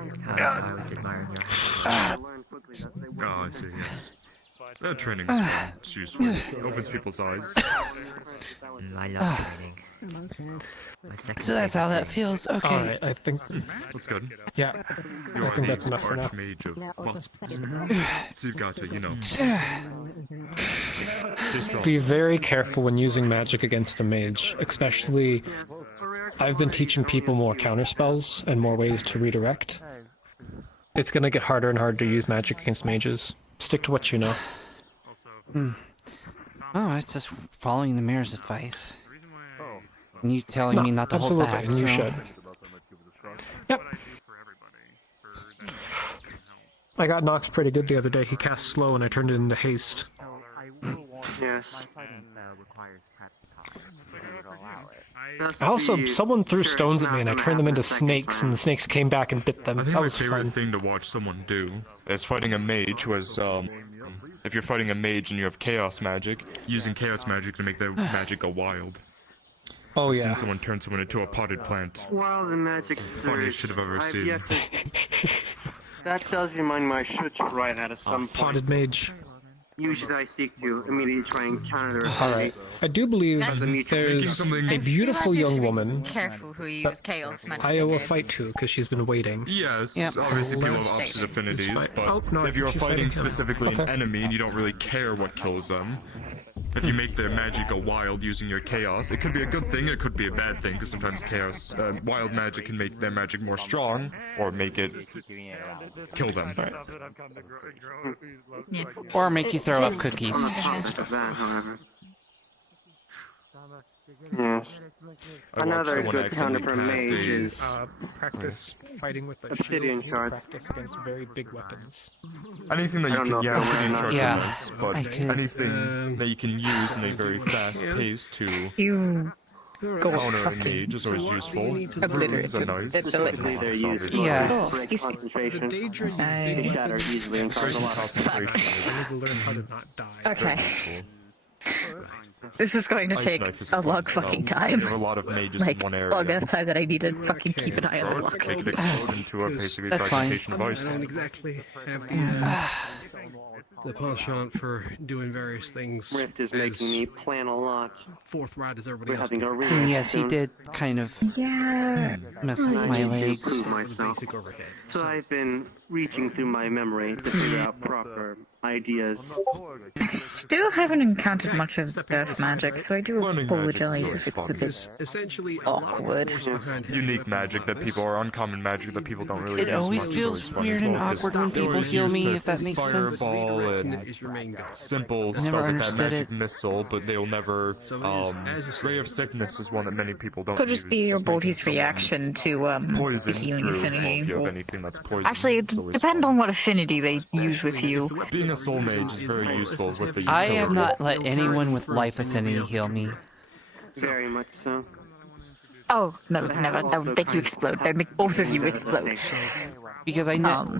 I was admiring your Oh, I see, yes. That training is fun. It's useful. It opens people's eyes. I love training. So that's how that feels. Okay. Alright, I think. That's good. Yeah. You I are think the that's enough for now. Archmage of muscles. So you've got to, you know. Stay strong. Be very careful when using magic against a mage, especially. I've been teaching people more counterspells and more ways to redirect. It's gonna get harder and harder to use magic against mages. Stick to what you know. Oh, it's just following the mayor's advice. And you telling me not to hold back, absolutely, so... you should. Yep. I got Nox pretty good the other day. He cast slow and I turned it into haste. Yes. Also, someone threw stones at me and I turned them into snakes and the snakes came back and bit them. I think That my was favorite fun. thing to watch someone do is fighting a mage was, if you're fighting a mage and you have chaos magic, using chaos magic to make their magic go wild. Oh I've yeah. seen someone turn someone into a potted plant. Wild and magic Funniest shit I've ever seen. That does remind me I should try that at some point. Potted mage. Usually I seek to immediately try and counter their Alright. I do believe there's a beautiful young woman Careful who you use chaos magic. I will fight to because she's been waiting. Yes, Yep. obviously people have opposite affinities, but Oh, no, I if think you're she's fighting fighting him. specifically an Okay. enemy and you don't really care what kills them, if you make their magic go wild using your chaos, it could be a good thing, it could be a bad thing, because sometimes chaos, wild magic can make their magic more strong, or make it kill them. Or make you throw up cookies. On the opposite of that, however. Yes. I watched Another someone good counter for accidentally cast mage a- is Practice fighting with a obsidian shield, shards. practice against very big weapons. Anything that I you don't know can, if yeah, I'm obsidian right or shards not. are nice, but I could- anything that you can use in a very fast pace to You go counter a fucking mage is always useful. obliterate Runes are nice. it. So it- Typically, they're used to Yeah. Oh, break excuse me. concentration. Daedra They shatter easily and cause a lot of Concentration I is need to learn how to not die. Okay. useful. This is going to Ice take knife is a fun long as hell. fucking time. You have a lot of mages Like, in one area. long enough time that I need to fucking keep an eye on the Explode, clock. Make it explode into a basically That's fine. fragmentation of I ice. don't exactly have the penchant for doing various things. Rift is making me plan a lot. Forthright as everybody We're else. having a real Yes, he soon. did kind of Yeah. mess up And I my need to legs. improve myself. So I've been reaching through my memory to figure out proper ideas. I still haven't encountered much of death magic, so I do Learning magic is apologize always if it's fun. a bit Essentially, awkward. Unique magic that people, or uncommon magic that people don't really It use always much is feels always fun weird as and well, 'cause awkward when they people always heal use me, the if that makes sense. Fireball and is your main goal. simple Never spells like that understood magic it. missile, but they'll never. So as you say, Ray of Sickness is one that many people don't Could use. just be your making body's someone reaction to the poison healing through affinity. if you have anything that's poison. Actually, it it's always depends fun. on what affinity they use with you. Being a soul mage is very useful with the I have utility. not let anyone with life affinity heal me. Very much so. Oh, no, never. That would make you explode. That would make both of you explode. Because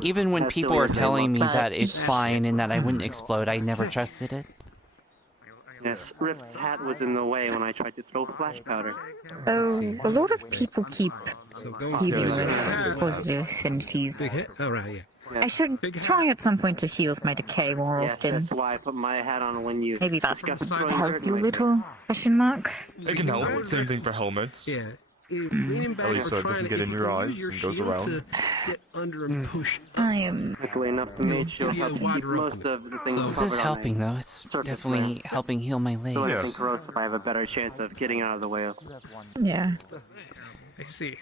even when people are telling me that it's fine and that I wouldn't explode, I never trusted it. Yes, Rift's hat was in the way when I tried to throw flash powder. Oh, a lot of people keep going healing to with positive affinities. Big hit? Oh, right, yeah. I should try at some point to heal with my decay more Yes, often. that's why I put my hat on when you Maybe that discussed would throwing dirt help in you a my little? Question mark. It can help. Same thing for helmets. Yeah. Leaning back At least or so it trying doesn't to get in your use eyes your and goes shield around. to get under and push I am. Luckily enough, the mage shield He's helps a keep wider most of the things This covered is on helping, my though. It's surface definitely layer. helping heal my So I legs. think corrosive, I have a better chance of getting out of the way of. Yeah. I see.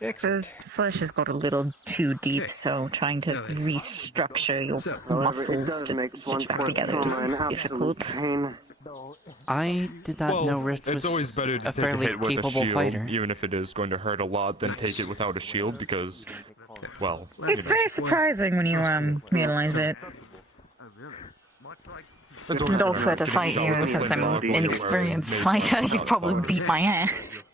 The slash has got a little too deep, so trying to restructure your However, it muscles does to make stitch back one-fourth together is trauma an absolute difficult. pain. I did not know Rift it's always was better to a take a fairly hit with a capable shield, fighter. even if it is going to hurt a lot, than take it without a shield, because, well, It's very surprising when you realize it. It's And also to fight you, since I'm an inexperienced fighter, you probably beat my ass.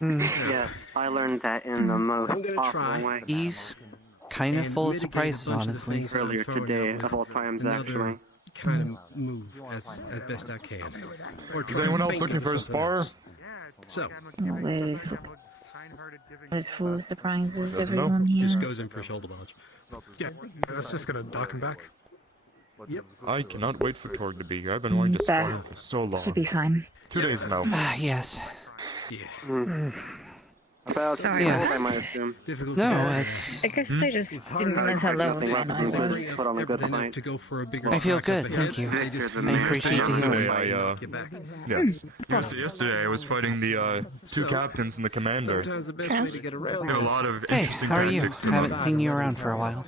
Yes, I learned that in the most awful way. He's kind of full of surprises, honestly. Earlier today, of all times, actually. kind of move as best I can. Or Is anyone else looking for a spar? So, Always full of surprises, Doesn't know. everyone here. just goes in for shoulder barge. Yeah, that's just gonna dock him back. Yep. I cannot wait for Torg to be here. I've been wanting to spar him for so long. Should be fine. 2 days now. Yes. Yeah. About Sorry. cold, I might assume. Difficult No, to it's... I guess I just didn't realize how low Nothing less man I than was. put on a good everything up fight. to go for a bigger I feel crack good, up thank ahead. you. They just I appreciate the healing. Yes. Yesterday I was fighting the two captains and the commander. Sometimes the best way to get around. There are a lot of Hey, interesting how are you? tactics to Haven't learn. seen you around for a while.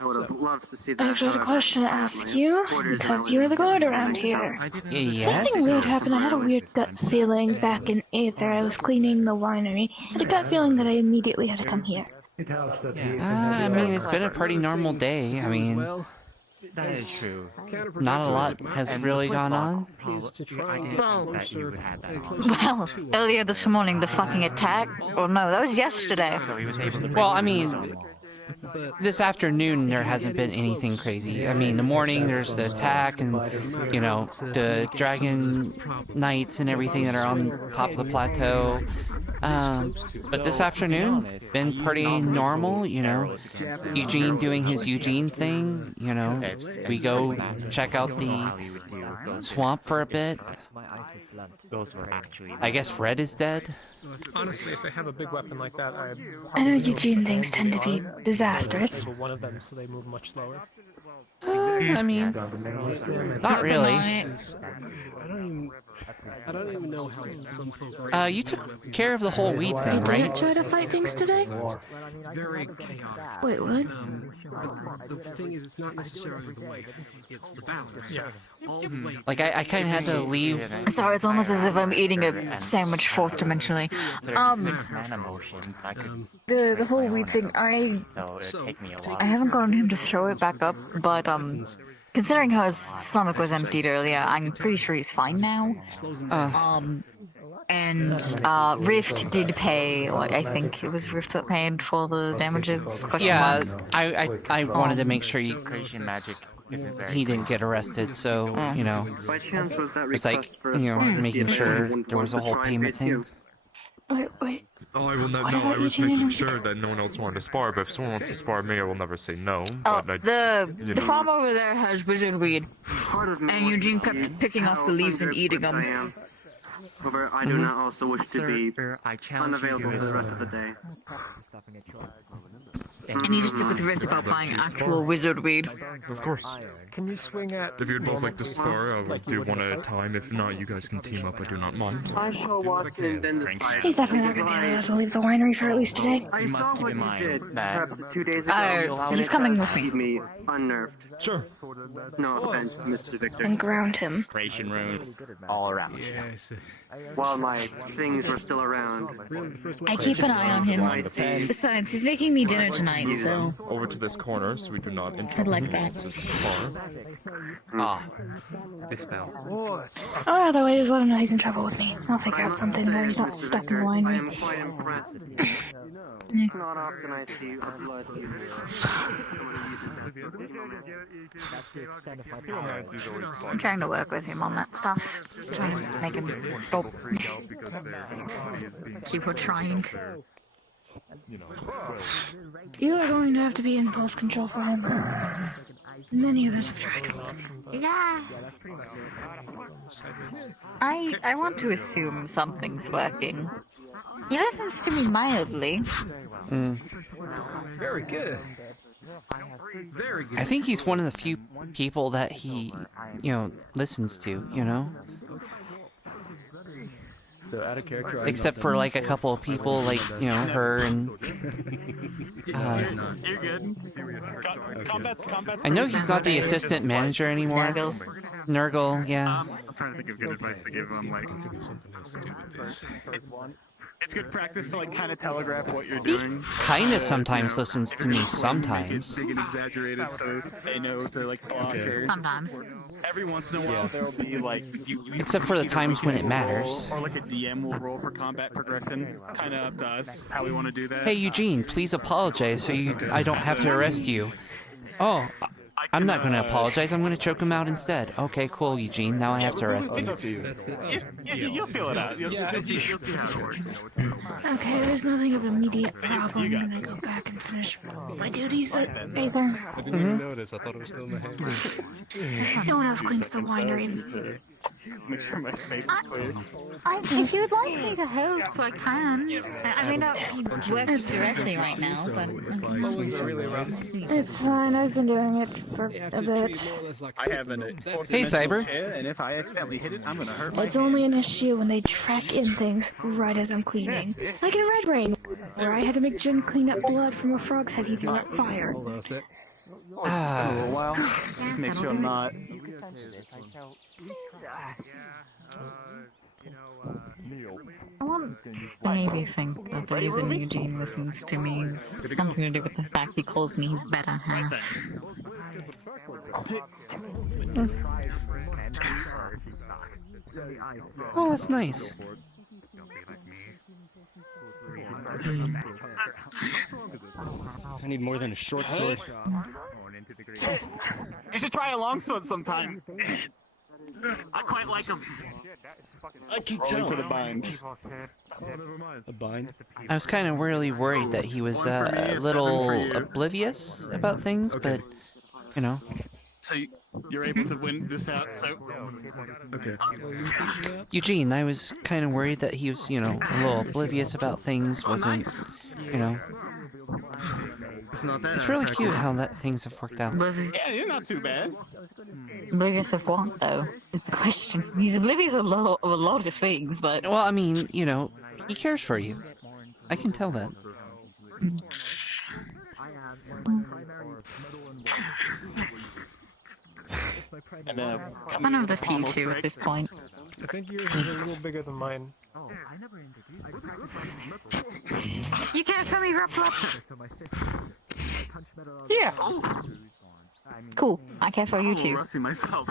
I would have loved to see that. I actually had a question to ask you, because you're the guard around here. Yes? Something weird happened. I had a weird gut feeling back in Aether. I was cleaning the winery. I had a gut feeling that I immediately had to come here. It helps that I mean, it's been a pretty normal day. I mean, that is true. not a lot has really gone on. Well, earlier this morning, the fucking attack. Oh no, that was yesterday. Well, I mean, this afternoon there hasn't been anything crazy. I mean, the morning there's the attack and, you know, the dragon knights and everything that are on top of the plateau. But this afternoon, been pretty normal, you know. Eugene doing his Eugene thing, you know. We go check out the swamp for a bit. those were actually. I guess Red is dead? Honestly, if they have a big weapon like that, I know Eugene things tend to be disastrous. Disable one of them so they move much slower. I mean, not really. I don't even know how some folk You took care of the whole weed You thing, didn't right? try to fight things today? very chaotic. Wait, what? But the thing is, it's not necessarily the weight; it's the balance. All the weight. Like, I kind of had to leave. Sorry, it's almost as if I'm eating a sandwich fourth dimensionally. The whole weed thing, I haven't gotten him to throw it back up, but considering how his stomach was emptied earlier, I'm pretty sure he's fine now. And Rift did pay, like, I think it was Rift that paid for the damages. Yeah, I wanted to make sure he didn't get arrested, so, you know, By chance, was that it's like, you know, making sure there was a whole payment thing. Wait. Oh, I will not What know. about I was Eugene? making sure that no one else wanted to spar, but if someone wants to spar me, I will never say no. Oh, But the farm over there has wizard weed, and Eugene kept picking off the leaves and eating them. However, I do not also wish to be unavailable for the rest of the day. And you just speak with Rift about buying actual wizard weed. Of course. Can you swing at... If you'd both like to spar, I'll do one at a time. If not, you guys can team up. I do not mind. I shall watch and then decide. He's definitely not going to be able to leave the winery for at least today. I saw what you did, perhaps 2 days ago. He's coming with me. Keep me unnerved. Sure. No offense, Mr. Victor. And ground him. Ration rooms all around. Yes. While my things were still around. I keep an eye on him. I see. Besides, he's making me dinner tonight, so... Over to this corner, so we do not interrupt. I'd like that. This is far. This spell. Oh, either way, just let him know he's in trouble with me. I'll figure out something where he's not stuck in the I winery. am quite impressed. It's not often I see a blood I'm trying to work with him on that stuff. Trying to make him stop. Keep her trying. You are going to have to be in pulse control for him. Many others have tried. Yeah. I want to assume something's working. He listens to me mildly. Very good. Very good. I think he's one of the few people that he, you know, listens to, you know? So out of character. Except for like a couple of people, like, you know, her and. You're good. Combat's. I know he's not the assistant manager anymore. Nurgle, yeah. I'm trying to think of good advice to give him. Like, it's good practice to like kind of telegraph what you're doing. Kind of sometimes listens to me sometimes. Big and exaggerated, so they know to like talk. Okay. Sometimes. Every once in a while, there'll be like Except for the times when it matters. Or like a DM will roll for combat progression. Kind of up to us how we want to do that. Hey Eugene, please apologize so I don't have to arrest you. Oh, I'm not going to apologize. I'm going to choke him out instead. Okay, cool, Eugene. Now I have to arrest him. You'll feel it out. You'll see how it works. Okay, there's nothing of immediate problem. I'm gonna go back and finish my duties at Aether. I didn't even notice. I thought it was still in the hand. No one else cleans the winery. Make sure my face is clear. If you'd like me to help, I can. I may not be working directly right now, but... It's fine, I've been doing it for a bit. I have an Hey, Cyber. and if I accidentally hit it, I'm gonna hurt my It's only an issue when they track in things right as I'm cleaning. Like in Red Rain, where I had to make Jin clean up blood from a frog's head he threw at fire. Well, make sure I'm not. I want to maybe think that the reason Eugene listens to me is something to do with the fact he calls me his better half. Oh, that's nice. I need more than a short sword. You should try a longsword sometime. I quite like them. I can tell. A bind? I was kind of really worried that he was a little oblivious about things, but, you know. So you're able to win this out, so... Okay. Eugene, I was kind of worried that he was, a little oblivious about things, wasn't, It's not that. It's really cute how things have worked out. Yeah, you're not too bad. Oblivious of what, though, is the question. He's oblivious of a lot of things, but... Well, I mean, he cares for you. I can tell that. One of the few, too, at this point. I think yours is a little bigger than mine. You can't tell me rap. Yeah. Cool. I care for you too. Rusty myself.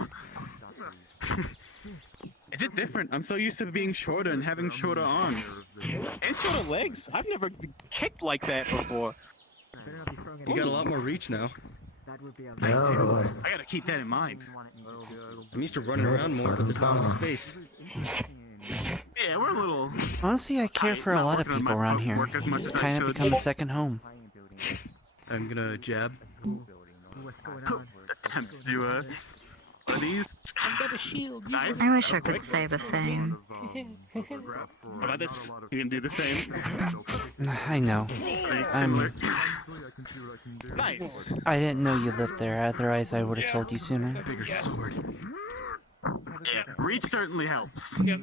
It's just different. I'm so used to being shorter and having shorter arms. And shorter legs. I've never kicked like that before. You got a lot more reach now. I gotta keep that in mind. I'm used to running around more, but there's not enough space. Yeah, we're a little... Honestly, I care for a lot of people around here. It's kind of become a second home. I'm gonna jab. Attempts to, are these... I've got a shield. Nice. I wish I could say the same. How about this? You can do the same. I know. Nice. I didn't know you lived there, otherwise I would have told you sooner. Bigger sword. Yeah, reach certainly helps. Yep.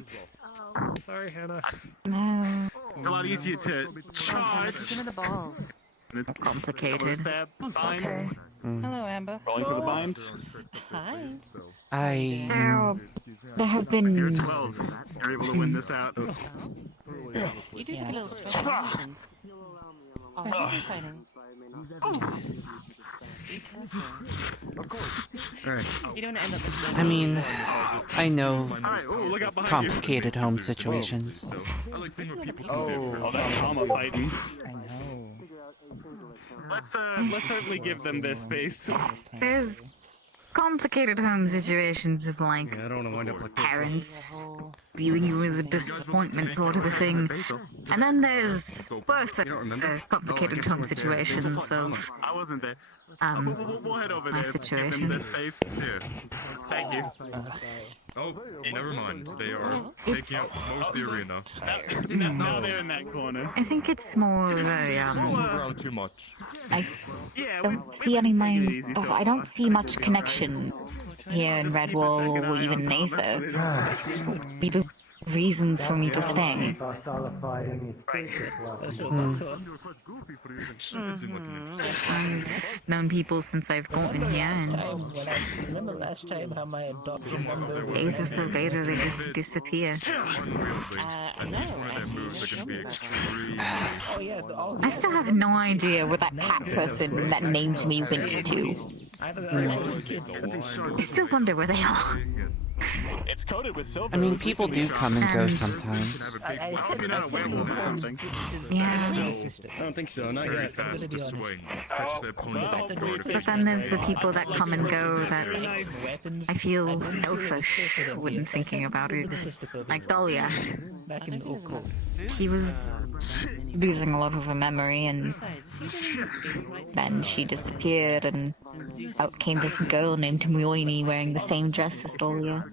Sorry, Hannah. No. It's a lot easier to charge. Give me the balls. Complicated. Stab, bind. Hello, Amber. Rolling for the bind. Hi. There have been... You're 12. You're able to win this out. You do get a little strong. Oh, who's fighting? Alright. You don't end up I mean, I know Look out behind complicated home situations. Oh, that's Mama fighting. Let's certainly give them their space. There's complicated home situations of, like, I don't want to wind up like parents viewing you as a disappointment sort of a thing. And then there's worse complicated home situations of... I wasn't there. We'll head over my there. situation. Give them their space. Here. Thank you. Oh, never mind. They are It's- taking up most of the arena. Now they're in that corner. I think it's more of a, Move around too much. I don't see any I don't see much connection here in Redwall or even in Aether. Be the reasons for me to stay. I've known people since I've gotten here, and Remember last time how my adopted number days or so later they just disappear. I still have no idea what that cat person that named me went to. I still wonder where they are. It's coated with silver. I mean, people do come and go sometimes. I hope you're not a werewolf or something. Yeah. I don't think so, not yet. But then there's the people that come and go that I feel selfish when thinking about it. Like Dahlia. She was losing a lot of her memory, and then she disappeared, and out came this girl named Mioini wearing the same dress as Dahlia.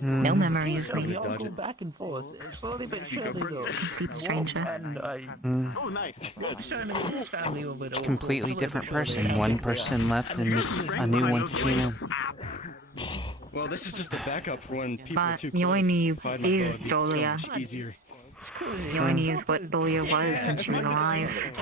No memory of me. back and forth, slowly but surely though. Complete stranger. And I Oh, nice. Good. family over there. Completely different person. One person left and a new one came in. Well, this is just the backup for when people are But too close. Mioini Fighting is will be so Dahlia. much easier. Mioini is what Dahlia was when she was alive.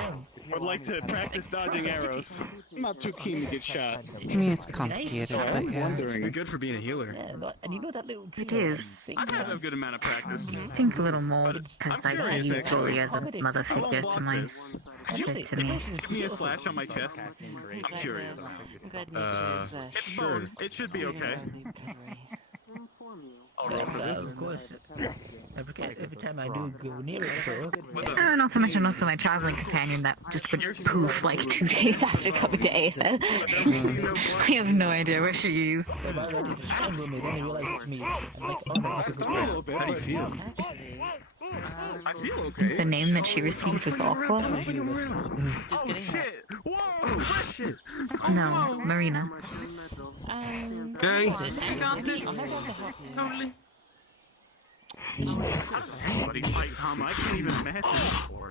Would like to practice dodging arrows. I'm not too keen to get shot. I mean, it's complicated, but yeah. You're good for being a healer. And you know that little It is. I've had a good amount of practice. I think a little more because I view Dahlia as a mother figure to me. Give me a slash on my chest. I'm curious. Sure. It should be okay. Of course. Every time I do go near it, so. Not to mention also my traveling companion that just would poof like 2 days after coming to Aether. I have no idea where she is. How do you feel? I feel okay. The name that she received was Aqua? Oh shit! Whoa! Shit. No, Marina. Okay? You got this. Totally.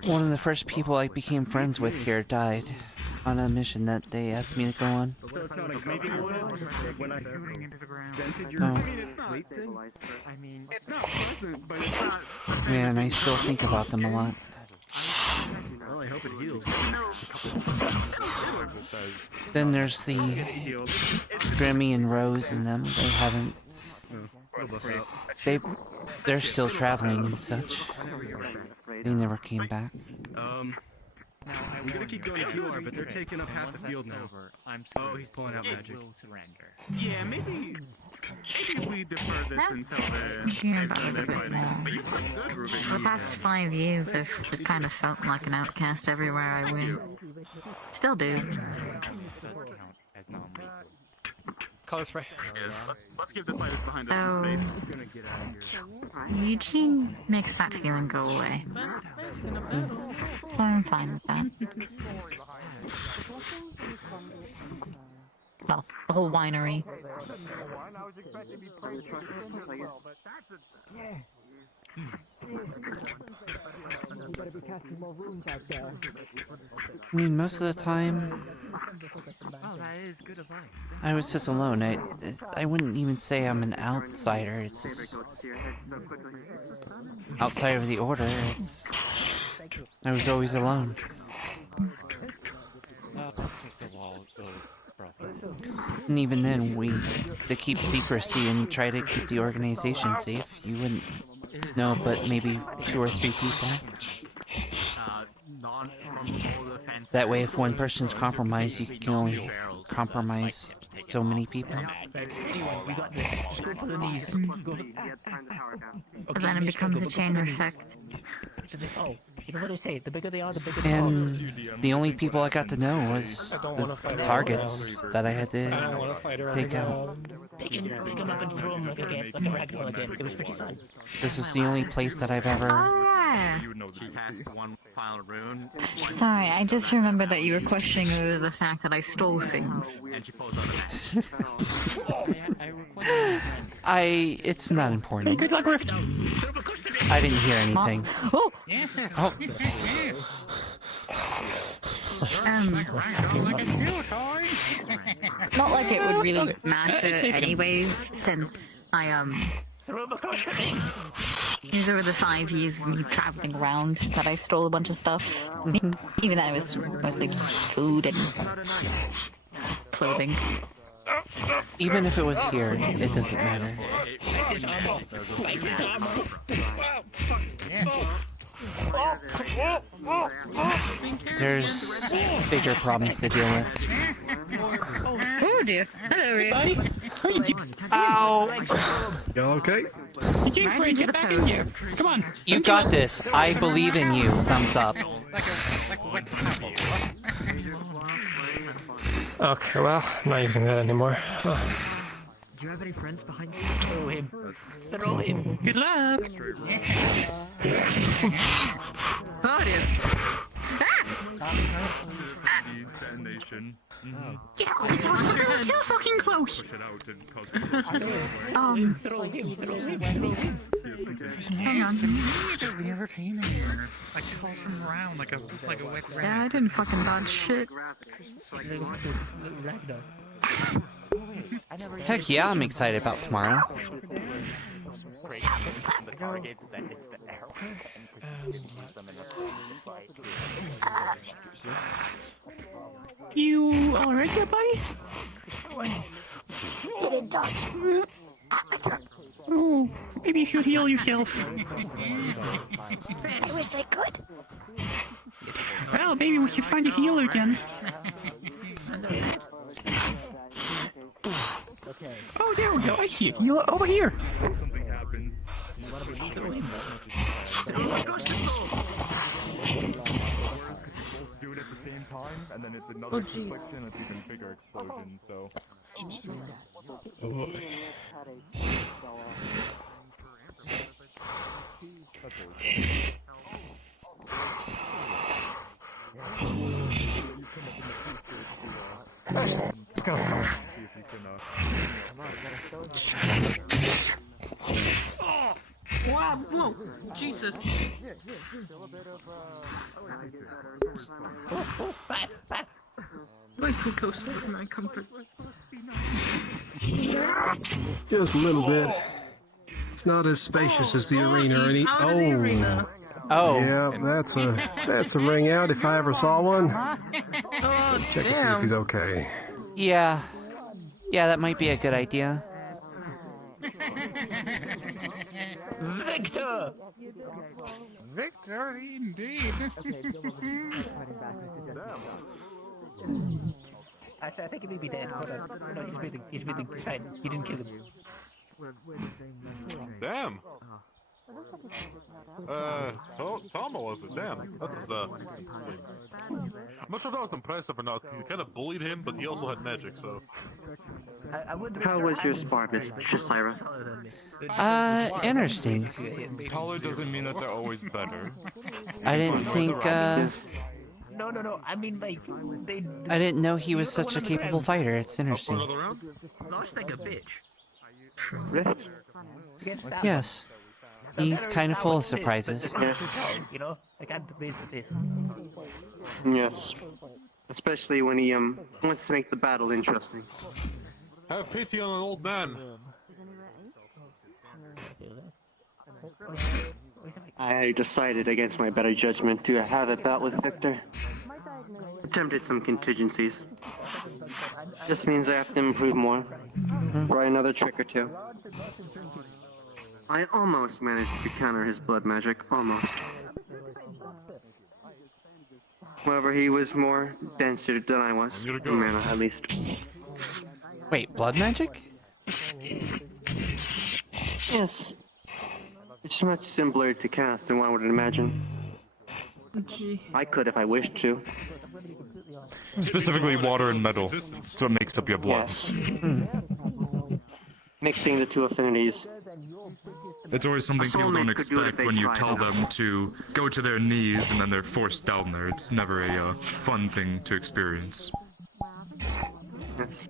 One of the first people I became friends with here died on a mission that they asked me to go on. So it's not a making oil? When I into the ground. No. I mean, it's not pleasant, but it's not. Man, I still think about them a lot. Well, I hope it heals. Then there's the Grimmy and Rose and them. They haven't. They're still traveling and such. They never came back. I'm gonna keep going if you are, but they're taking up half the field now. Oh, he's pulling out magic. Yeah, maybe we defer this until Thinking about it a bit more. For the past 5 years, I've just kind of felt like an outcast everywhere I went. Still do. Color spray. Let's give the fighters behind us Oh, space. Eugene makes that feeling go away. So I'm fine with that. Well, the whole winery. I mean, most of the time, I was just alone. I wouldn't even say I'm an outsider. It's just outside of the order. I was always alone. And even then, to keep secrecy and try to keep the organization safe, you wouldn't know but maybe 2 or 3 people. That way, if one person's compromised, you can only compromise so many people. But then it becomes a chain effect. Oh, you know what they say? The bigger they are, the bigger And the only people I got to know was the targets that I had to take out. Pick him up and throw him like a ragdoll again. It was pretty fun. This is the only place that I've ever... She cast one final rune. Sorry, I just remembered that you were questioning over the fact that I stole things. It's not important. Good luck, Rift. I didn't hear anything. Oh! Oh. Not like it would really matter anyways, since I, it was over the 5 years of me traveling around that I stole a bunch of stuff. Even then it was mostly just food and clothing. Even if it was here, it doesn't matter. There's bigger problems to deal with. Oh dear. Hello, everybody. How you doing? Ow! Y'all okay? You came for it. Get back in here. Come on. You got this. I believe in you. Thumbs up. Okay, well, I'm not using that anymore. Oh. Do you have any friends behind you? Throw him. Throw him. Good luck. Oh dear. Detonation. Yeah, that was too fucking close. Hang on. We never came in here. I tossed him around like a wet rat. Yeah, I didn't fucking dodge shit. Heck yeah, I'm excited about tomorrow. You alright there, buddy? Didn't dodge. Oh, maybe you should heal yourself. I wish I could. Well, maybe we should find a healer again. Oh, there we go. I see a healer over here. Something happened. Do it at the same time, and then it's another confliction, it's even bigger explosion, so... Let's go. Wow, whoa, Jesus. Way too close for my comfort. Just a little bit. It's not as spacious as the arena or any. Oh. Yeah, that's a ring out if I ever saw one. Oh, Check and see if he's okay. Yeah. Yeah, that might be a good idea. Victor! Victor, indeed. I think he may be dead. Hold on. No, he's breathing. He's breathing. He's fine. He didn't kill him. Damn. Tama was it? Damn. That's I'm not sure that was impressive or not. He kind of bullied him, but he also had magic, so. How was your spar, Miss Trisyra? Interesting. Taller doesn't mean that they're always better. I didn't think, No. I mean, like, they. I didn't know he was such a capable fighter. It's interesting. Lost like a bitch. Rift? Yes. He's kind of full of surprises. Yes. You know, I can't believe this. Yes. Especially when he wants to make the battle interesting. Have pity on an old man. I decided against my better judgment to have a bout with Victor. Attempted some contingencies. Just means I have to improve more. Try another trick or two. I almost managed to counter his blood magic. Almost. However, he was more denser than I was. In mana, at least. Wait, blood magic? Yes. It's much simpler to cast than one would imagine. I could if I wished to. Specifically water and metal. So it makes up your blood. Yes. Mixing the two affinities. It's always something people don't expect when you tell them to go to their knees and then they're forced down there. It's never a fun thing to experience. Yes.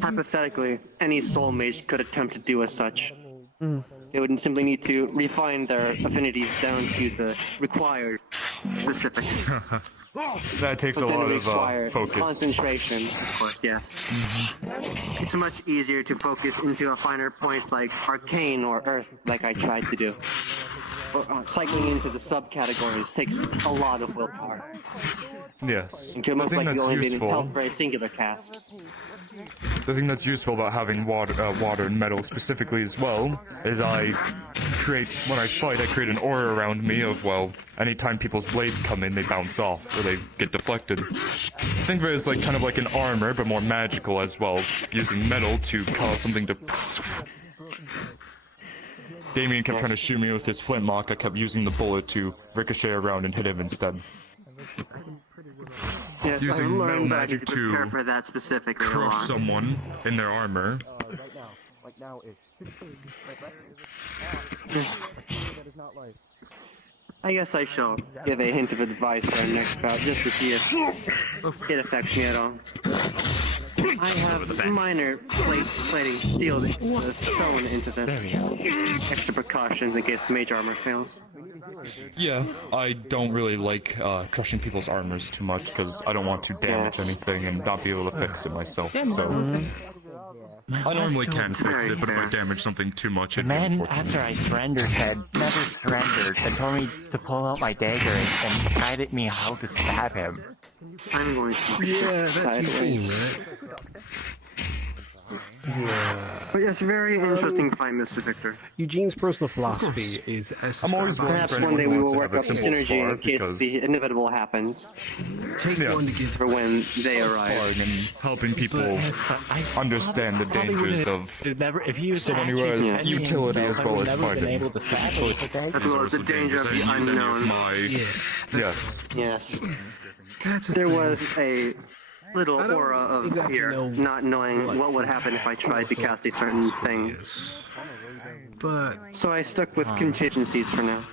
Hypothetically, any soul mage could attempt to do as such. They would simply need to refine their affinities down to the required specifics. That takes a lot of focus. Concentration, of course, yes. It's much easier to focus into a finer point like arcane or earth, like I tried to do. Cycling into the subcategories takes a lot of willpower. Yes. And could most likely only be help for a singular cast. The thing that's useful about having water and metal specifically as well is when I fight, I create an aura around me of, well, anytime people's blades come in, they bounce off, or they get deflected. Think of it as like kind of like an armor, but more magical as well, using metal to cause something to... Damien kept trying to shoot me with his flintlock, I kept using the bullet to ricochet around and hit him instead. Yes, Using metal magic to for that specifically crush someone in their armor. I guess I shall give a hint of advice for our next bout, just to see if it affects me at all. I have minor plating steel sewn into this. Extra precautions in case mage armor fails. Yeah, I don't really like crushing people's armors too much because I don't want to damage anything and not be able to fix it myself. So I normally can fix it, but if I damage something too much, it'd be unfortunate. After I surrendered said, never surrendered, and told me to pull out my dagger and guided me how to stab him. I'm going to that's your theme, right? Yeah. But yes, very interesting fight, Mr. Victor. Eugene's personal philosophy is as I'm always willing perhaps for one day anyone we who will wants work to up have a the simple synergy spar in case because the inevitable happens. Take one to give for when they arrive. And helping people understand the dangers of someone who has utility as well as fighting. As well as the danger of the unknown. Yes. There was a little aura of fear, not knowing what would happen if I tried to cast a certain thing. So I stuck with contingencies for now.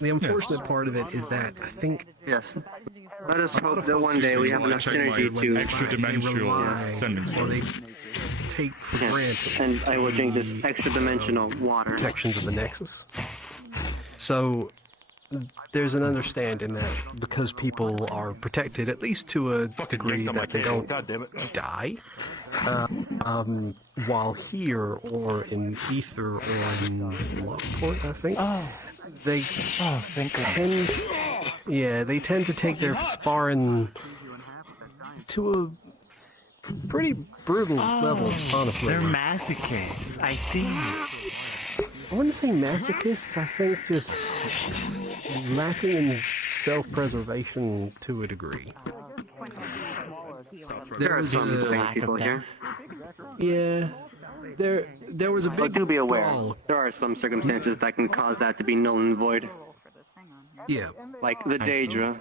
The unfortunate part of it is that I think Let us hope that one day we have enough synergy to extra-dimensional sending They stuff. take for granted. And I will drink this extra-dimensional water. Protections of the nexus. So there's an understanding that because people are protected, at least to a degree, that they don't die. While here or in Aether or in Lockport, I think. They tend to take their sparring to a pretty brutal level, honestly. They're masochists. I see. I wouldn't say masochists. I think just lacking in self-preservation to a degree. There are some insane people here. Yeah. There was a big. But do be aware, brawl. there are some circumstances that can cause that to be null and void. Yeah. Like the Daedra,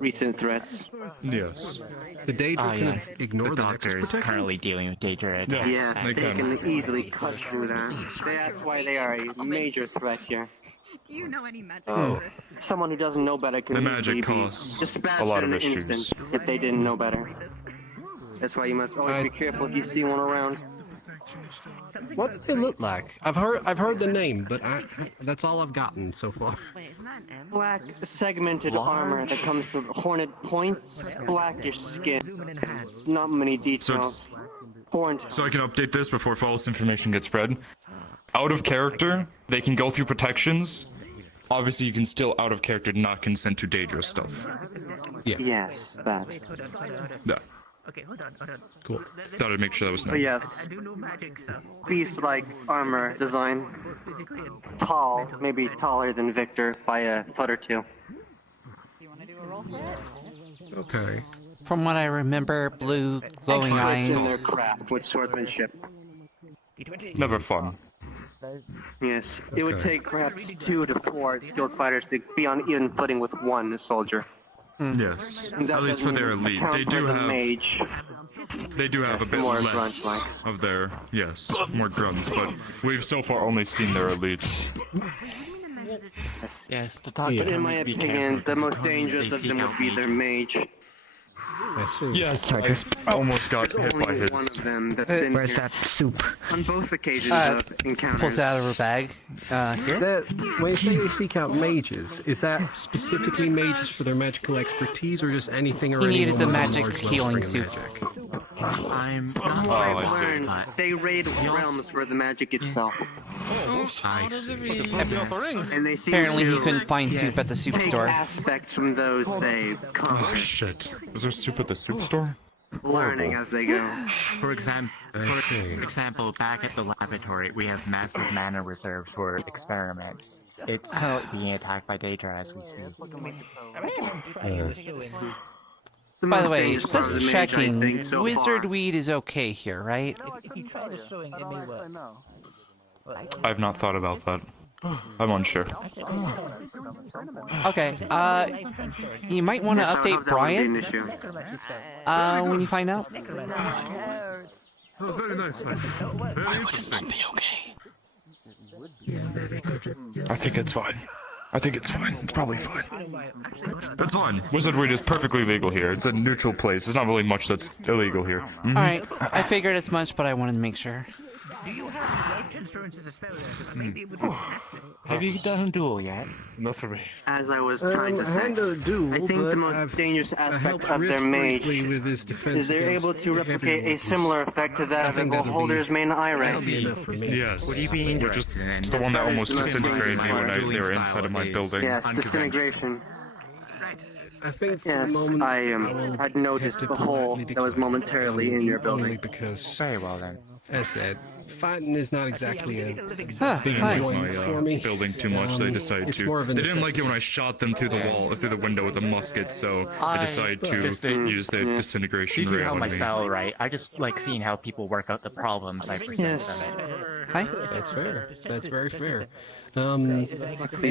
recent threats. Yes. The Daedra can ignore the doctor nexus is protection? currently dealing with Daedra. Yes, they can easily cut through that. That's why they are a major threat here. Do you know any magic? Someone who doesn't know better can The easily magic be causes dispatched a lot in of an issues. instant if they didn't know better. That's why you must always be careful if you see one around. What do they look like? I've heard the name, but that's all I've gotten so far. Black segmented armor that comes with horned points, blackish skin. Not many details. So I can update this before false information gets spread. Out of character, they can go through protections. Obviously, you can still out of character not consent to dangerous stuff. Yeah. Yes, that. Yeah. Okay, hold on. Cool. Thought I'd make sure that was known. But yes, I do know magic stuff. beast-like armor design. Tall, maybe taller than Victor by a foot or two. Okay. From what I remember, blue glowing Experts in eyes. their craft with swordsmanship. Never fun. Yes, it would take perhaps 2 to 4 skilled fighters to be on even footing with one soldier. Yes. And that At least for doesn't their elite. account They for do the have. mage. They do have a bit more less grunts. of their more grunts, but we've so far only seen their elites. Yes, the But doctor. in my opinion, the most dangerous of them would be their mage. I see. Yes, I almost got hit by Only his. one of them that's been Where's here that soup? on both occasions of encounters. Pulls it out of her bag. Is that when you say they seek out mages? Is that specifically mages for their magical expertise, or just anything or He needed anyone the with a magic large healing wellspring of soup. magic? I'm From not what sure I've what learned, but they raid realms for the magic itself. I see. And they seem Apparently, to he couldn't find soup at the soup take store. aspects from those they Oh conquer, shit! Is there soup at the soup store? learning as they go. for example, back at the laboratory, we have massive mana reserves for experiments. It's being attacked by Daedra as we speak. By the way, dangerous part of just the mage, I checking, think, so wizard far. weed is okay here, right? If you try the showing, it may work. I've not thought about that. I'm unsure. Okay, you might want to Yes, I would update hope that wouldn't be an Brian, issue. when you find out. That was very nice. Very interesting. I think it's fine. It's probably fine. That's fine. Wizard weed is perfectly legal here. It's a neutral place. There's not really much that's illegal here. Mhm. Alright, I figured as much, but I wanted to make sure. Do you have light transference as a spell? Because I may be able to cast it. Have you done a duel yet? Not for me. As I was trying to I say, had to do, I think but the most I've dangerous aspect helped of their Rift mage greatly with his defense is they're against able to replicate heavy a weapons. similar effect to that I of a think that'll holder's main eye That'll ring. be enough for me. Yes. Would you be Which is interested in? the one that That is almost the most disintegrated me when dangerous they were inside of my building. Yes, disintegration. I think for Yes, the moment, I will had noticed have to the hole politely that was decline, momentarily in your only building. because, Very well then. as said, fighting is not exactly a Huh, big hi. enjoyment for me. Building too much, they decided it's to. more of a They didn't like it necessity. when I shot them through the wall, through the window with a musket, so they decided to use the disintegration Speaking ray how on my me. style, right? I just like seeing how people work out the problems I present Yes. from it. Hi. That's fair. That's very fair. And to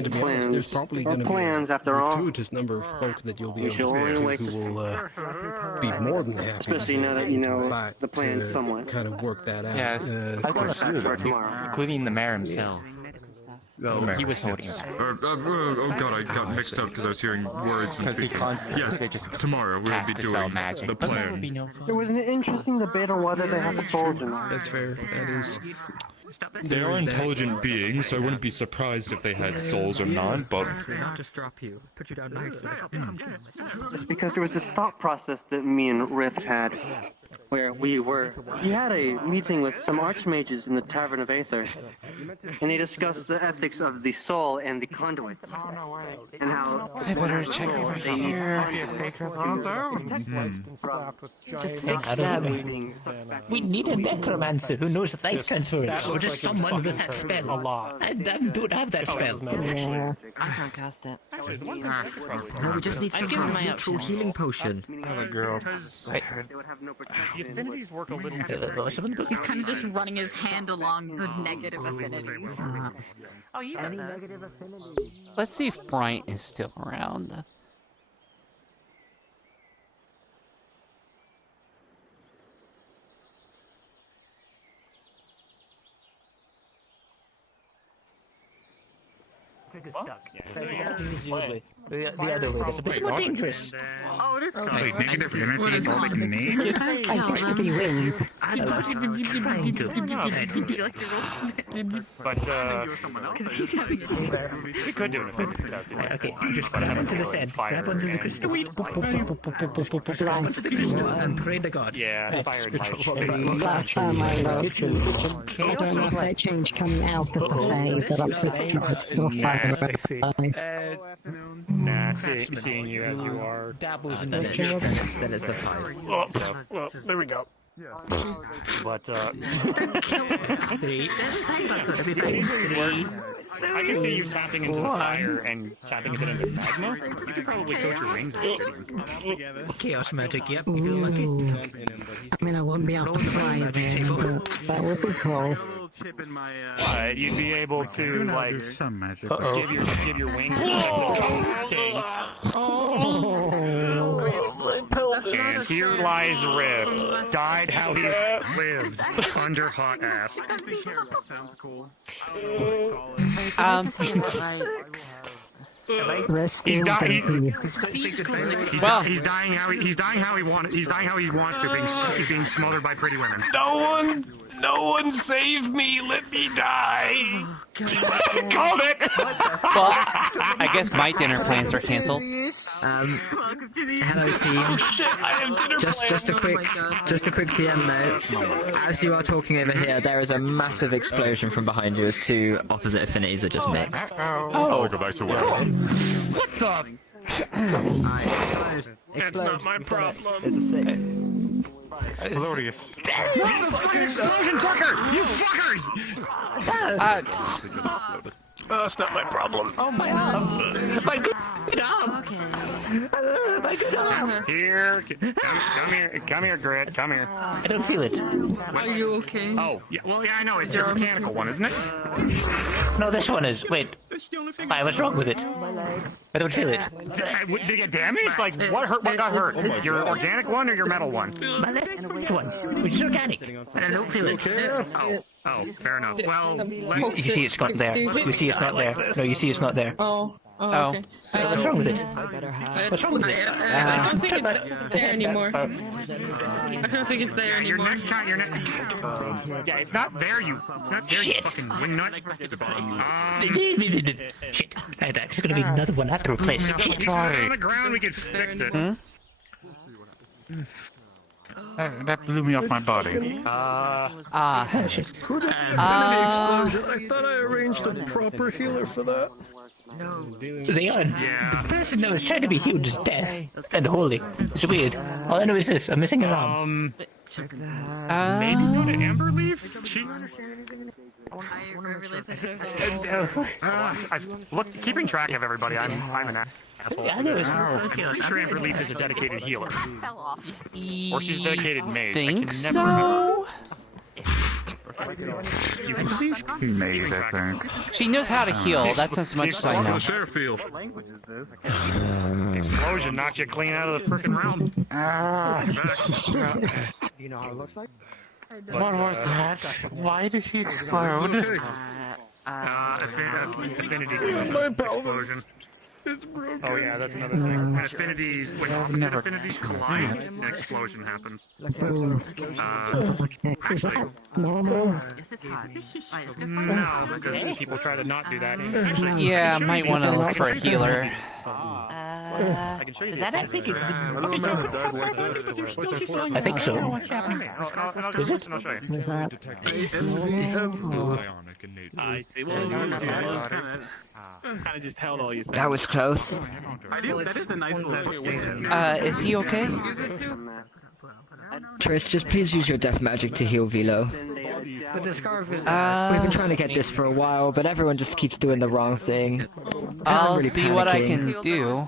be honest, there's probably going to be plans, a after all. gratuitous number of folk that you'll be We able shall to only talk wait to to who will be more than happy. Especially now that you know the plans somewhat. Kind of work that out. Yes, I've got a That's few of for them, tomorrow. including the mayor himself. Well, he was holding back. Oh god, I got mixed up because I was hearing words when speaking. Yes, tomorrow we'll be doing the plan. There was an interesting debate on whether they have souls or not. That's fair. That is. They are intelligent beings, so I wouldn't be surprised if they had souls or not, but... Not just drop you. Put you down nicely. It's because there was this thought process that me and Rift had, where we had a meeting with some archmages in the Tavern of Aether, and they discussed the ethics of the soul and the conduits, and how I better check over here. Just fix them. We need a necromancer who knows life transference, or just someone with that spell. A lot. I don't have that spell. Yeah. I can't cast it. No, we just need some kind of neutral healing potion. Other girl. The affinities work a little different. He's kind of just running his hand along the negative affinities. Oh, you got that. Let's see if Bryant is still around. Usually. The other way, that's a bit more dangerous. Oh, it is kind of negative What energy is is all they can name. I used to be winged. But, we could do it if we tested it. Okay, just grab onto the sand, grab onto the crystal weed, grab onto the crystal, and pray to God. Yeah, fire and Last time I looked, I don't know if they changed coming out of the phase, but I'm still fire. Nah, seeing you as you are. Dabbles in the Then it's a 5. Well, there we go. But, Three. I can see you tapping into the fire and tapping a bit into magma. You could probably coach your wings with it. Chaos magic, yep, if you're lucky. I mean, I wouldn't be able to fly it, but that would be cool. You'd be able to, like, Some magic. give your wings coating. And here lies Rift. Died how he lived, under hot ass. He's dying. He's dying how he wants to, being smothered by pretty women. No one save me, let me die. Called it! Well, I guess my dinner plans are canceled. Hello team. Just a quick DM note. As you are talking over here, there is a massive explosion from behind you as two opposite affinities are just mixed. Oh, go back to work. What the? Alright, That's not my problem. There's a 6. Glorious. No, the fucking explosion, Tucker! You fuckers! That's not my problem. Oh my arm! My good arm! My good arm! Here, come here, Grit, come here. I don't feel it. Are you okay? Oh, yeah, well, yeah, I know, it's your mechanical one, isn't it? No, this one is. Wait. Why, what's wrong with it? I don't feel it. Did you get damaged? Like, what hurt? What got hurt? Your organic one or your metal one? My left one, which is organic. And I don't feel it. Oh, fair enough. Well, You see it's not there. You see it's not there. No, you see it's not there. Oh, okay. What's wrong with it? What's wrong with it? I don't think it's there anymore. I don't think it's there your anymore. next count, yeah, it's not there, you fucking wingnut. Shit. That's gonna be another one I have to replace. Shit. On the ground, we can fix it. That blew me off my body. Explosion. I thought I arranged a proper healer for that. No. They are. The person that was trying to be healed is death and holy. It's weird. All I know is this: I'm missing an arm. Maybe go to Amber Leaf? Look, keeping track of everybody, I'm an asshole. Yeah, I know. I'm pretty sure Amber Leaf is a dedicated healer. Or she's a dedicated mage. Think so? Mage, I think. She knows how to heal. That's as much as I know. Explosion knocked you clean out of the frickin' realm. You know how it looks like? What was that? Why did he explode? Affinity explosion. Oh yeah, that's another thing. When affinities, when opposite affinities collide, an explosion happens. Actually, no, because people try to not do that. Actually, Yeah, might want to look for a healer. I can show you. Is that it? I think so. Is it? I'll show you. Is that? I see. Well, kind of just held all you. That was close. That is a nice little. Is he okay? Triss, just please use your death magic to heal Velo. But the scarf is. We've been trying to get this for a while, but everyone just keeps doing the wrong thing. I'll really see what I panicking. can do.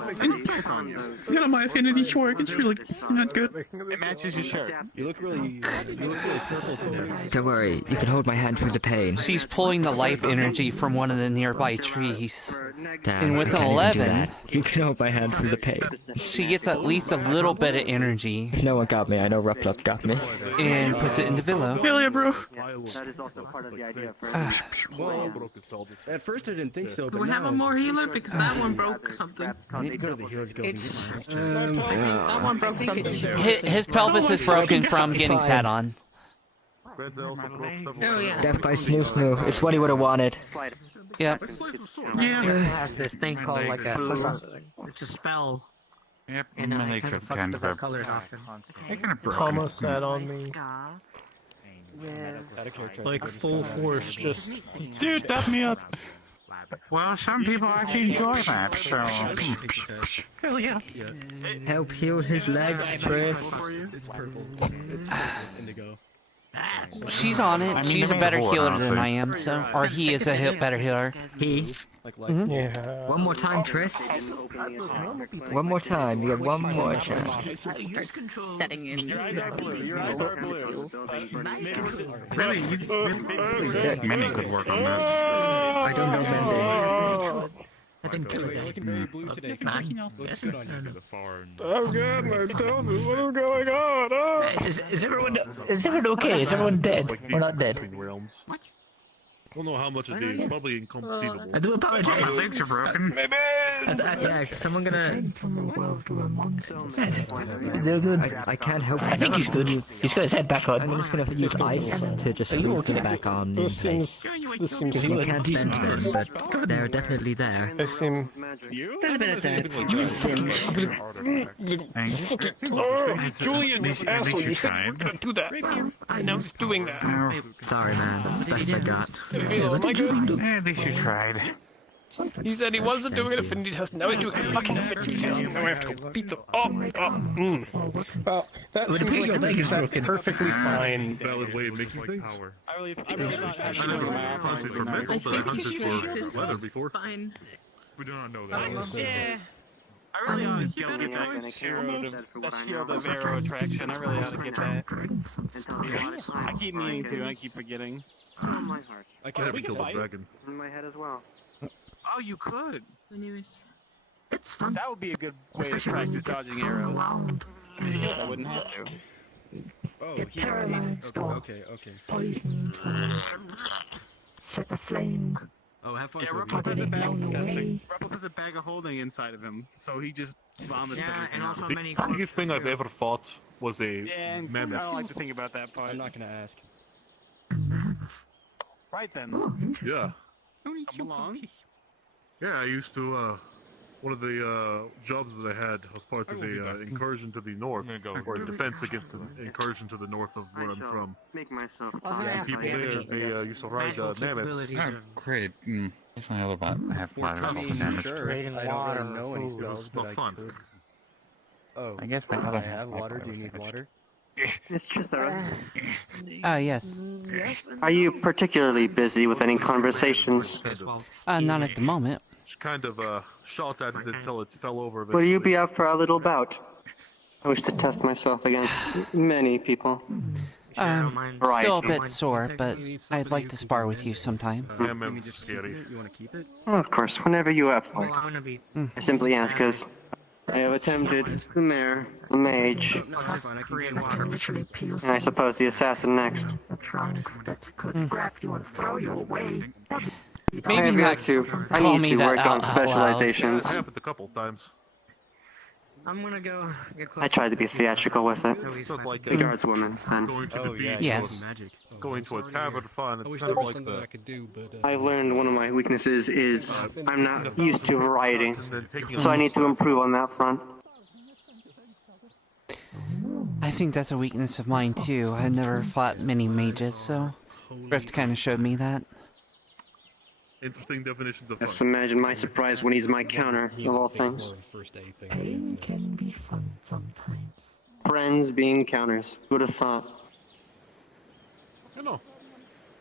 None of my affinities work. It's really not good. It matches your shirt. You look really purple today. Don't worry, you can hold my hand through the pain. She's pulling the life energy from one of the nearby trees. Damn, And I with can't an even do 11, that. You can hold my hand through the pain. she gets at least a little bit of energy. If no one got me, I know Replup got me. And puts it into Vilo. Hell yeah, bro. That is also part of the idea. Well, at first I didn't think so, Do but we have now a more healer? Because that one broke something. I need to go to the healers guild. That one broke something. His pelvis is broken from getting sat on. Oh yeah. Death by Snoo Snoo. It's what he would have wanted. Yep. Yeah. It has this thing called like a. It's a spell. Yep, And my it legs kind are of fucks kind with of our a... colors often. They're kind of broken. Tomo sat on me. Yeah. Like full force, just. Dude, tap me up! Well, some people actually enjoy that, so... Hell yeah. Help heal his legs, Triss. It's purple. It's indigo. She's on it. She's a better healer than I am, so. Or he is a better healer. He. Yeah. One more time, Triss. One more time. You get one more chance. Start setting in. Many could work on this. I don't know Mende. I think You're looking very blue today. Looks good on you. Oh god, my pelvis, what is going on? Oh. Is everyone okay? Is everyone dead? Or not dead? What? I don't know how much it is. Probably inconceivable. I do apologize. My legs are broken. Yeah, someone gonna... They're good. I can't help I think he's good. He's got his head back on. I'm just gonna use ice to just freeze them back on. This seems You can't bend them, but they're definitely there. They seem. There's a bit of that. Julian, you asshole! You said you were gonna do that. And now he's doing that. Sorry, man. That's the best I got. Oh Am I good? At least you tried. He said he wasn't doing an affinity test. Now he's doing a fucking affinity test. Now I have to go beat the. Well, that Well, seems your like leg is that's broken. perfectly fine. Valid way of making things. I really I hunted for metal, I but I think hunted he shaved his for leather before. spine. We do not know that. Yeah. I really ought to get that shield of arrow attraction. I really ought to get that. I keep meaning to, and I keep forgetting. On my heart. I can never kill the dragon. In my head as well. Oh, you could. Anyways. It's fun. That would be a good way to practice dodging arrows. I wouldn't have to. Oh, Get paralyzed or okay. poisoned. Set aflame. Oh, have fun. Yeah, Toby. Ruppel has a Away. bag of holding inside of him, so he just vomits Yeah, everything and out. also many. The biggest thing I've ever fought was a Yeah, and I mammoth. don't like to think about that part. I'm not gonna ask. Right then. Yeah. Come along. Yeah, I used to, one of the jobs that I had was part of a incursion to the north, or defense against an incursion to the north of where I'm from. Make myself. And people there, they used to ride mammoths. Oh, great. Definitely all about half fire I or mean, something damage. sure. Creating I don't water. really know any It spells, was but I fun. could. Oh, I guess my I other have water. Do you need water? It's Trisyra. Yes. Are you particularly busy with any conversations? Not at the moment. Just kind of shot at it until it fell over. Will you be up for a little bout? I wish to test myself against many people. Still a bit sore, but I'd like to spar with you sometime. Mammoth's scary. You want to keep it? Oh, of course, whenever you have Oh, for it. I'm gonna be. I simply ask because I have attempted the mayor, the mage, Korean water. Literally peel and I suppose the assassin next. the trunk that could grab you and throw you away. Maybe I've not got to. I call need me to that work on out loud. specializations. It happened a couple times. I'm gonna go get close. I tried to be theatrical with it. So it's like The guardswoman, then. going to the beach, Yes. going to a tavern fun. It's I wish kind there of was like something the I could do, but I've learned one of my weaknesses is I'm not used to writing, and then taking so I need to improve on that front. I think that's a weakness of mine too. I've never fought many mages, so Rift kind of showed me that. interesting definitions of fun. Just imagine my surprise when he's my counter, of all things. Pain can be fun sometimes. Friends being counters. Who'd have thought? You know,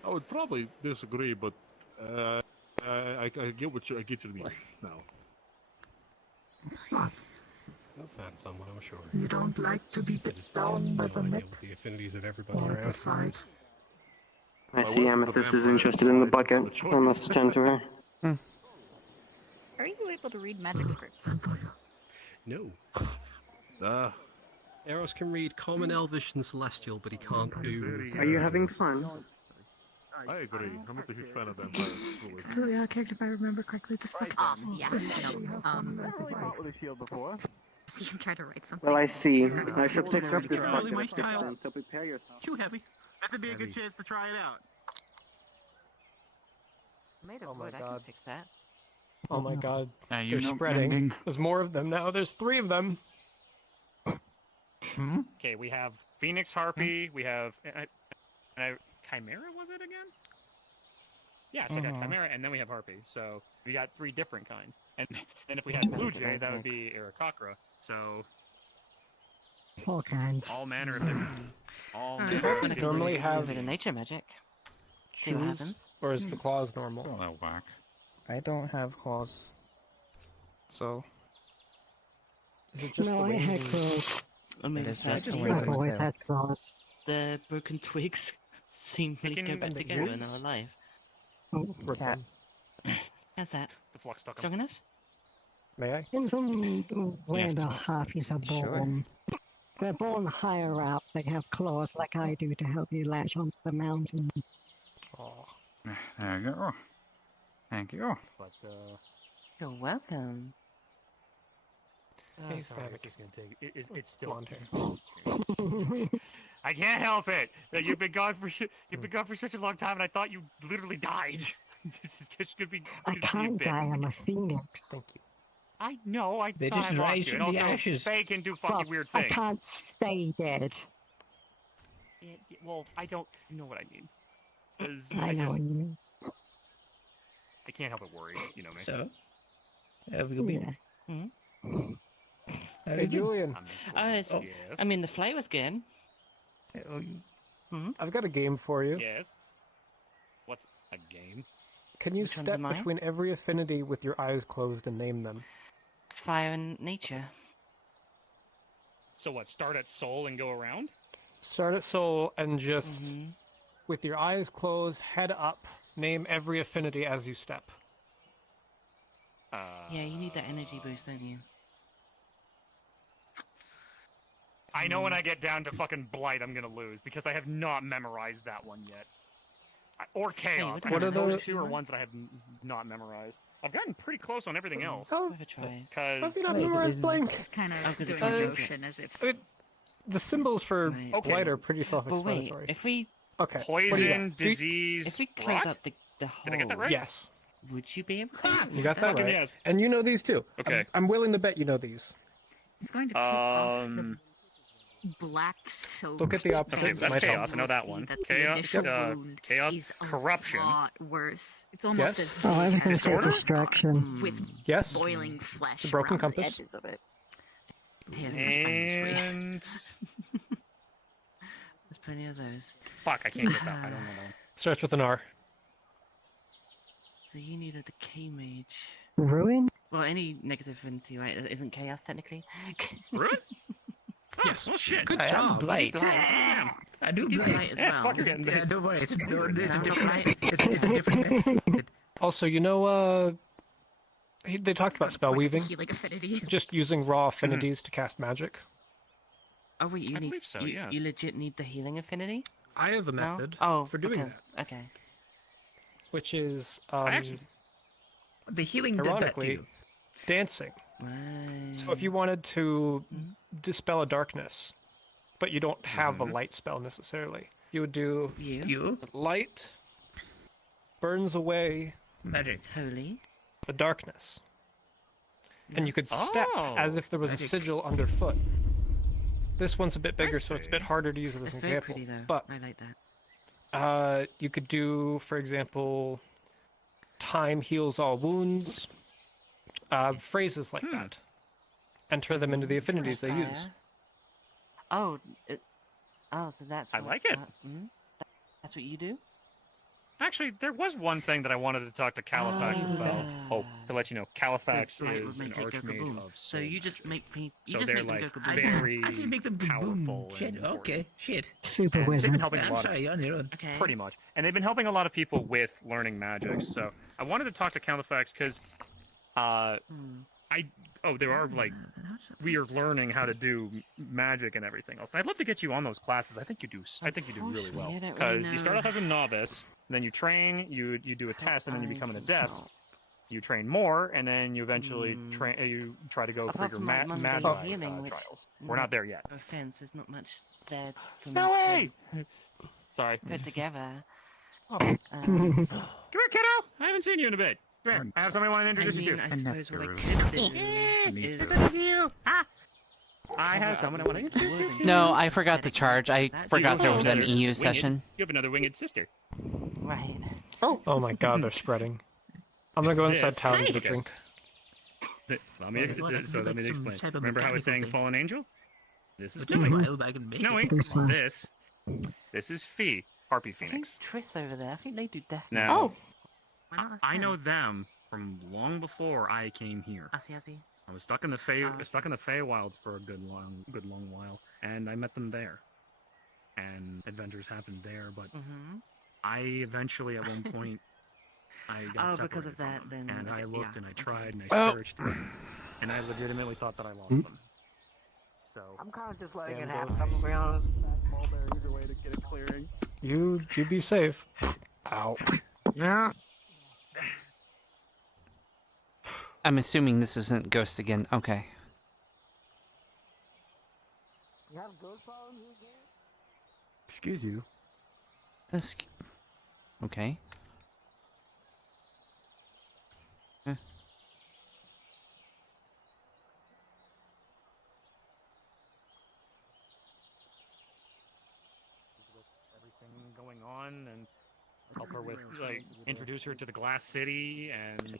I would probably disagree, but I get what I get you to mean now. I'll find someone, I'm sure. You don't like to be bit down by the neck With the affinities of everybody or the around. side. I see Amethyst is interested in the bucket. I must attend to her. Are you able to read magic scripts? No. Eros can read Common, Elvish, and Celestial, but he can't do... Are you having fun? I agree. I'm not a huge fan of vampires. Completely out of character, if I remember correctly. This bucket's full. Yeah, no, see him try to write something. Well, I see. I shall pick up this bucket of style. so prepare yourself. Too heavy. That would be a good chance to try it out. Made Oh of my wood, I can god. fix that. Oh my god. you They're know, spreading. mending. There's more of them now. There's 3 of them. Okay, we have Phoenix Harpy, we have Chimera, was it again? Yeah, so I got Chimera, and then we have Harpy. So we got 3 different kinds. And then if we had Blue Jay, that would be Aarakocra. So All kinds. all manner of different. All Do manner of Harpies different. normally Do a have bit of nature magic. See what shoes, happens. or is the claws normal? Oh, that whack. I don't have claws. So. Is it just No, the I had wings? claws. I mean, it's just the I've wings and the always tail. had claws. The broken twigs seem to go back together and are alive. Cat. How's that? The flux stuck Strong enough? May I? Depends on where the harpies are Sure. born. If they're born higher up, they have claws like I do to help you latch onto the mountain. Oh. There you go. Thank you. But You're welcome. oh, Hey, sorry, Hispanic. it's just gonna take. It's still. Blonde hair. I can't help it. That you've been gone for You've been gone for such a long time, and I thought you literally died. This is just gonna be. I can't die, I'm a phoenix. Thank you. I know. I They thought just I lost rise you. from And the also, ashes. Faye can do fucking Well, weird I things. can't stay dead. Well, I don't know what I mean. 'Cause I know just, what you mean. I can't help but worry. You know me. So, have you been? Yeah. Hey, Julian. Yes. I mean, the flight was good. I've got a game for you. Yes. What's a game? Can you Which one's step mine? between every affinity with your eyes closed and name them? Fire and nature. So what? Start at Soul and go around? Start at soul and just, with your eyes closed, head up, name every affinity as you step. Yeah, you need that energy boost, don't you? I know when I get down to fucking Blight, I'm gonna lose because I have not memorized that one yet. Or Chaos. what are Those the- 2 are ones that I have not memorized. I've gotten pretty close on everything else. How have a try. Because have you not memorized blank? It's kind of because doing it's a a motion as if. The symbols for Right. Okay. blight are pretty But self-explanatory. wait, if we Okay. what do you got? Poison, disease, if we close rot? up the hole, Did I get that right? Yes, would you be able to? you got that Fucking right. yes. And you know these too. Okay. I'm willing to bet you know these. It's going to take off the black soap. Look at the opposite. Okay, that's Might help. Chaos. I know that one. That the Chaos, initial wound Chaos, is a corruption. lot worse. It's almost Yes. as Oh, I was big going to as say Disorder? distraction. with Yes. boiling flesh The broken around compass. the edges of it. And There's plenty of those. fuck, I can't get that. I don't know that one. Starts with an R. So you need a decay mage. Ruin? Well, any negative affinity, right? Isn't chaos technically? Really? Yes. Well, shit. Good job. Blight. Blight. I do Do blight. blight as Yeah, well. fuck, you're getting Yeah, big. don't worry. It's a different. Blight. It's a different method. Also, you know, they talked about spell weaving, Healing affinity. just using raw affinities to cast magic. Oh wait, you I need. believe so, you, yes. you legit need the healing affinity. I have a No? method Oh, for doing okay. that. Okay. which is the healing did that to ironically you. dancing. So if you wanted to dispel a darkness, but you don't have a light spell necessarily, you would do light burns away magic, holy, the darkness, and you could step as if there was a sigil underfoot. This one's a bit bigger, so it's a bit harder to use as It's an very example. pretty though. But I like that. you could do, for example, time heals all wounds. Phrases like that. Enter them into the affinities they use. Oh, so that's. I like it. That's what you do. Actually, there was one thing that I wanted to talk to Califax about. Oh, to let you know, Califax is an archmage of So you just make me. So they're like very I just make them powerful. Shit, and okay, shit. Super and they've wizard. been helping a I'm lot sorry, on your own. Okay. Pretty much. And they've been helping a lot of people with learning magic. So I wanted to talk to Califax because there are we are learning how to do magic and everything else. And I'd love to get you on those classes. I think you do really well because you start off as a novice, and then you train, you do a test, and then you become an adept. You train more, and then you eventually you try to go for your magic trials. We're not there yet. No offense, there's not much there. Snowy! Sorry. Put together. Come here, kiddo! I haven't seen you in a bit. Come here. I have somebody I want to introduce you to. I suppose what I could do is... you! I have someone I want to introduce you to. No, I forgot to charge. I forgot there was an EU session. You have another winged sister. Right. Oh my god, they're spreading. I'm gonna go inside town and get a Okay. drink. Let me explain. Remember how I was saying fallen angel? This is Take a Snowy. while back and make Snowy. it. This is Fee, Harpy I think Phoenix. Triss over there. I think they do death. Now, Why not I know them from long before I came here. I see. I was stuck in the Feywilds for a good long while, and I met them there. And adventures happened there, but I eventually, at one point, I got separated because of from that, them. then And I looked and I tried and I Oh. searched, and I legitimately thought that I lost them. So I'm kind of just letting it happen. I'm gonna be honest. Mulberry either way to get it clearing. You be safe. Ow. Yeah. I'm assuming this isn't Ghost again. Okay. You have ghost problems again? Excuse you. Okay. everything going on and help her with introduce her to the Glass City and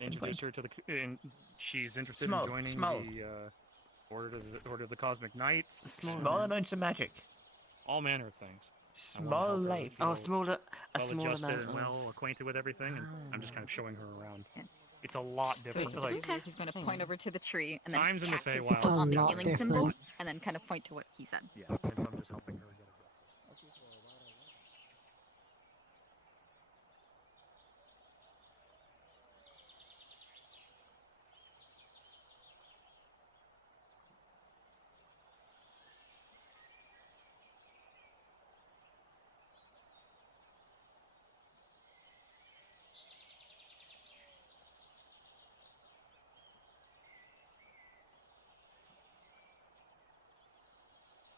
introduce her to the and she's interested in joining the Order of the Cosmic Knights. Small amounts of magic. All manner of things. Small life. A small adjusted amount. and well acquainted with everything, and I'm just kind of showing her around. It's a lot different. So he's going to point over to the tree and then Times in the tap his Feywild. foot on the It's a healing lot symbol, different. and then kind of point to what he said. Yeah, and so I'm just helping her get it.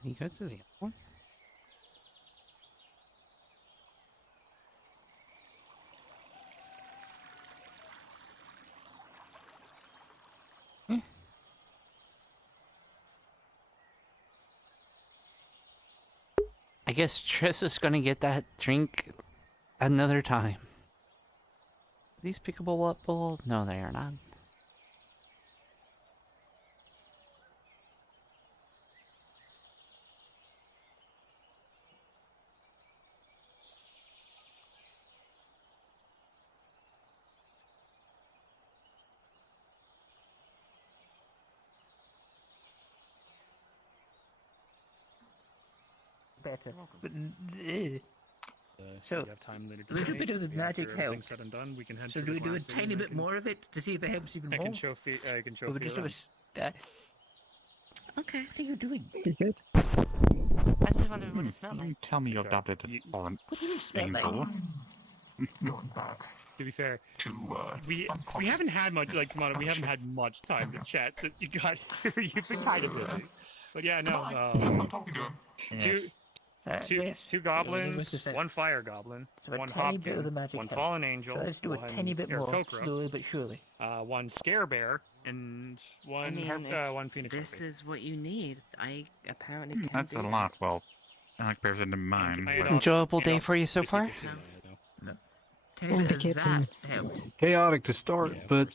Can you go to the other one? I guess Triss is gonna get that drink another time. Are these pickable up ball? No, they are not. Better. But, So, you have time later a little today. bit of the After magic everything's helps. said and done, we can head So to do the we do a Glass City tiny and I bit can- more of it to see if it helps even I more? can show I can show Or we just do Fiona. Okay. What are you doing? Pretty good. I just wondered what it smelled like. Tell me you adopted a fallen What do you smell like? angel. To be fair, we haven't had much we haven't had much time to chat since you got here. You've been kind of busy. But yeah, no. Two goblins, one fire goblin, one hopkin, one fallen angel, So let's do a tiny bit more, Aarakocra, slowly but surely. one scare bear, and one one phoenix. This harpy. is what you need. I apparently can That's do a that. lot. Well, I like bears into mine. Enjoyable day for you so far? Chaotic to start, but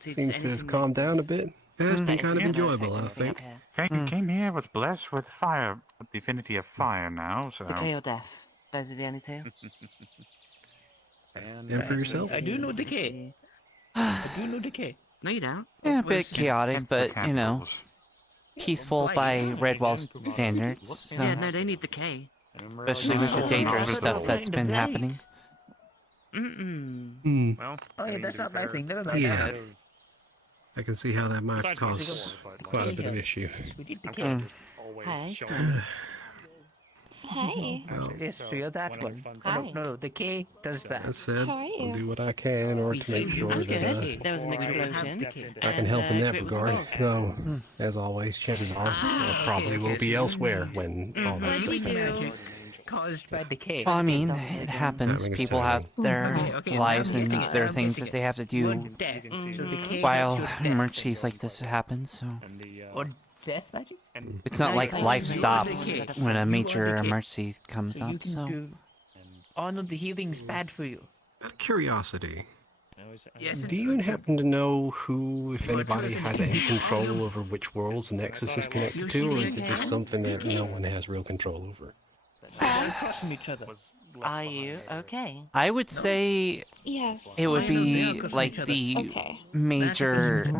seems to have calmed down a bit. It's been kind of enjoyable, I think. You came here was blessed with fire, with the affinity of fire now, so... Decay or death. Those are the only two. And for yourself? I do know decay. I do know decay. No, you don't. Yeah, a bit chaotic, but, you know, peaceful by Redwall standards. So. Yeah, no, they need decay. Especially with the dangerous stuff that's been happening. Well, Oh yeah, that's not my thing. Never mind. Yeah. I can see how that might cause quite a bit of issue. Hey. Hey. Yes, feel that one. No, decay does that. That said, How are I'll you? do what I can in order to make sure that There was an explosion. I can help in that regard. So, as always, chances are I probably will be elsewhere when all that What'd you stuff do? Caused by decay. Well, I mean, it happens. People have their lives and there are things that they have to do while emergencies like this happen, so... Or death magic? It's not like life stops when a major emergency comes up, so... Arnold, the healing's bad for you. Out of curiosity, Yes. do you happen to know who, if anybody, has any control over which worlds the nexus is connected to, or is it just something that no one has real control over? Crossing each other. Are you okay? I would say Yes. it would be like the major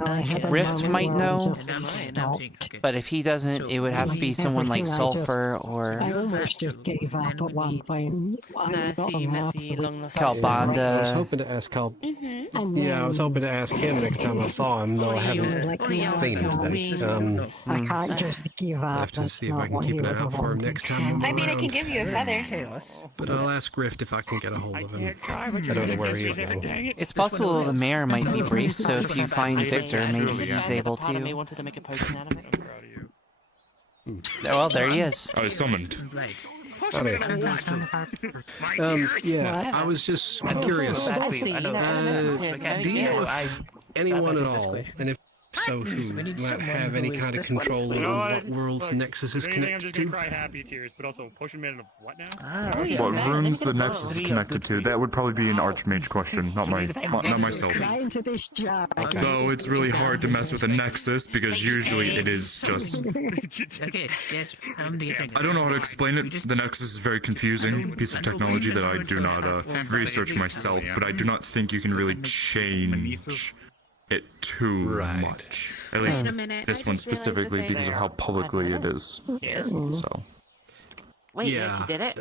Rift might know, but if he doesn't, it would have to be someone like Sulfur I or almost just gave up at one point. I hadn't gotten half of it. I was Calbanda. hoping to ask Cal. And Yeah, I was hoping to ask him next time I saw him, though I haven't seen him today. I can't just give I'll up. have to see if I can keep an eye out for him next time I'm I mean, I around. can give you a feather. But I'll ask Rift if I can get a hold of him. I don't know where he is, though. It's possible the mayor might be briefed, so if you find Victor, maybe he's able Part of me to... wanted to make a potion out of it. Well, there he is. I summoned. Howdy. Yeah, I was just curious. Do you know if anyone at all, and if so, who might have any kind of control over what worlds the Nexus is connected to? Cry happy tears, but also potion made of what now? What runes the nexus is connected to? That would probably be an archmage question, not myself. Right into this jar. Though it's really hard to mess with a nexus because usually it is just. Okay, yes, I don't know how to explain it. The nexus is a very confusing piece of technology that I do not research myself, but I do not think you can really change it too much. At least Wait a minute, this I one just realized specifically that because of how publicly it is. So. Wait, yes, you did it?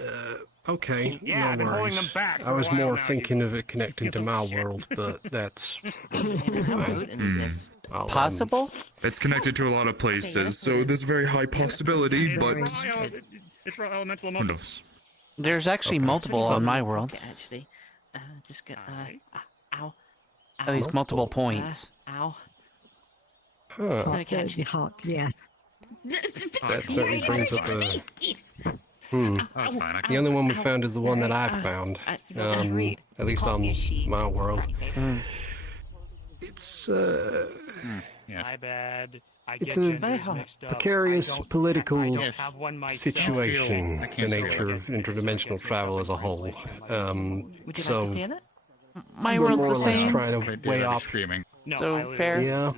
Okay, Yeah, I've no been holding worries. them back for I a was while more now. thinking of it connecting to my world, but that's fine. Possible? It's connected to a lot of places, so there's a very high possibility, but It's for elemental who knows? There's actually multiple on my world. Actually, just get ow. At least multiple points. Ow. Huh. Okay, Dirty hot, yes. That certainly brings up a... The only one we found is the one that I found. At least on my world. It's, My bad. I It's get a genders mixed up. precarious political I don't have one myself. situation, the nature of interdimensional travel as a whole. So, My we're world's more the or less same. trying to weigh up. So fair. Yeah.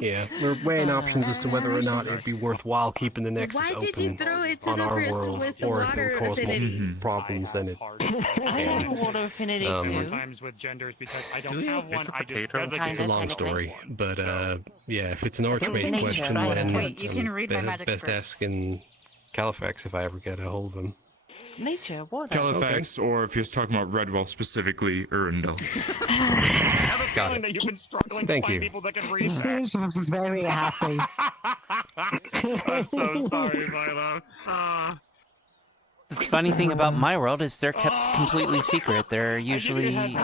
Yeah, we're weighing options as to whether or not it'd be worthwhile keeping the Nexus Why did you open throw it to on the our person world, with the or if water it would cause affinity? more problems than it I have water affinity too. Sometimes with genders because I don't have one. I just It's a long story, but yeah, if it's an Archmage question, then Wait, you can read my magic best first. asking Califax if I ever get a hold of him. Nature, water. Califax, or if you're talking about Redwall specifically, Urundel. Got it. that you've been struggling Thank to find you. people that can He read that. seems very happy. I'm so sorry, my love. The funny thing about my world is they're kept completely secret. They're usually in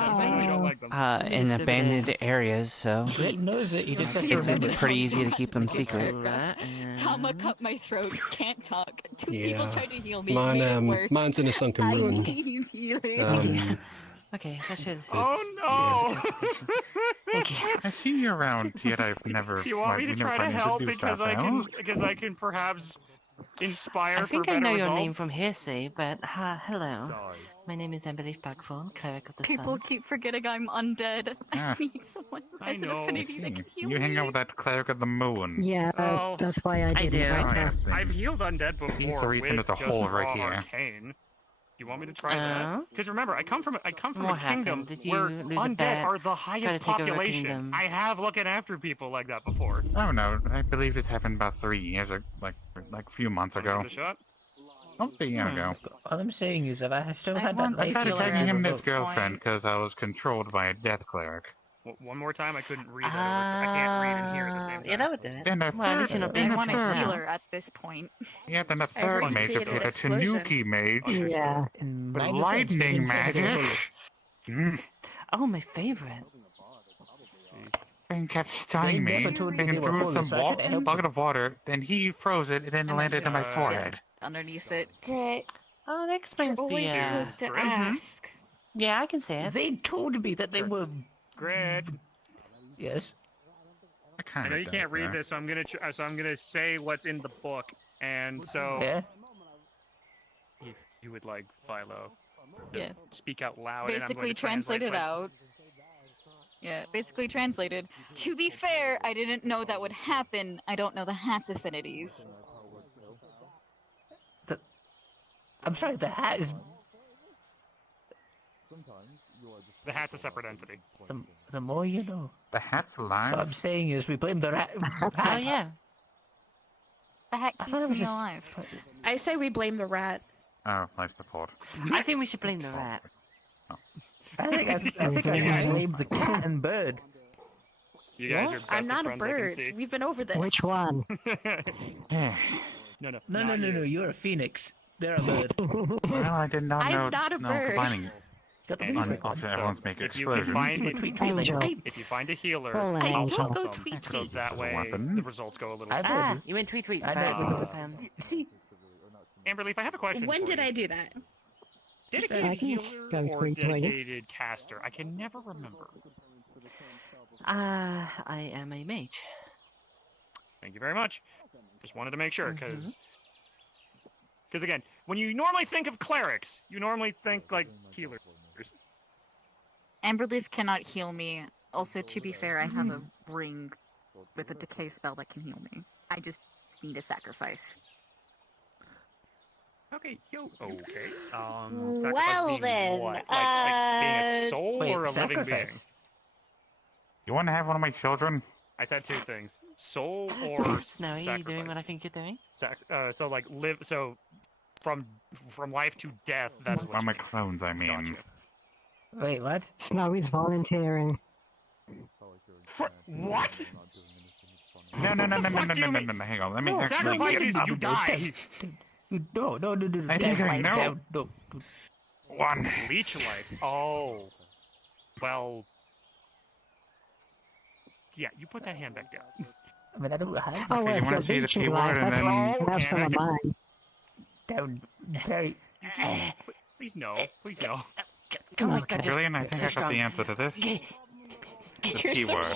abandoned areas, so Greg knows it. He just has to it's remember. pretty easy to keep them secret. Tama cut my throat. Can't talk. Two people tried to heal me. Mine, made it worse. mine's in a sunken I ruin. need healing. Okay, that should. Oh no! I see you around, yet I've never. Do you want me to try to help because I can perhaps inspire I for think better I know your results? name from hearsay, but hello. My name is Emily Bagfall, cleric of the People sun. keep forgetting I'm undead. Ah. I need someone who has an affinity that can heal You hang me. out with that cleric of the moon. Yeah, Oh, that's why I I didn't do. write that. I've healed undead before He's the reason with there's a just hole right raw here. arcane. You want me to try that? Because remember, I come from What a kingdom happened? Did you where lose a undead bet? are the Try to highest take over a population. kingdom? I have looking after people like that before. Oh no, I believe this happened about 3 years, like a few months ago. Give it a shot. Oh, a year ago. All I'm saying is that I still I had want that I life tried healer attacking as a him and his vote. girlfriend because I was controlled by a death cleric. One more time, I couldn't read it. I can't read and hear at the same time. Yeah, that would do it. Then a Well, at least third, you're not being I a want a troll. healer at this point. yeah, then a I third already mage created appeared, a explosion. Tanuki mage. Yeah. In With my defense, lightning they didn't magic. say that Oh, my favorite. And kept stunning They me. never told me Thinking they were through holy, some so I tried to help bucket of water, then he froze it, and then And landed then on my just- forehead. Underneath it. Great. Oh, that explains Always the. supposed to ask. Yeah, I can see it. They told me that they were. Grid. Yes. I know you can't read this, so I'm gonna say what's in the book, and so Yeah. if you would like Philo, Yeah. just speak out loud. and I'm Basically going to translate translated so I- out. Yeah, basically translated. To be fair, I didn't know that would happen. I don't know the hat's affinities. I'm sorry, the hat is. The hat's a separate entity. The more you know. The hat's alive? What I'm saying is, we blame the rat. Oh, yeah. The hat I keeps thought it was me just- alive. I say we blame the rat. Oh, life support. I think we should blame the rat. I think I should blame the cat and bird. You guys What? are best I'm of not a friends, I can bird. see. We've been over this. Which one? No, No, you're a phoenix. They're a bird. Well, I did not know. I'm not a no, bird. combining. And Also, so everyone's making if you can explosions. find if you find a healer, I I'll don't help go them, tweet so tweet. that way Weapon. the results go a little I smoother. know. Ah, you went tweet tweet. I Right. know. See, Amberleaf, I have a question. When for did you. I do that? Dedicated I can healer go or tweet tweet. dedicated caster? I can never remember. I am a mage. Thank you very much. Just wanted to make sure, Mm-hmm. because again, when you normally think of clerics, you normally think like healers. Amberleaf cannot heal me. Also, to be fair, I have a ring with a decay spell that can heal me. I just need a sacrifice. Okay, okay. Well sacrifice being then, what? Like being a soul wait, or a living being? sacrifice? You want to have one of my children? I said two things: soul or Snowy, you sacrifice. doing what I think you're doing? So like live. So from life to death. That's One what. of my you mean. clones, I mean. Gotcha. wait, what? Snowy's volunteering. What? No, Fuck you, man. hang on, let me No, actually... Sacrifices, you die. No. I think I know. No. One. Leech life. Oh. Well. Yeah, you put that hand back down. I mean, I don't have. Oh, Okay, wait, you wanna you're see the leeching keyword life. and That's then- right. You can have some of mine. Down, Terry. You just, please no. Please no. Come on, God, Brilliant, I think I got the answer to this. The keyword.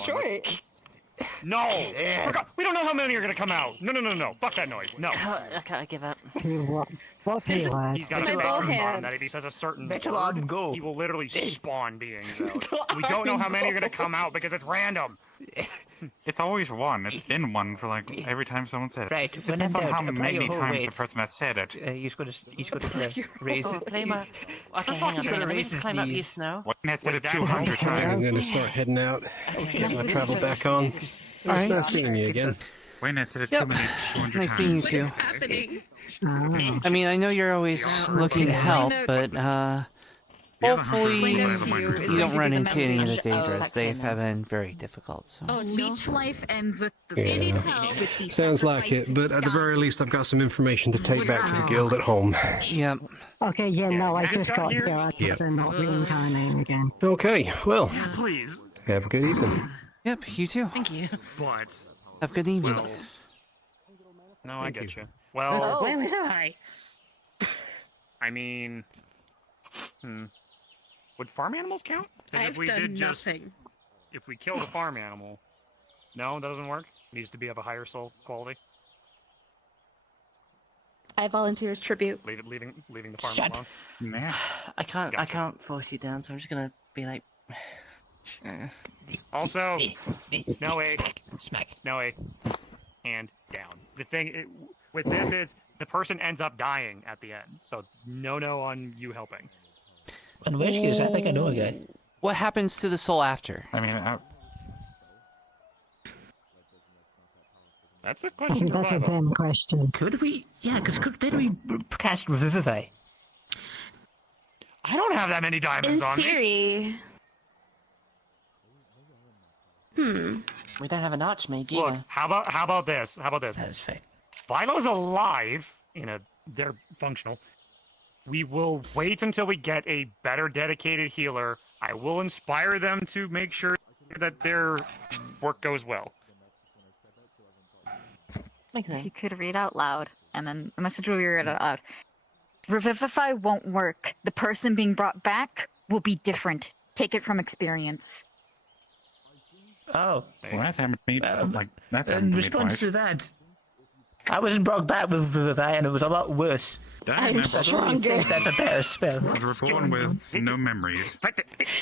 No! Forgot. We don't know how many are gonna come out. No. Fuck that noise. No. Okay, I give up. What keyword? He's got a My ball tracker on hand. that if he says a certain Metal word, arm, go. he will literally spawn beings out. We don't know how many are gonna come out because it's random. It's always one. It's been one for like every time someone said it. Right, when Depends in on doubt, how apply many your whole times weight. the person has said it. He's gonna raise it. Play my... Okay, hang on a minute. Let me just climb up you, Snow. One has said it That 200 was- times. I'm gonna start heading out. Get my travel back on. It's nice seeing you again. Wayne has said it Yep. 200 Nice times. seeing you too. Happening. I mean, I know you're always looking to help, but Hopefully, you you don't run into any of the message of Daedras. that They kind have been very difficult. So. Leech life ends with the Yeah. with the Sounds like it, but at the very least, I've got some information to take back to the guild at home. Yep. Okay, yeah, no, I just got here. here. I Yep. they're not reincarnating again. Okay, well, Please. have a good evening. Yep, you too. Thank you. But. Have a good evening. Well, No, I get you. Well, Oh, where was I? I mean, would farm animals count? 'Cause I've done nothing. If we killed a farm animal, no, it doesn't work. It needs to be of a higher soul quality. I volunteer as tribute. Leaving the farm Shut. alone. Nah. I can't force you down, so I'm just gonna be like. Also, Snowy, hand down. The thing with this is the person ends up dying at the end, so no on you helping. In which case, I think I know a guy. What happens to the soul after? I mean, that's a I question. think that's a Ben question. Could we? Yeah, because did we cast Revivify? I don't have that many diamonds In on me. theory. We don't have an archmage Look, either. how about this? That's fine. Philo's alive. They're functional. We will wait until we get a better dedicated healer. I will inspire them to make sure that their work goes well. If you could read out loud, and then the message will be read out loud. Revivify won't work. The person being brought back will be different. Take it from experience. Oh. Well, that's happened to me. That's happened In to me response twice. to that, I was brought back with Revivify, and it was a lot worse. I'm stronger. I think that's a better spell. I was reborn with no memories.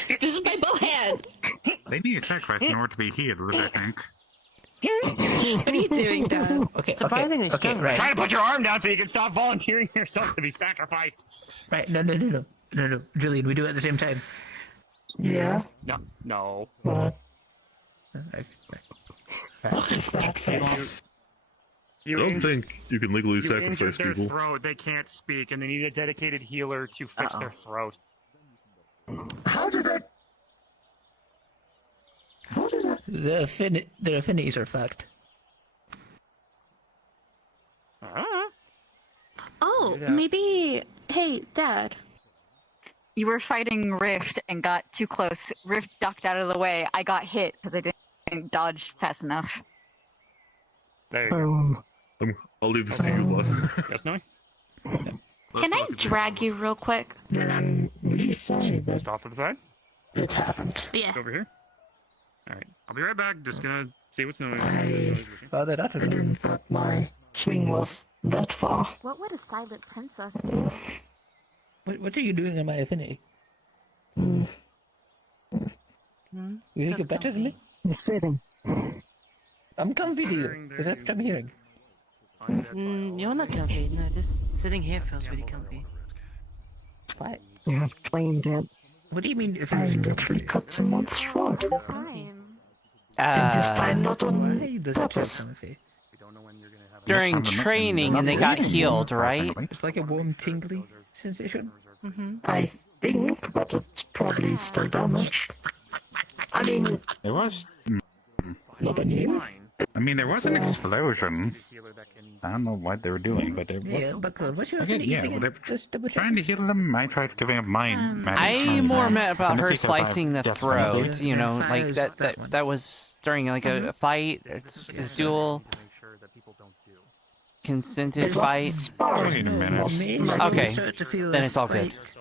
This is my bow hand. They need a sacrifice in order to be healed, I think. What are you doing, Dad? Okay, Surprisingly strong. right. Try to put your arm down so you can stop volunteering yourself to be sacrificed. Right, no, Julian, we do it at the same time. Yeah. No. I don't think you can legally You sacrifice injured their people. throat. They can't speak, and they need a dedicated healer to fix their throat. How did that? Their affinities are fucked. Oh, maybe. Hey, Dad. You were fighting Rift and got too close. Rift ducked out of the way. I got hit because I didn't dodge fast enough. There you go. I'll leave this to you, bud. Yes, no? Can I drag you real quick? Then I'm really sorry that Just off to the side. it happened. Yeah. Over here. Alright, I'll be right back. Just gonna see what's noise. Father, I didn't thought my swing was that far. What would a silent princess do? What are you doing in my affinity? You think you're better than me? You're sitting. I'm comfy to you. Is that what I'm hearing? You're not comfy. No, just sitting here feels really comfy. What? You have claimed it. What do you mean if I it's literally cut someone's throat. And this time not on Why does it feel purpose. comfy? During training, and they got healed, right? It's like a warm, tingly sensation. I think, but it's probably still damaged. I mean, It was. not on you. I mean, there was an explosion. I don't know what they were doing, but there was. Yeah, Buckler, what's your Okay, affinity? yeah, again? well, they're Just double check. trying to heal them. I tried giving up mine. I more meant about And her because I've slicing the just throat. found You know, Fire like is that. that one. That was during like a fight. It's a duel, consented fight. Wait a minute. Okay, Start to feel then a it's all good. slight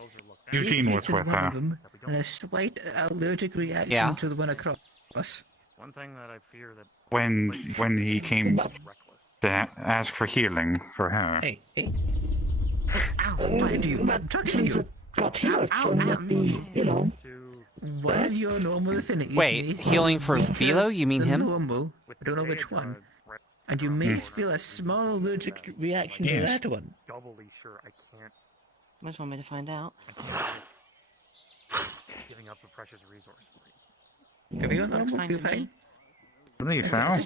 Eugene was weakness in with one her. of them, and a slight allergic reaction Yeah. to the one across. One thing that I fear that When he came to ask for healing for her. Hey. What have you? I'm talking to you. Got healed from not being, you know. One of your normal affinities. Wait, may healing for Philo? You mean the him? Normal. I don't know which one. And you may feel a small allergic reaction to Yes. that one. doubly sure I can't. Just want me to find out. Giving up a precious resource for you. Have you got Looks normal? fine Feel to me. fine? believe so.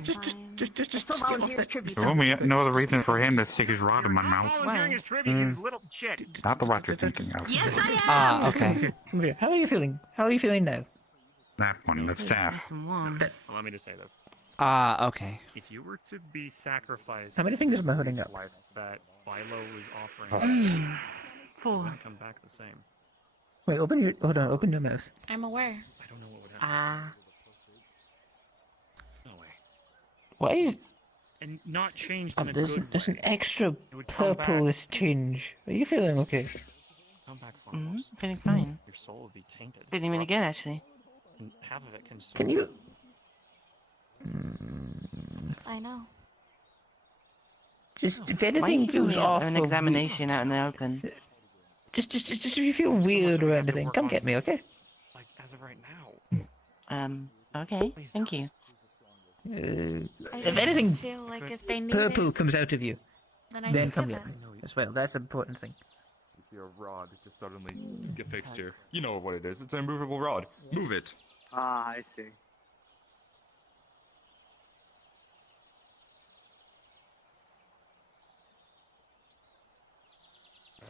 Just volunteer his tribute. There won't be no other reason for him to stick his rod in my mouth. Volunteering his tribute, you little shit. Not the what you're thinking of. Yes, I am. Ah, okay. How are you feeling? How are you feeling now? That one, the staff. Allow me to say this. Ah, okay. If you were to be sacrificed, How many fingers am I holding up? life that Philo was offering, Four. would come back the same. Wait, open your mouth. I'm aware. I don't know what would happen. No way. Why is... And not changed in a there's good way. an extra It would come purplish tinge. Are you feeling okay? Come back fine. Feeling fine. Your soul would be tainted. Feeling really good, actually. And half of it can just... Can you... I know. Just, if Why are anything you giving feels me off an or examination out in the open? Just if you feel weird or anything, come get me, okay? Like, as of right now. Okay, thank you. If anything feel like if they need purple it, comes out of you, then I then should come give get me it. as well. That's an important thing. You see a rod just suddenly get fixed here. You know what it is. It's an immovable rod. Move it. Ah, I see.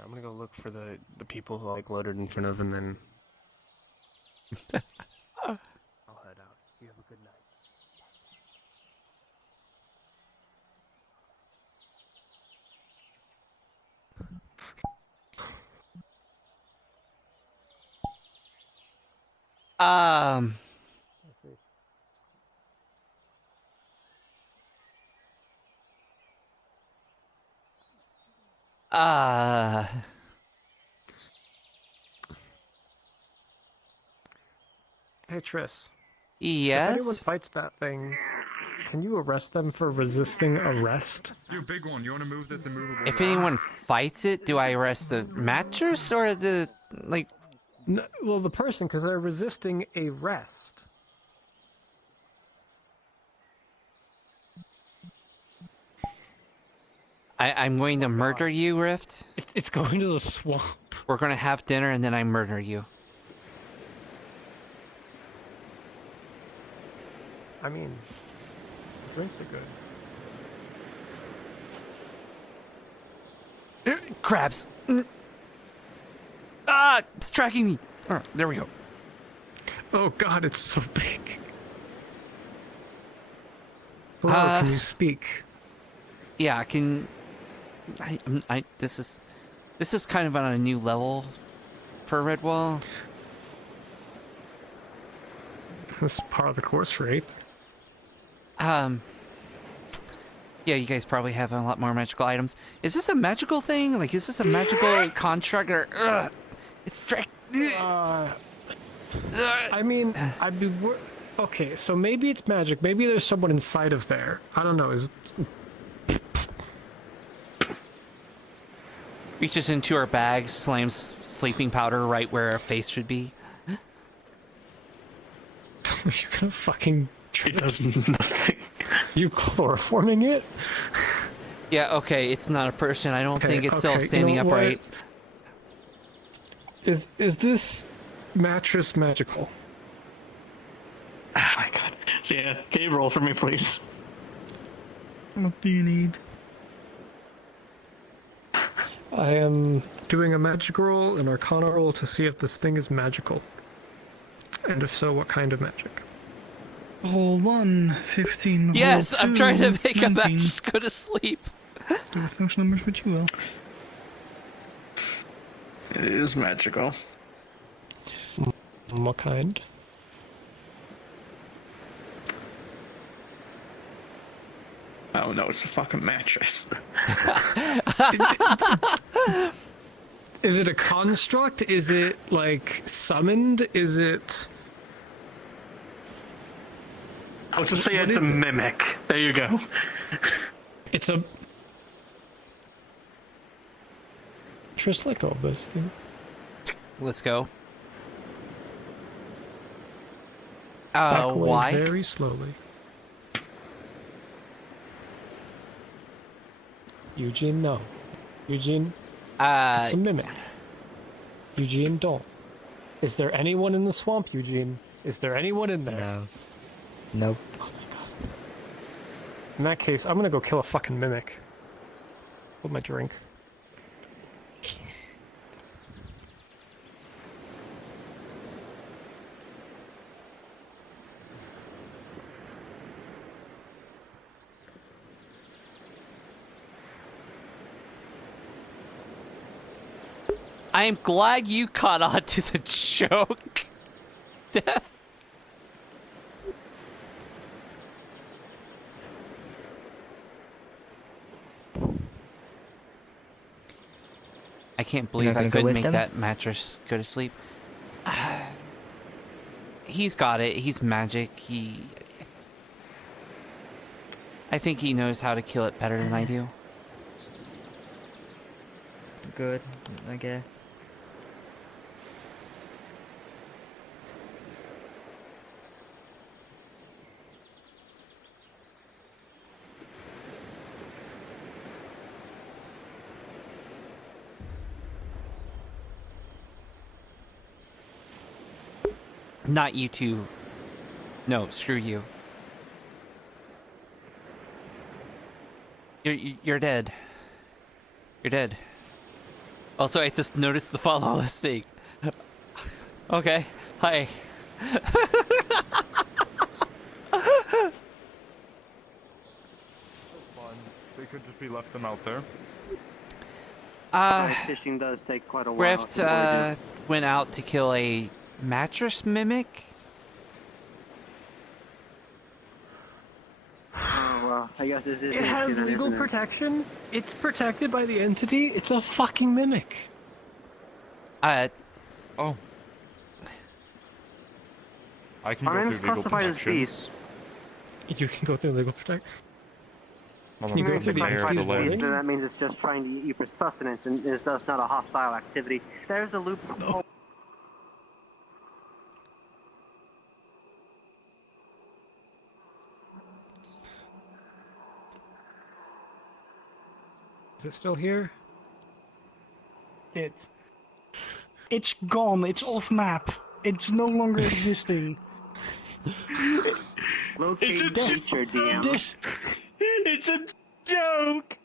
I'm gonna go look for the people who I gloated in front of, and then I'll head out. You have a good night. Hey, Triss. Yes? If anyone fights that thing, can you arrest them for resisting arrest? You big one. You want to move this immovable If rod? anyone fights it, do I arrest the mattress or the, like... No, well, the person, because they're resisting arrest. I'm going to murder you, Rift. It's going to the swamp. We're going to have dinner and then I murder you. I mean, drinks are good. Crabs! Ah! It's tracking me! Oh, there we go. Oh god, it's so big. Hello, can you speak? Yeah, I can... This is kind of on a new level for Redwall. This is part of the course for 8th. Yeah, you guys probably have a lot more magical items. Is this a magical thing? Like, is this a magical construct or... it's I mean, I'd be... Okay, so maybe it's magic. Maybe there's someone inside of there. I don't know, is... Reaches into her bag, slams sleeping powder right where her face should be. You're gonna fucking... It does nothing. You chloroforming it? Yeah, okay, it's not a person. I don't think it's still okay, standing you know upright. What? Is this mattress magical? Oh my god. So yeah, can you roll for me, please? What do you need? I am doing a magic roll, an arcana roll, to see if this thing is magical. And if so, what kind of magic? Roll 1, 15. Yes, roll I'm 2, trying to make 19. a mattress go to sleep. Do with those numbers what you will. It is magical. What kind? Oh no, it's a fucking mattress. Is it a construct? Is it, like, summoned? Is it... I'll just say it's a mimic. There you go. It's a... Just let go of this thing. Let's go. Back away why? very slowly. Eugene, no. Eugene, it's a mimic. Eugene, don't. Is there anyone in the swamp, Eugene? Is there anyone in there? No. Nope. Oh, thank God. In that case, I'm gonna go kill a fucking mimic. With my drink. I am glad you caught on to the joke. Death. I can't believe I couldn't make that mattress go to sleep. He's got it. He's magic. I think he knows how to kill it better than I do. Good, I guess. Not you two. No, screw you. You're dead. You're dead. Also, I just noticed the follow listing. Okay. Hi. They could just be left them out there. Fishing does take quite a while. Rift went out to kill a mattress mimic. Oh, well, I guess this is It has legal protection. It's protected by the entity. It's a fucking mimic. Oh. I can go through legal protections. You can go through legal protection. Can you go through the Then that means it's just trying to eat you for sustenance, and it's thus not a hostile activity. There's a loophole. Is it still here? It's gone. It's off map. It's no longer existing. Locate teacher, DM. It's a joke.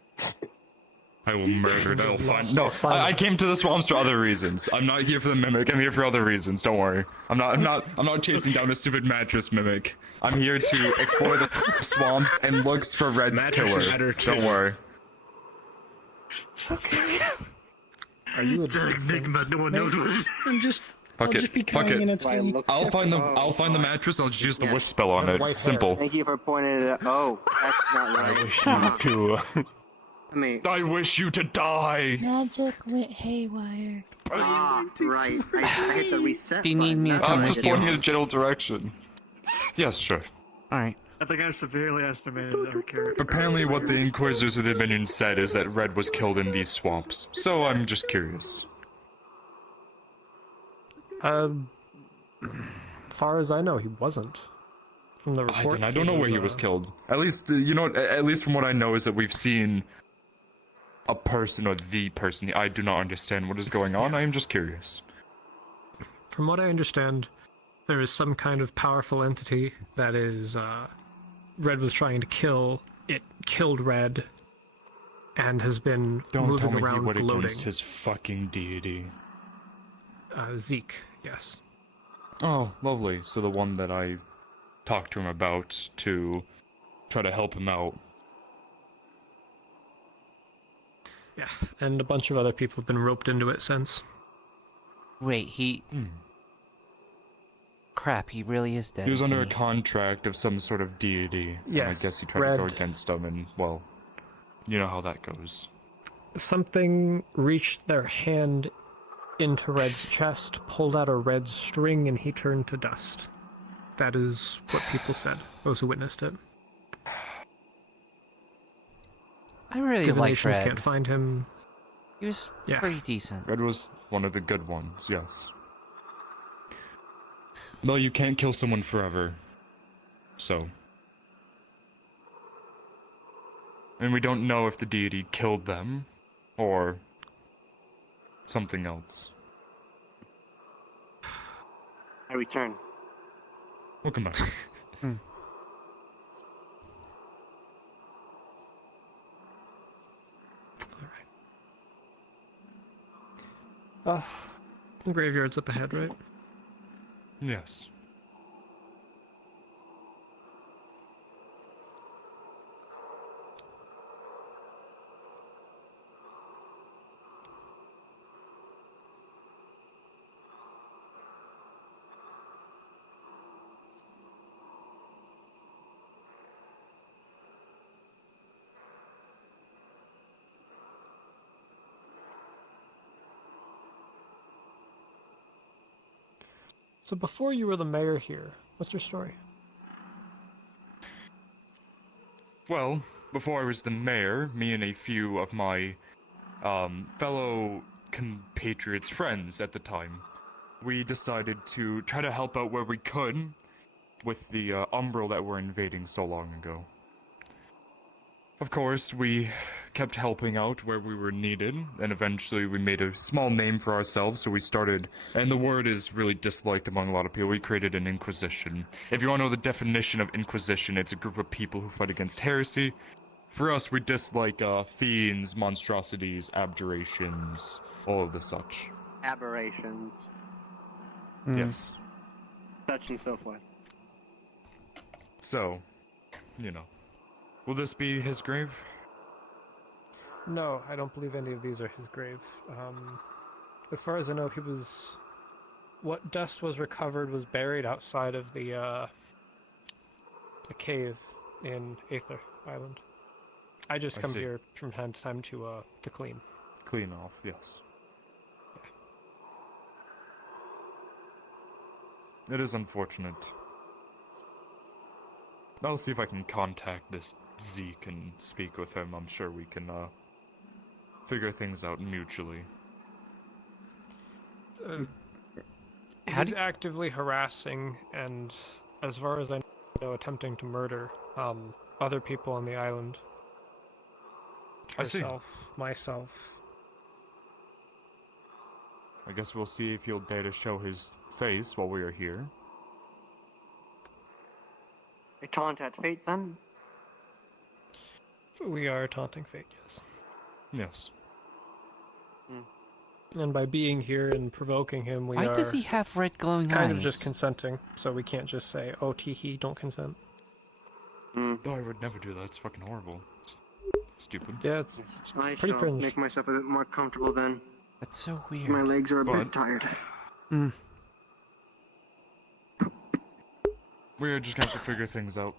I will murder it. I'll find. No, I came to the swamps for other reasons. I'm not here for the mimic. I'm here for other reasons. Don't worry. I'm not chasing down a stupid mattress mimic. I'm here to explore the swamps and looks for Red's killer. Don't worry. Okay. Are you a enigma? No one knows what it is. I'm just. Fuck I'll it. just be Fuck coming in it. and I'll find the mattress. I'll just use the wish spell on it. Simple. Thank you for pointing it out. Oh, that's not right. I wish you to. I wish you to die. Magic went haywire. Right. I hit the reset. Do you need me to come I'm with just you? pointing in a general direction. Yes, sure. Alright. I think I severely estimated our character. Apparently what the Inquisitors of the Dominion said is that Red was killed in these swamps. So I'm just curious. Far as I know, he wasn't. From the reports, I don't know where he was killed. At least, at least from what I know is that we've seen a person or the person. I do not understand what is going on. I am just curious. From what I understand, there is some kind of powerful entity that is, Red was trying to kill. It killed Red, and has been Don't tell moving me he around went gloating. against his fucking deity. Zeke, yes. Oh, lovely. So the one that I talked to him about to try to help him out. Yeah, and a bunch of other people have been roped into it since. Wait, Crap, he really is dead. He was under a isn't he? contract of some sort of deity. And I Yes, guess he tried to go against them, and, well, you know how that goes. Something reached their hand into Red's chest, pulled out a red string, and he turned to dust. That is what people said, those who witnessed it. I really liked Divinations Red. can't find him. He was pretty decent. Red was one of the good ones, yes. No, you can't kill someone forever. So. And we don't know if the deity killed them, or something else. I return. Welcome back. The graveyard's up ahead, right? Yes. So before you were the mayor here, what's your story? Well, before I was the mayor, me and a few of my fellow compatriots, friends at the time, we decided to try to help out where we could with the Umbral that were invading so long ago. Of course, we kept helping out where we were needed, and eventually we made a small name for ourselves, so we started, and the word is really disliked among a lot of people, we created an Inquisition. If you want to know the definition of Inquisition, it's a group of people who fight against heresy. For us, we dislike fiends, monstrosities, abjurations, all of the such. Aberrations. Yes. Such and so forth. So, you know. Will this be his grave? No, I don't believe any of these are his grave. As far as I know, what dust was recovered was buried outside of the cave in Aether Island. I just come here from time to time to clean. Clean off, yes. It is unfortunate. I'll see if I can contact this Zeke and speak with him. I'm sure we can figure things out mutually. He's actively harassing and, as far as I know, attempting to murder other people on the island. Herself, myself. I guess we'll see if he'll dare to show his face while we are here. A taunt at fate, then? We are taunting fate, yes. Yes. And by being here and provoking him, we Why are... does he have red glowing kind eyes? of just consenting, so we can't just say, oh, tee-hee, don't consent. Oh, I would never do that. It's fucking horrible. It's stupid. Yeah, it's I pretty shall cringe. make myself a bit more comfortable then. That's so weird. My legs are a bit tired. We're just gonna have to figure things out.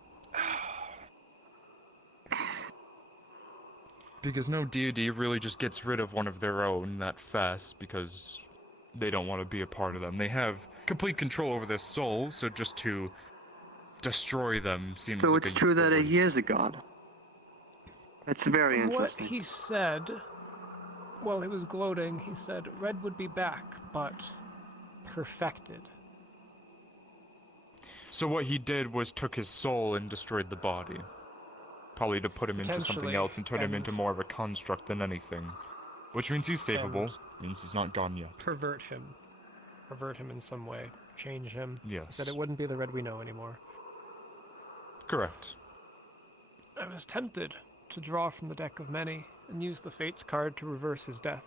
Because no deity really just gets rid of one of their own that fast because they don't want to be a part of them. They have complete control over their soul, so just to destroy them seems So like it's true that he is a god. That's very From interesting. What he said, while he was gloating, he said Red would be back, but perfected. So what he did was took his soul and destroyed the body. Probably to put him into something Potentially, else and turn him and- into more of a construct than anything. Which means he's savable, means he's not gone yet. Pervert him in some way, change him. Yes. That it wouldn't be the Red we know anymore. Correct. I was tempted to draw from the deck of many and use the Fates card to reverse his death.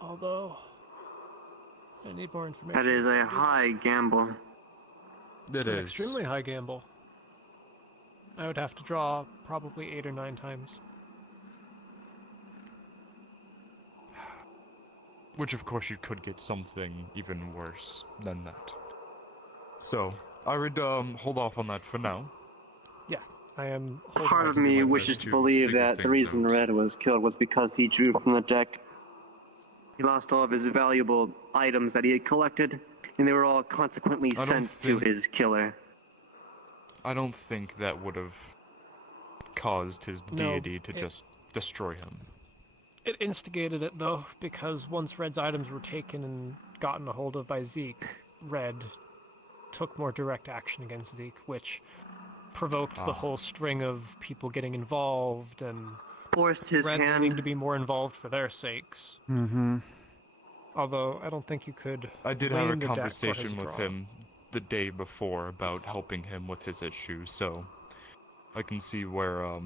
Although, I need more information. That is a high gamble. It An is. extremely high gamble. I would have to draw probably 8 or 9 times. Which of course you could get something even worse than that. So, I would hold off on that for now. Yeah, I am... Part of me wishes to believe that the reason Red was killed was because he drew from the deck. He lost all of his valuable items that he had collected, and they were all consequently sent to his killer. I don't think that would have caused his deity to just destroy him. It instigated it, though, because once Red's items were taken and gotten a hold of by Zeke, Red took more direct action against Zeke, which provoked the whole string of people getting involved and forced his Red hand needing to be more involved for their sakes. Mm-hmm. Although I don't think you could. I did have a blame the deck for conversation his with draw. him the day before about helping him with his issues, so I can see where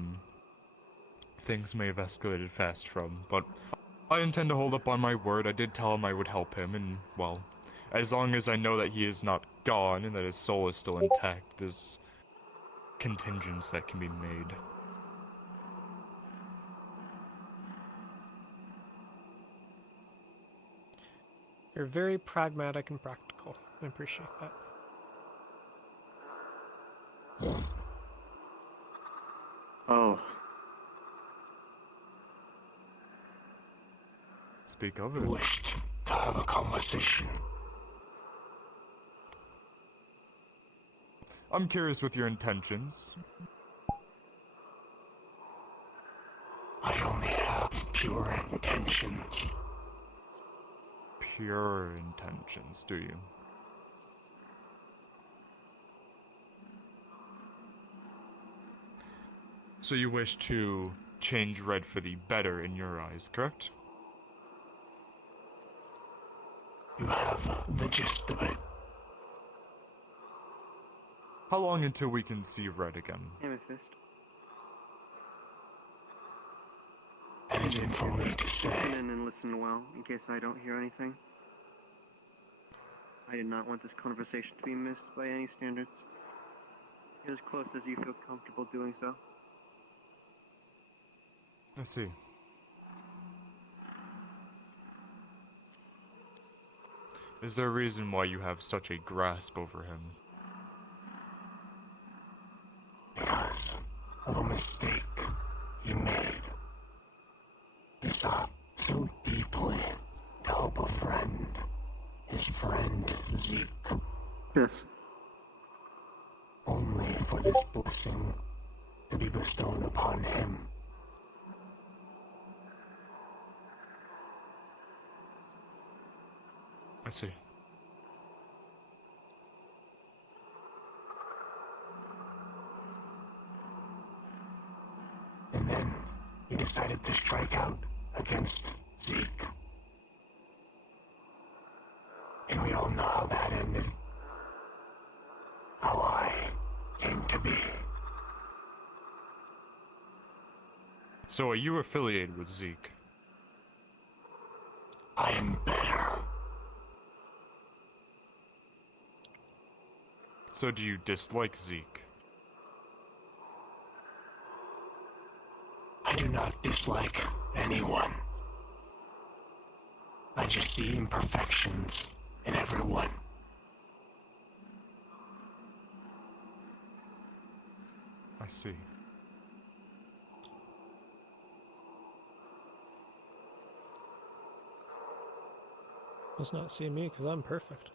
things may have escalated fast from, but I intend to hold up on my word. I did tell him I would help him, and, well, as long as I know that he is not gone and that his soul is still intact, there's contingents that can be made. You're very pragmatic and practical. I appreciate that. Oh. Speak of it. Wished to have a conversation. I'm curious with your intentions. I only have pure intentions. Pure intentions, do you? So you wish to change red for the better in your eyes, correct? You have the gist of it. How long until we can see red again? Amethyst. That isn't for me to say. Listen in and listen well, in case I don't hear anything. I did not want this conversation to be missed by any standards. Get as close as you feel comfortable doing so. I see. Is there a reason why you have such a grasp over him? Because of a mistake you made. He sought so deeply to help a friend. His friend, Zeke. Yes. Only for this blessing to be bestowed upon him. I see. And then he decided to strike out against Zeke. And we all know how that ended. How I came to be. So are you affiliated with Zeke? I am better. So do you dislike Zeke? I do not dislike anyone. I just see imperfections in everyone. I see. Must not see me because I'm perfect.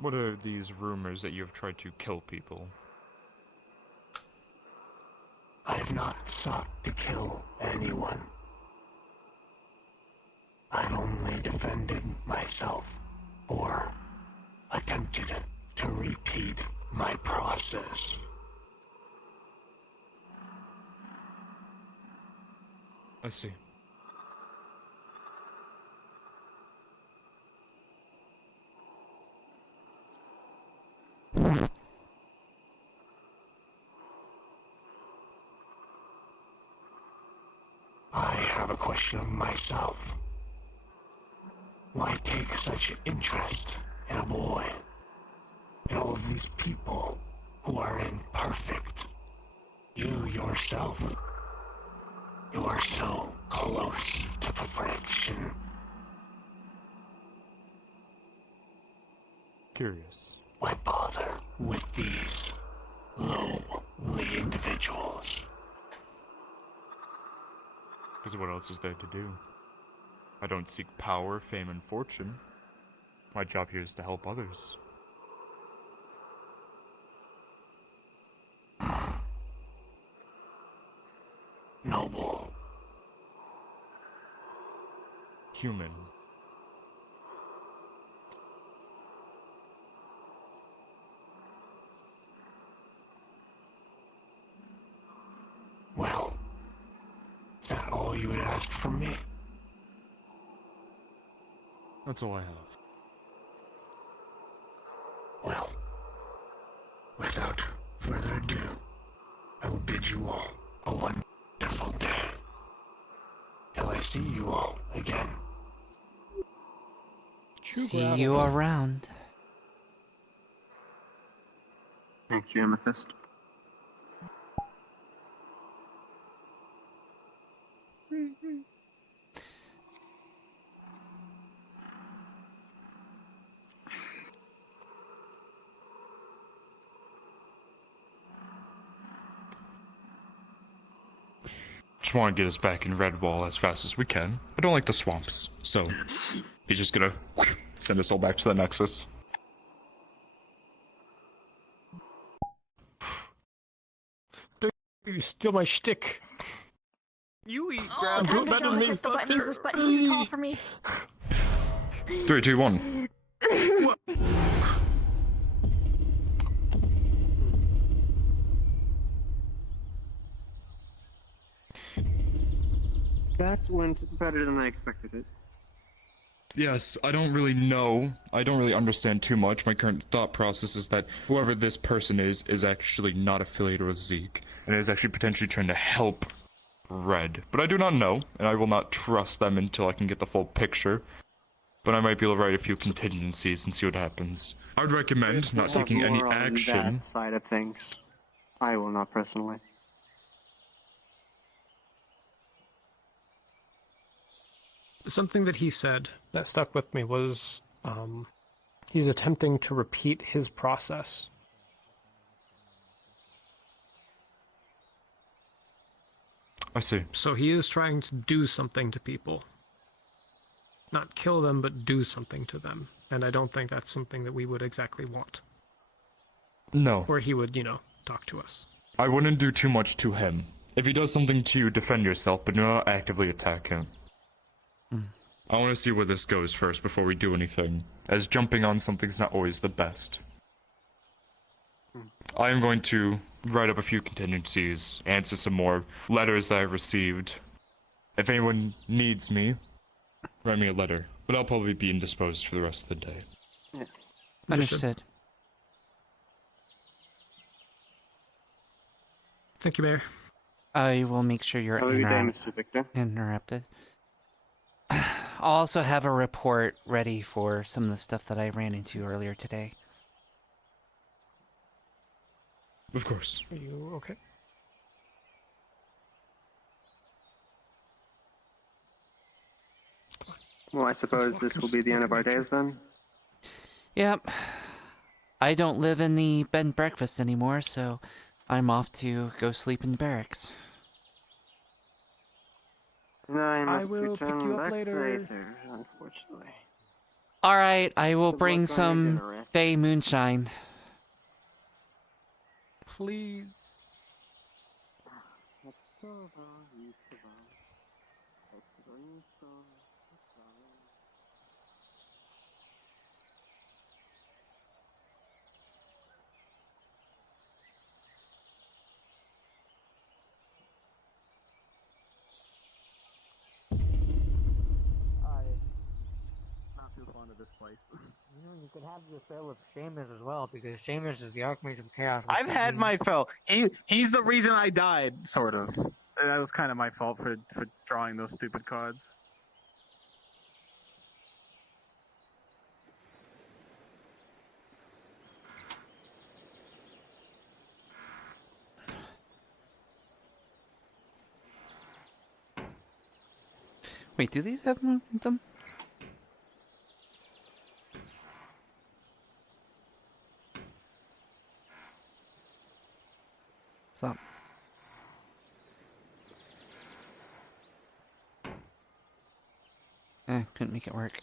What are these rumors that you have tried to kill people? I have not sought to kill anyone. I only defended myself, or attempted to repeat my process. I see. I have a question of myself. Why take such interest in a boy? In all of these people who are imperfect? You yourself, you are so close to perfection. Curious. Why bother with these lowly individuals? Because what else is there to do? I don't seek power, fame, and fortune. My job here is to help others. Noble. Human. Well, is that all you would ask from me? That's all I have. Well, you all a wonderful day. Till I see you all again. See you around. Thank you, Amethyst. Just want to get us back in Redwall as fast as we can. I don't like the swamps, so he's just gonna send us all back to the Nexus. You steal my shtick. You eat I'm doing better than me. Use this button. Use call for me. 3, 2, 1. That went better than I expected it. Yes, I don't really know. I don't really understand too much. My current thought process is that whoever this person is actually not affiliated with Zeke, and is actually potentially trying to help Red. But I do not know, and I will not trust them until I can get the full picture. But I might be able to write a few contingencies and see what happens. I would recommend not taking any More on action. that side of things. I will not personally. Something that he said that stuck with me was he's attempting to repeat his process. I see. So he is trying to do something to people. Not kill them, but do something to them. And I don't think that's something that we would exactly want. No. Where he would, talk to us. I wouldn't do too much to him. If he does something to you, defend yourself, but do not actively attack him. I want to see where this goes first before we do anything, as jumping on something's not always the best. I am going to write up a few contingencies, answer some more letters that I've received. If anyone needs me, write me a letter, but I'll probably be indisposed for the rest of the day. Yeah. Understood. Thank you, Mayor. I will make sure you're interrupted. I'll also have a report ready for some of the stuff that I ran into earlier today. Of course. Are you okay? Well, I suppose this will be the end of our days then? Yep. I don't live in the bed and breakfast anymore, so I'm off to go sleep in barracks. I will pick you up later. Aether, unfortunately. Alright, I will Good bring luck on your some dinner, Rick. Fey moonshine. Please. Not too fond of this place. You could have your fill of Shamers as well, because Shamers is the Archmage of Chaos. I've had my fill. He's the reason I died, sort of. That was kind of my fault for drawing those stupid cards. Wait, do these have momentum? What's up? Couldn't make it work.